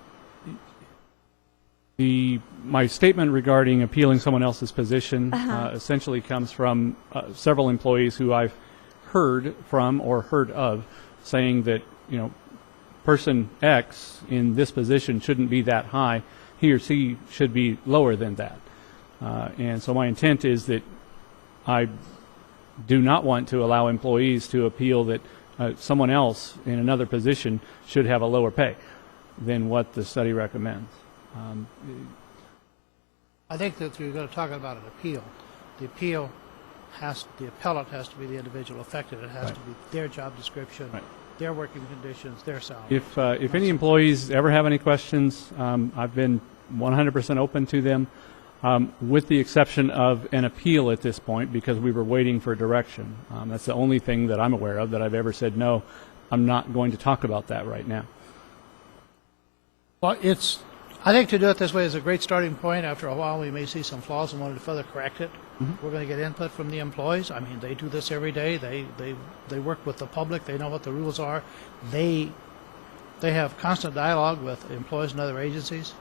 My statement regarding appealing someone else's position essentially comes from several employees who I've heard from or heard of saying that, person X in this position shouldn't be that high. He or she should be lower than that. And so my intent is that I do not want to allow employees to appeal that someone else in another position should have a lower pay than what the study recommends. I think that you're going to talk about an appeal. The appellate has to be the individual affected. It has to be their job description, their working conditions, their salary. If any employees ever have any questions, I've been 100% open to them, with the exception of an appeal at this point, because we were waiting for direction. That's the only thing that I'm aware of that I've ever said, no, I'm not going to talk about that right now. Well, I think to do it this way is a great starting point. After a while, we may see some flaws and want to further correct it. We're going to get input from the employees. I mean, they do this every day. They work with the public. They know what the rules are. They have constant dialogue with employees and other agencies.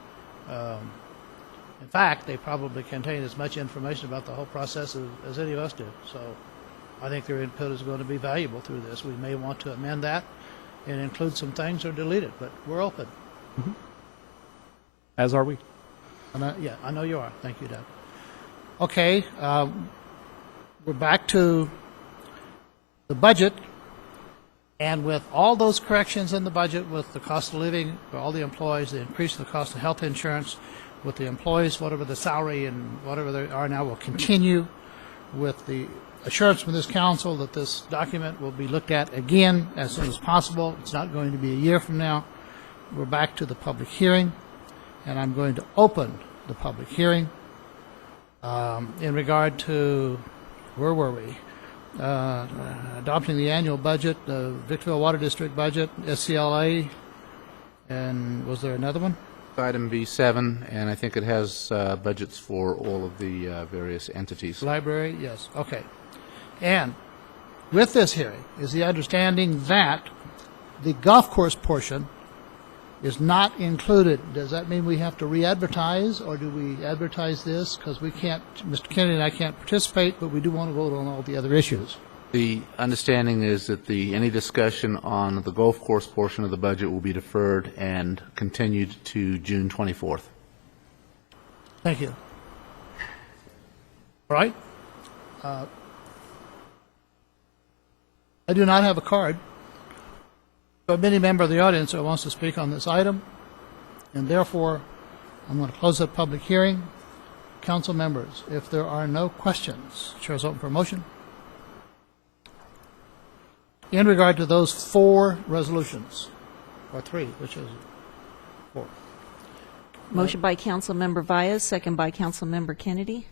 In fact, they probably contain as much information about the whole process as any of us do. So I think their input is going to be valuable through this. We may want to amend that and include some things or delete it, but we're open. As are we. Yeah, I know you are. Thank you, Doug. Okay, we're back to the budget, and with all those corrections in the budget, with the cost of living for all the employees, the increase in the cost of health insurance, with the employees, whatever the salary and whatever they are now will continue, with the assurance from this council that this document will be looked at again as soon as possible. It's not going to be a year from now. We're back to the public hearing, and I'm going to open the public hearing in regard to, where were we? Adopting the annual budget, the Victorville Water District budget, SCLA, and was there another one? Item B7, and I think it has budgets for all of the various entities. Library, yes, okay. And with this hearing is the understanding that the golf course portion is not included. Does that mean we have to re-advertise, or do we advertise this? Because we can't, Mr. Kennedy and I can't participate, but we do want to vote on all the other issues. The understanding is that any discussion on the golf course portion of the budget will be deferred and continued to June 24th. Thank you. All right. I do not have a card. But any member of the audience that wants to speak on this item, and therefore I'm going to close the public hearing. Council members, if there are no questions, chair is open for a motion. In regard to those 4 resolutions, or 3, which is 4. Motion by Councilmember Valles, second by Councilmember Kennedy.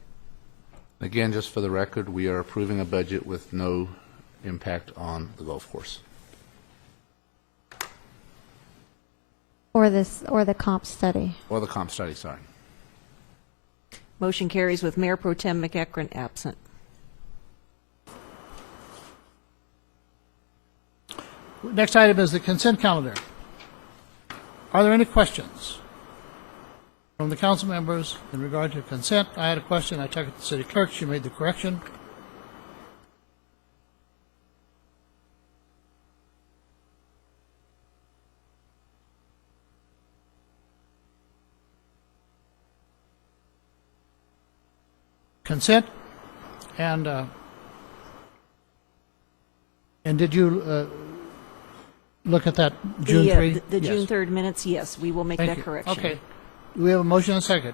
Again, just for the record, we are approving a budget with no impact on the golf course. Or the comp study. Or the comp study, sorry. Motion carries with Mayor Pro Tem McEachron absent. Next item is the consent calendar. Are there any questions from the council members in regard to consent? I had a question. I checked with the city clerk. She made the correction. Consent, and did you look at that June 3? The Yes. June 3rd minutes, yes, we will make Thank that you. correction. Okay. Do we have a motion and a second?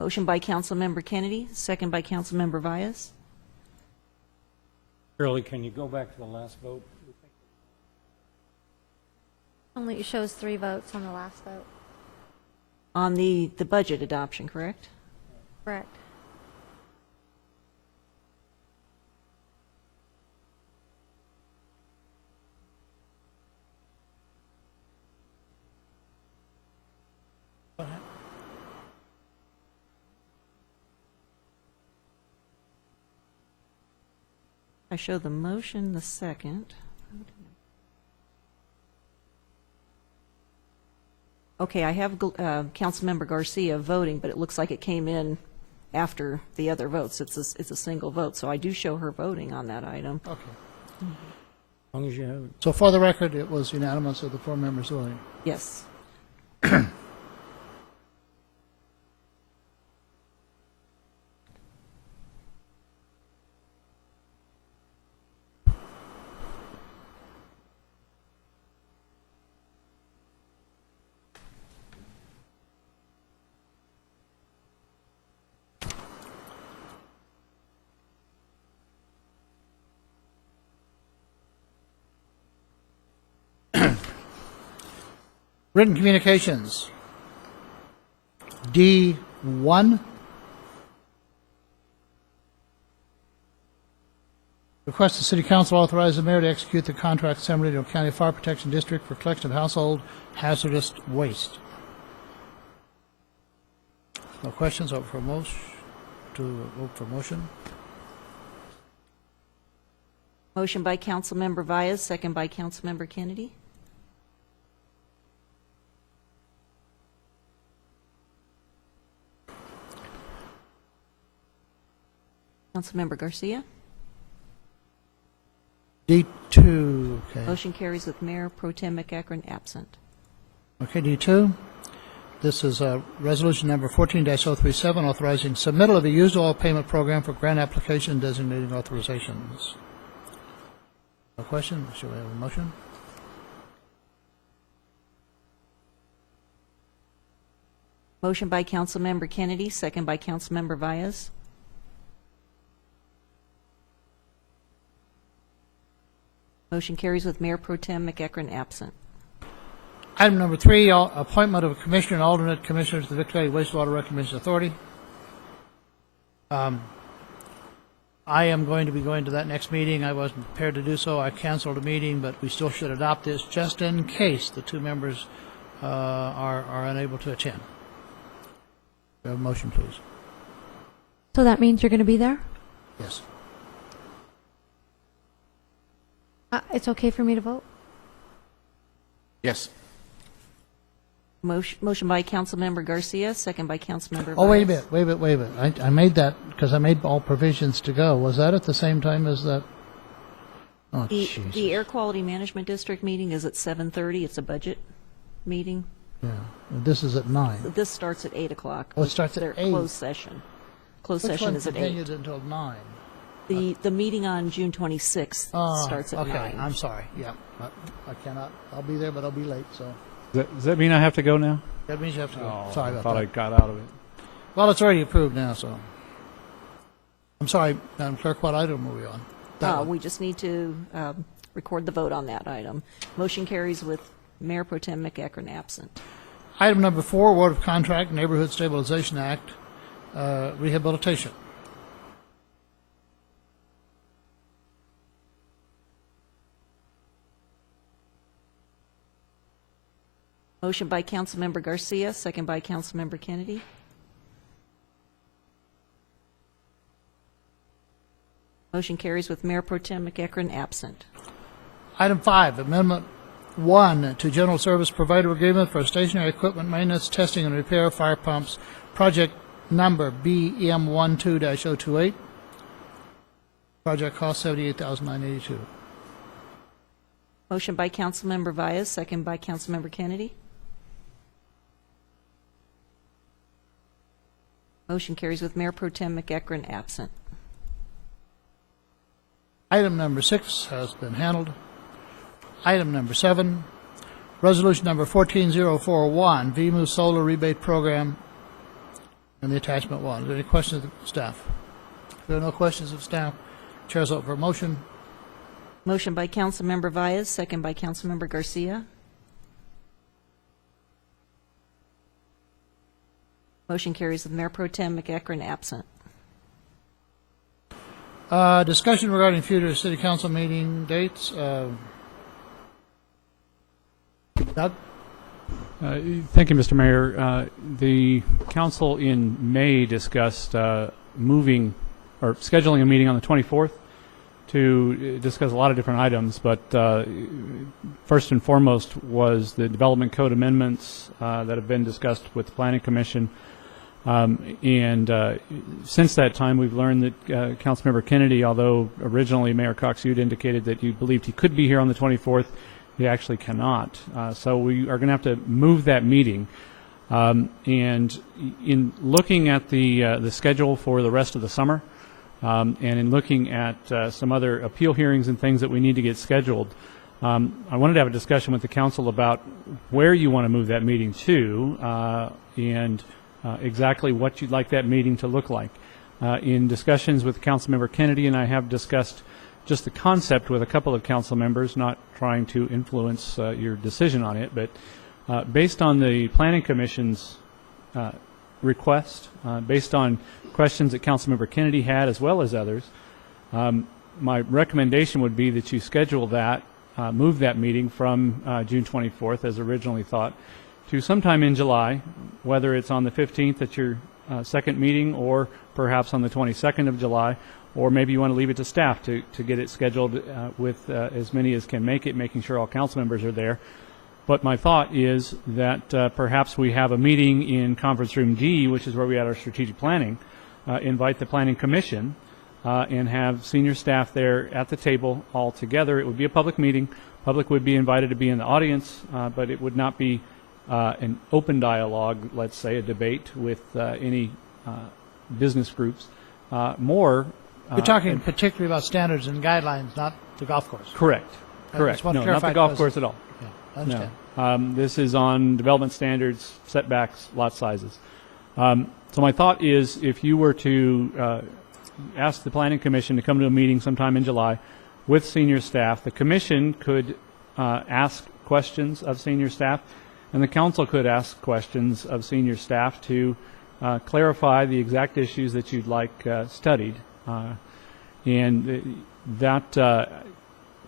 Motion by Councilmember Kennedy, second by Councilmember Valles. Shirley, can you go back to the last vote? Only shows 3 votes on the last vote. On the budget adoption, correct? Correct. I show the motion, the second. Okay, I have Councilmember Garcia voting, but it looks like it came in after the other votes. It's a single vote, so I do show her voting on that item. Okay. As long as you have it. So for the record, it was unanimous of the 4 members voting. Yes. Written communications. D1. Request the City Council authorize the mayor to execute the contract with San Bernardino County Fire Protection District for collection of household hazardous waste. No questions. Vote for motion. Motion by Councilmember Vyas, second by Councilmember Kennedy. Councilmember Garcia. D2. Okay. Motion carries with Mayor Pro Tem McEachron absent. Okay, D2. This is resolution number 14-037, authorizing submittal of a used oil payment program for grant application and designating authorizations. No question? Shall we have a motion? Motion by Councilmember Kennedy, second by Councilmember Vyas. Motion carries with Mayor Pro Tem McEachron absent. Item number 3, appointment of a commissioner and alternate commissioners to the Victor Valley Wastewater Reclamation Authority. I am going to be going to that next meeting. I wasn't prepared to do so. I canceled a meeting, but we still should adopt this just in case the two members are unable to attend. We have a motion, please. So that means you're going to be there? Yes. It's okay for me to vote? Yes. Motion by Councilmember Garcia, second by Councilmember Vyas. Oh, wait a minute. I made that because I made all provisions to go. Was that at the same time as that? Oh, jeez. The Air Quality Management District meeting is at 7:30. It's a budget meeting. Yeah. This is at 9. This starts at 8 o'clock. Oh, it starts at Their 8. Closed session. Closed Which session one is at 8. continued until 9? The meeting on June 26th starts at 9. Okay, I'm sorry. Yeah, I cannot. I'll be there, but I'll be late. So Does that mean I have to go now? that means you have to go. Oh, Sorry I about thought that. I got out of it. Well, it's already approved now, so I'm sorry, Madam Clerk. What item are we on? That one. We just need to record the vote on that item. Motion carries with Mayor Pro Tem McEachron absent. Item number 4, award of contract, Neighborhood Stabilization Act, rehabilitation. Motion by Councilmember Garcia, second by Councilmember Kennedy. Motion carries with Mayor Pro Tem McEachron absent. Item 5, Amendment 1 to General Service Provider Agreement for Stationary Equipment Maintenance, Testing, and Repair of Fire Pumps, Project Number BM12-028. Project cost $78,982. Motion by Councilmember Vyas, second by Councilmember Kennedy. Motion carries with Mayor Pro Tem McEachron absent. Item number 6 has been handled. Item number 7, resolution number 14041, VMU Solar Rebate Program, and the attachment 1. Are there any questions of staff? If there are no questions of staff, Chair's up for a motion. Motion by Councilmember Vyas, second by Councilmember Garcia. Motion carries with Mayor Pro Tem McEachron absent. Discussion regarding future city council meeting dates. Doug? Thank you, Mr. Mayor. The council in May discussed moving or scheduling a meeting on the 24th to discuss a lot of different items, but first and foremost was the development code amendments that have been discussed with the Planning Commission. Since that time, we've learned that Councilmember Kennedy, although originally Mayor Cox, you'd indicated that you believed he could be here on the 24th, he actually cannot. So we are going to have to move that meeting. And in looking at the schedule for the rest of the summer, and in looking at some other appeal hearings and things that we need to get scheduled, I wanted to have a discussion with the council about where you want to move that meeting to, and exactly what you'd like that meeting to look like. In discussions with Councilmember Kennedy, and I have discussed just the concept with a couple of council members, not trying to influence your decision on it, but Based on the Planning Commission's request, based on questions that Councilmember Kennedy had as well as others, my recommendation would be that you schedule that, move that meeting from June 24th as originally thought to sometime in July, whether it's on the 15th at your second meeting or perhaps on the 22nd of July, or maybe you want to leave it to staff to get it scheduled with as many as can make it, making sure all council members are there. But my thought is that perhaps we have a meeting in Conference Room D, which is where we had our strategic planning, invite the Planning Commission, and have senior staff there at the table all together. It would be a public meeting. Public would be invited to be in the audience, but it would not be an open dialogue, let's say, a debate with any business groups. You're talking particularly about standards and guidelines, not the golf course. Correct. Correct. No, not the golf course at all. Yeah, I understand. No. This is on development standards, setbacks, lot sizes. So my thought is if you were to ask the Planning Commission to come to a meeting sometime in July with senior staff, the Commission could ask questions of senior staff, and the Council could ask questions of senior staff to clarify the exact issues that you'd like studied. And that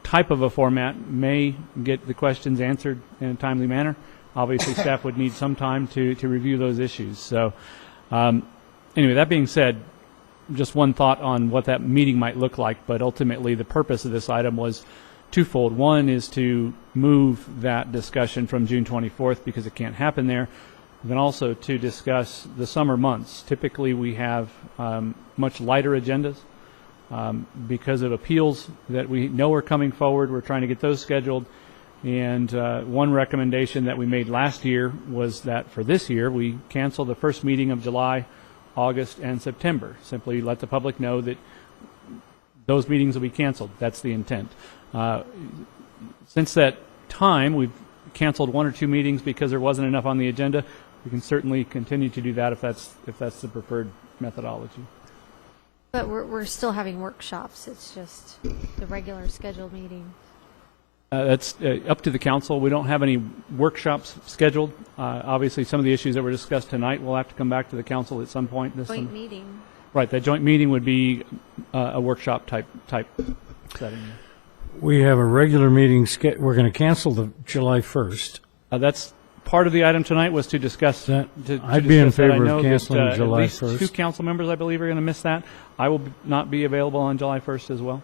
type of a format may get the questions answered in a timely manner. Obviously, staff would need some time to review those issues. So anyway, that being said, just one thought on what that meeting might look like, but ultimately the purpose of this item was twofold. One is to move that discussion from June 24th because it can't happen there, then also to discuss the summer months. Typically we have much lighter agendas because of appeals that we know are coming forward. We're trying to get those scheduled. And one recommendation that we made last year was that for this year we cancel the first meeting of July, August, and September. Simply let the public know that those meetings will be canceled. That's the intent. Since that time, we've canceled one or two meetings because there wasn't enough on the agenda. We can certainly continue to do that if that's the preferred methodology. But we're still having workshops. It's just the regular scheduled meeting. That's up to the council. We don't have any workshops scheduled. Obviously, some of the issues that were discussed tonight will have to come back to the council at some point. Joint meeting. Right. That joint meeting would be a workshop type setting. We have a regular meeting. We're going to cancel the July 1st. That's part of the item tonight was to discuss that. I'd be in favor of canceling July 1st. At least 2 council members, I believe, are going to miss that. I will not be available on July 1st as well.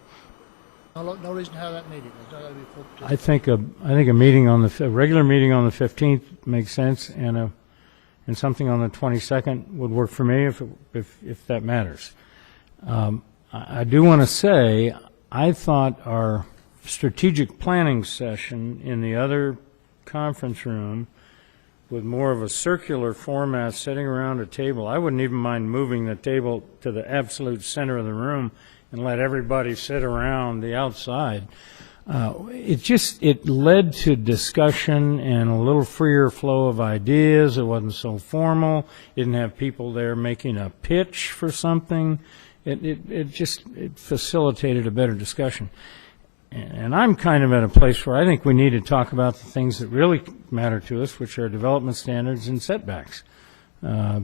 No reason to have that meeting. There's not going to be full I think a meeting on a regular meeting on the 15th makes sense, and something on the 22nd would work for me if that matters. I do want to say I thought our strategic planning session in the other conference room with more of a circular format, sitting around a table. I wouldn't even mind moving the table to the absolute center of the room and let everybody sit around the outside. It led to discussion and a little freer flow of ideas. It wasn't so formal. It didn't have people there making a pitch for something. It facilitated a better discussion. And I'm kind of at a place where I think we need to talk about the things that really matter to us, which are development standards and setbacks.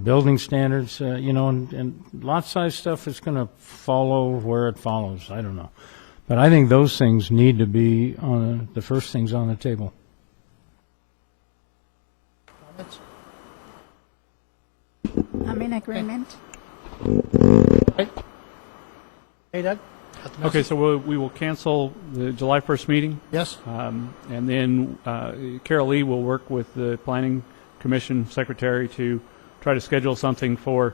Building standards, and lot size stuff is going to follow where it follows. I don't know. But I think those things need to be on the first things on the table. comments. I'm in agreement. Right. Hey, Doug? Okay, so we will cancel the July 1st meeting. Yes. And then Carol Lee will work with the Planning Commission Secretary to try to schedule something for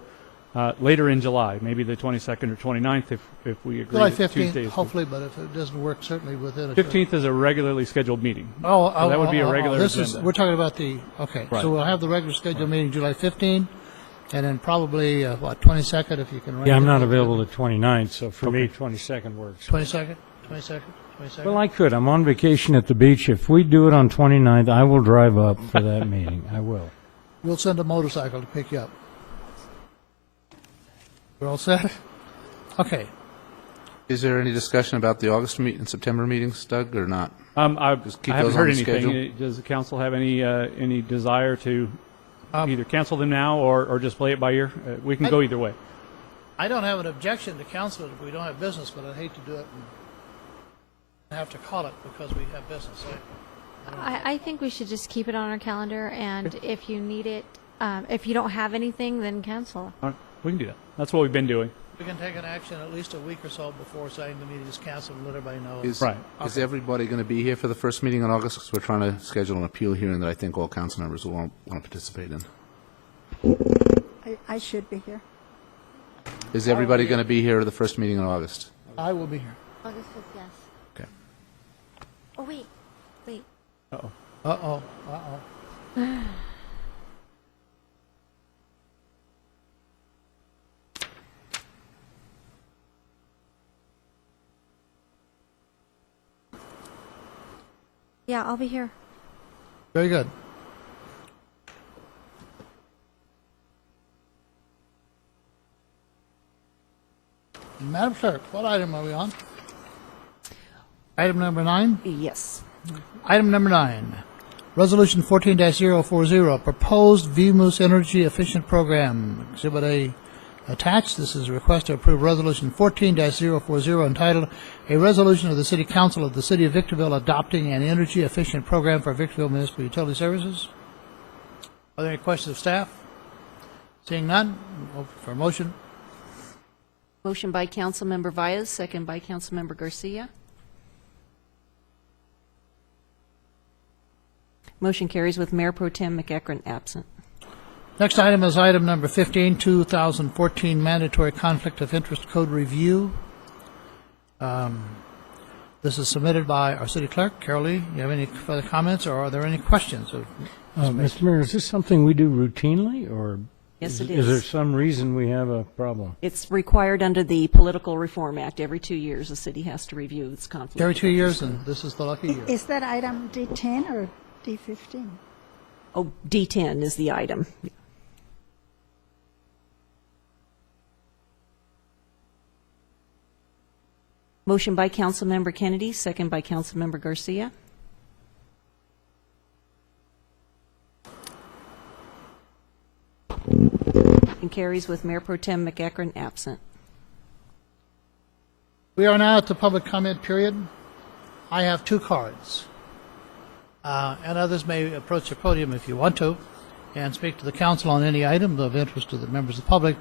later in July, maybe the 22nd or 29th if we agree. July that 15th, Tuesday is hopefully, but if it doesn't work, certainly within a... 15th is a regularly scheduled meeting. Oh, So that would be a regular this agenda. is, we're talking about the, okay. Right. So we'll have the regular scheduled meeting July 15, and then probably, 22nd, if you can... Yeah, I'm not available the 29th, so for me, 22nd works. 22nd? Well, I could. I'm on vacation at the beach. If we do it on 29th, I will drive up for that meeting. I will. We'll send a motorcycle to pick you up. We're all set? Okay. Is there any discussion about the August and September meetings, Doug, or not? I Just keep haven't those heard on the anything. schedule. Does the council have any desire to either cancel them now or just play it by ear? We can go either way. I don't have an objection to council it if we don't have business, but I'd hate to do it and have to call it because we have business. I think we should just keep it on our calendar, and if you need it, if you don't have anything, then cancel. All right, we can do that. That's what we've been doing. We can take an action at least a week or so before saying the meeting is canceled and let everybody know. Is everybody going to be here for the first meeting in August? Because we're trying to schedule an appeal hearing that I think all council members will want to participate in. I should be here. Is everybody going to be here at the first meeting in August? I will be here. August 5th, yes. Okay. Oh, wait. Uh-oh. Uh-oh, uh-oh. Yeah, I'll be here. Very good. Madam Clerk, what item are we on? Item number 9? Yes. Item number 9, Resolution 14-040, Proposed VMOOS Energy Efficient Program. Exhibit A attached. This is a request to approve Resolution 14-040 entitled, A Resolution of the City Council of the City of Victorville Adopting an Energy Efficient Program for Victorville Municipal Utility Services. Are there any questions of staff? Seeing none, open for a motion. Motion by Councilmember Valles, second by Councilmember Garcia. Motion carries with Mayor Pro Tem McEachern absent. Next item is item number 15, 2014 Mandatory Conflict of Interest Code Review. This is submitted by our city clerk, Carol Lee. You have any further comments, or are there any questions? Mr. Mayor, is this something we do routinely, or Yes, it is there is. some reason we have a problem? It's required under the Political Reform Act. Every 2 years, the city has to review its conflict. Every 2 years, and this is the lucky year. Is that item D10 or D15? Oh, D10 is the item. Motion by Councilmember Kennedy, second by Councilmember Garcia. And carries with Mayor Pro Tem McEachern absent. We are now at the public comment period. I have 2 cards. And others may approach the podium if you want to and speak to the council on any item of interest to the members of the public.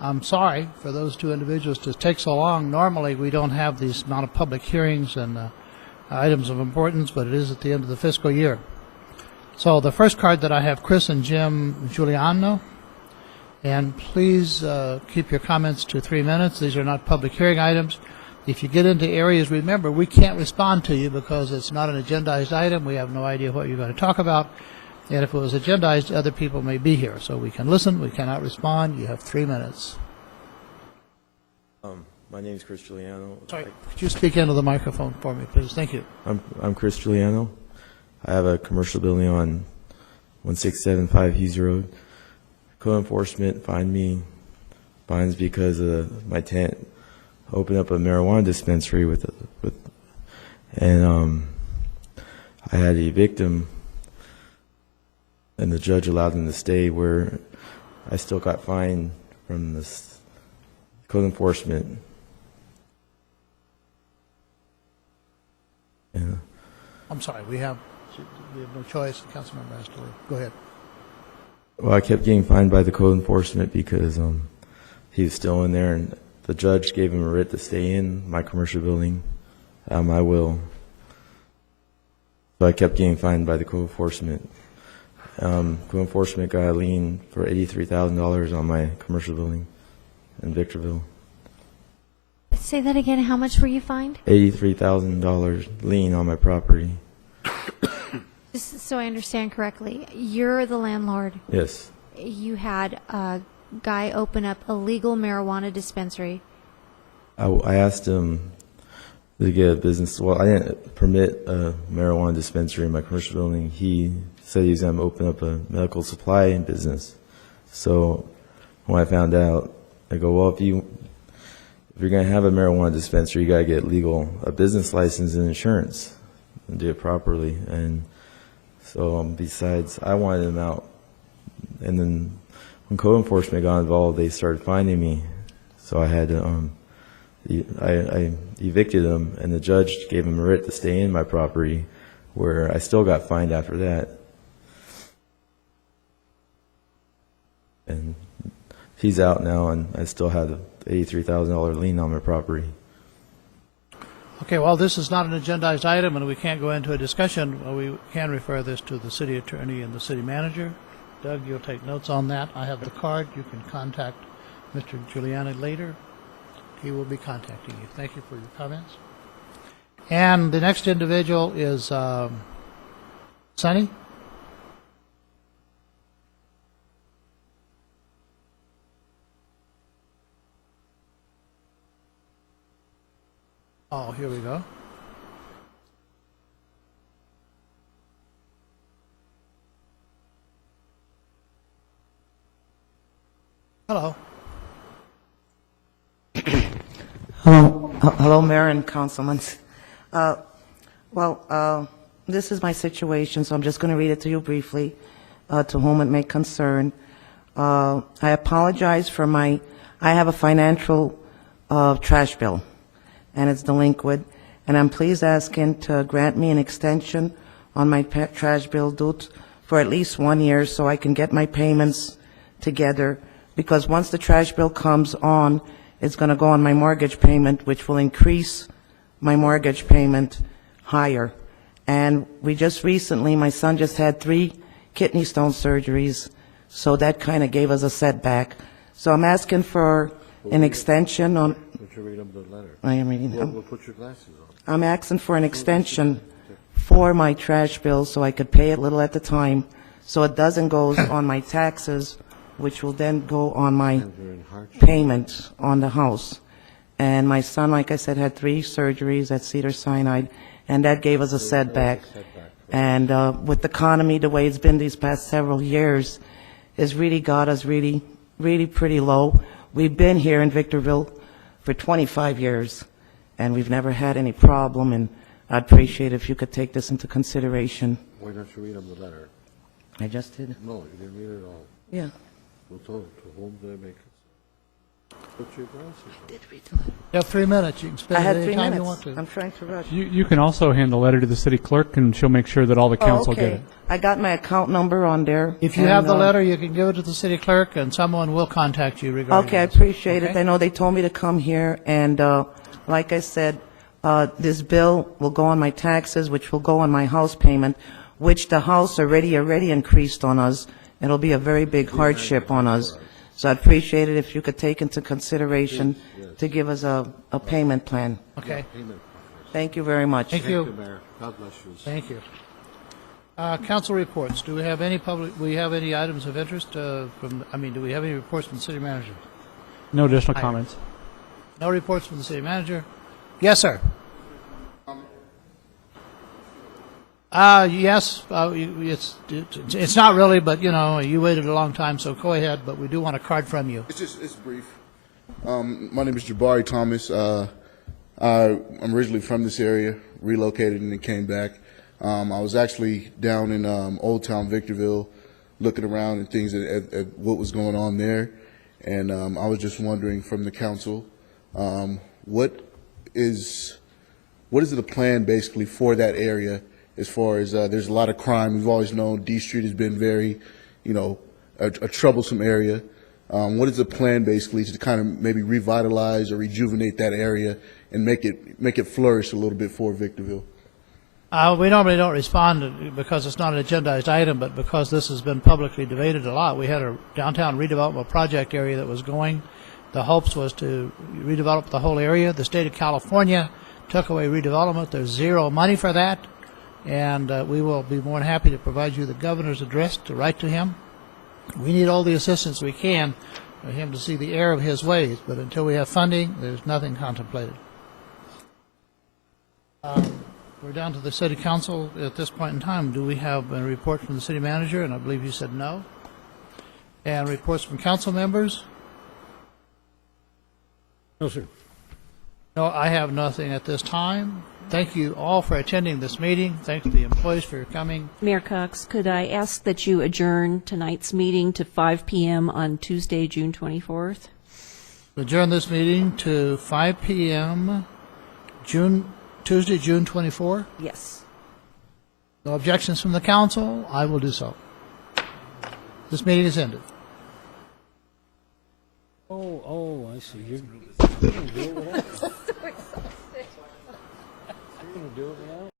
I'm sorry for those 2 individuals to take so long. Normally, we don't have these amount of public hearings and items of importance, but it is at the end of the fiscal year. So the first card that I have, Chris and Jim Giuliano. And please keep your comments to 3 minutes. These are not public hearing items. If you get into areas, remember, we can't respond to you because it's not an agendized item. We have no idea what you're going to talk about. And if it was agendized, other people may be here. So we can listen. We cannot respond. You have 3 minutes. My name is Chris Giuliano. Sorry, could you speak into the microphone for me, please? Thank you. I'm Chris Giuliano. I have a commercial building on 1675 Hughes Road. Code enforcement fines because my tenant opened up a marijuana dispensary and I had a victim, and the judge allowed them to stay, where I still got fined from this code enforcement. Yeah. I'm sorry. We have no choice. The council member has to leave. Go ahead. Well, I kept getting fined by the code enforcement because he was still in there, and the judge gave him a writ to stay in my commercial building at my will. So I kept getting fined by the code enforcement. Code enforcement got a lien for $83,000 on my commercial building in Victorville. Say that again. How much were you fined? $83,000 lien on my property. Just so I understand correctly, you're the landlord. Yes. You had a guy open up a legal marijuana dispensary. I asked him to get a business. Well, I didn't permit a marijuana dispensary in my commercial building. He said he was going to open up a medical supply business. So when I found out, I go, well, if you're going to have a marijuana dispensary, you got to get a business license and insurance and do it properly. And so besides, I wanted them out. And then when code enforcement got involved, they started finding me. So I had to, I evicted them, and the judge gave him a writ to stay in my property, where I still got fined after that. And he's out now, and I still have an $83,000 lien on my property. Okay, well, this is not an agendized item, and we can't go into a discussion. We can refer this to the city attorney and the city manager. Doug, you'll take notes on that. I have the card. You can contact Mr. Giuliani later. He will be contacting you. Thank you for your comments. And the next individual is Sonny. Oh, here we go. Hello. Hello, Mayor and Councilman. This is my situation, so I'm just going to read it to you briefly, to whom it may concern. I apologize for I have a financial trash bill, and it's delinquent, and I'm please asking to grant me an extension on my trash bill for at least 1 year so I can get my payments together, because once the trash bill comes on, it's going to go on my mortgage payment, which will increase my mortgage payment higher. And we just recently, my son just had 3 kidney stone surgeries, so that kind of gave us a setback. So I'm asking for an extension on... Would you read them the letter? I am reading them. We'll put your glasses on. I'm asking for an extension for my trash bill so I could pay it little at a time, so it doesn't go on my taxes, which will then go on my payment on the house. And my son, like I said, had 3 surgeries at Cedars-Sinai, and that gave us a setback. And with the economy the way it's been these past several years, it's really got us really pretty low. We've been here in Victorville for 25 years, and we've never had any problem, and I'd appreciate if you could take this into consideration. Why don't you read them the letter? I just did. No, you didn't read it all. Yeah. We'll tell them to whom they make it. Put your glasses on. Did read the letter. You have 3 minutes. You can spend I had it 3 any time minutes. you want to. I'm trying to rush. You can also hand the letter to the city clerk, and she'll make sure that all the council get it. I got my account number on there. If you have the letter, you can give it to the city clerk, and someone will contact you regarding Okay, I this. appreciate it. Okay? I know they told me to come here, and like I said, this bill will go on my taxes, which will go on my house payment, which the house already increased on us. It'll be a very big hardship on us. So I'd appreciate it if you could take into consideration to give us a payment plan. Okay. Thank you very much. Thank you. Mayor. God bless you. Thank you. Council reports. Do we have any any items of interest do we have any reports from the city manager? No additional comments. No reports from the city manager? Yes, sir. Yes, it's not really, but you waited a long time, so go ahead, but we do want a card from you. It's brief. My name is Jabari Thomas. I'm originally from this area, relocated and then came back. I was actually down in Old Town Victorville looking around and things at what was going on there, and I was just wondering from the council, what is the plan basically for that area? As far as there's a lot of crime. We've always known D Street has been very, a troublesome area. What is the plan basically to kind of maybe revitalize or rejuvenate that area and make it flourish a little bit for Victorville? We normally don't respond because it's not an agendized item, but because this has been publicly debated a lot. We had a downtown redevelopment project area that was going. The hopes was to redevelop the whole area. The state of California took away redevelopment. There's zero money for that. And we will be more than happy to provide you the governor's address to write to him. We need all the assistance we can for him to see the error of his ways, but until we have funding, there's nothing contemplated. We're down to the city council at this point in time. Do we have a report from the city manager? And I believe you said no. And reports from council members? No, sir. No, I have nothing at this time. Thank you all for attending this meeting. Thanks to the employees for coming. Mayor Cox, could I ask that you adjourn tonight's meeting to 5 p.m. on Tuesday, June 24th? Adjourn this meeting to 5 p.m. Tuesday, June 24. Yes. No objections from the council. I will do so. This meeting is ended. Oh, I see. You're going to do it without? You're going to do it without?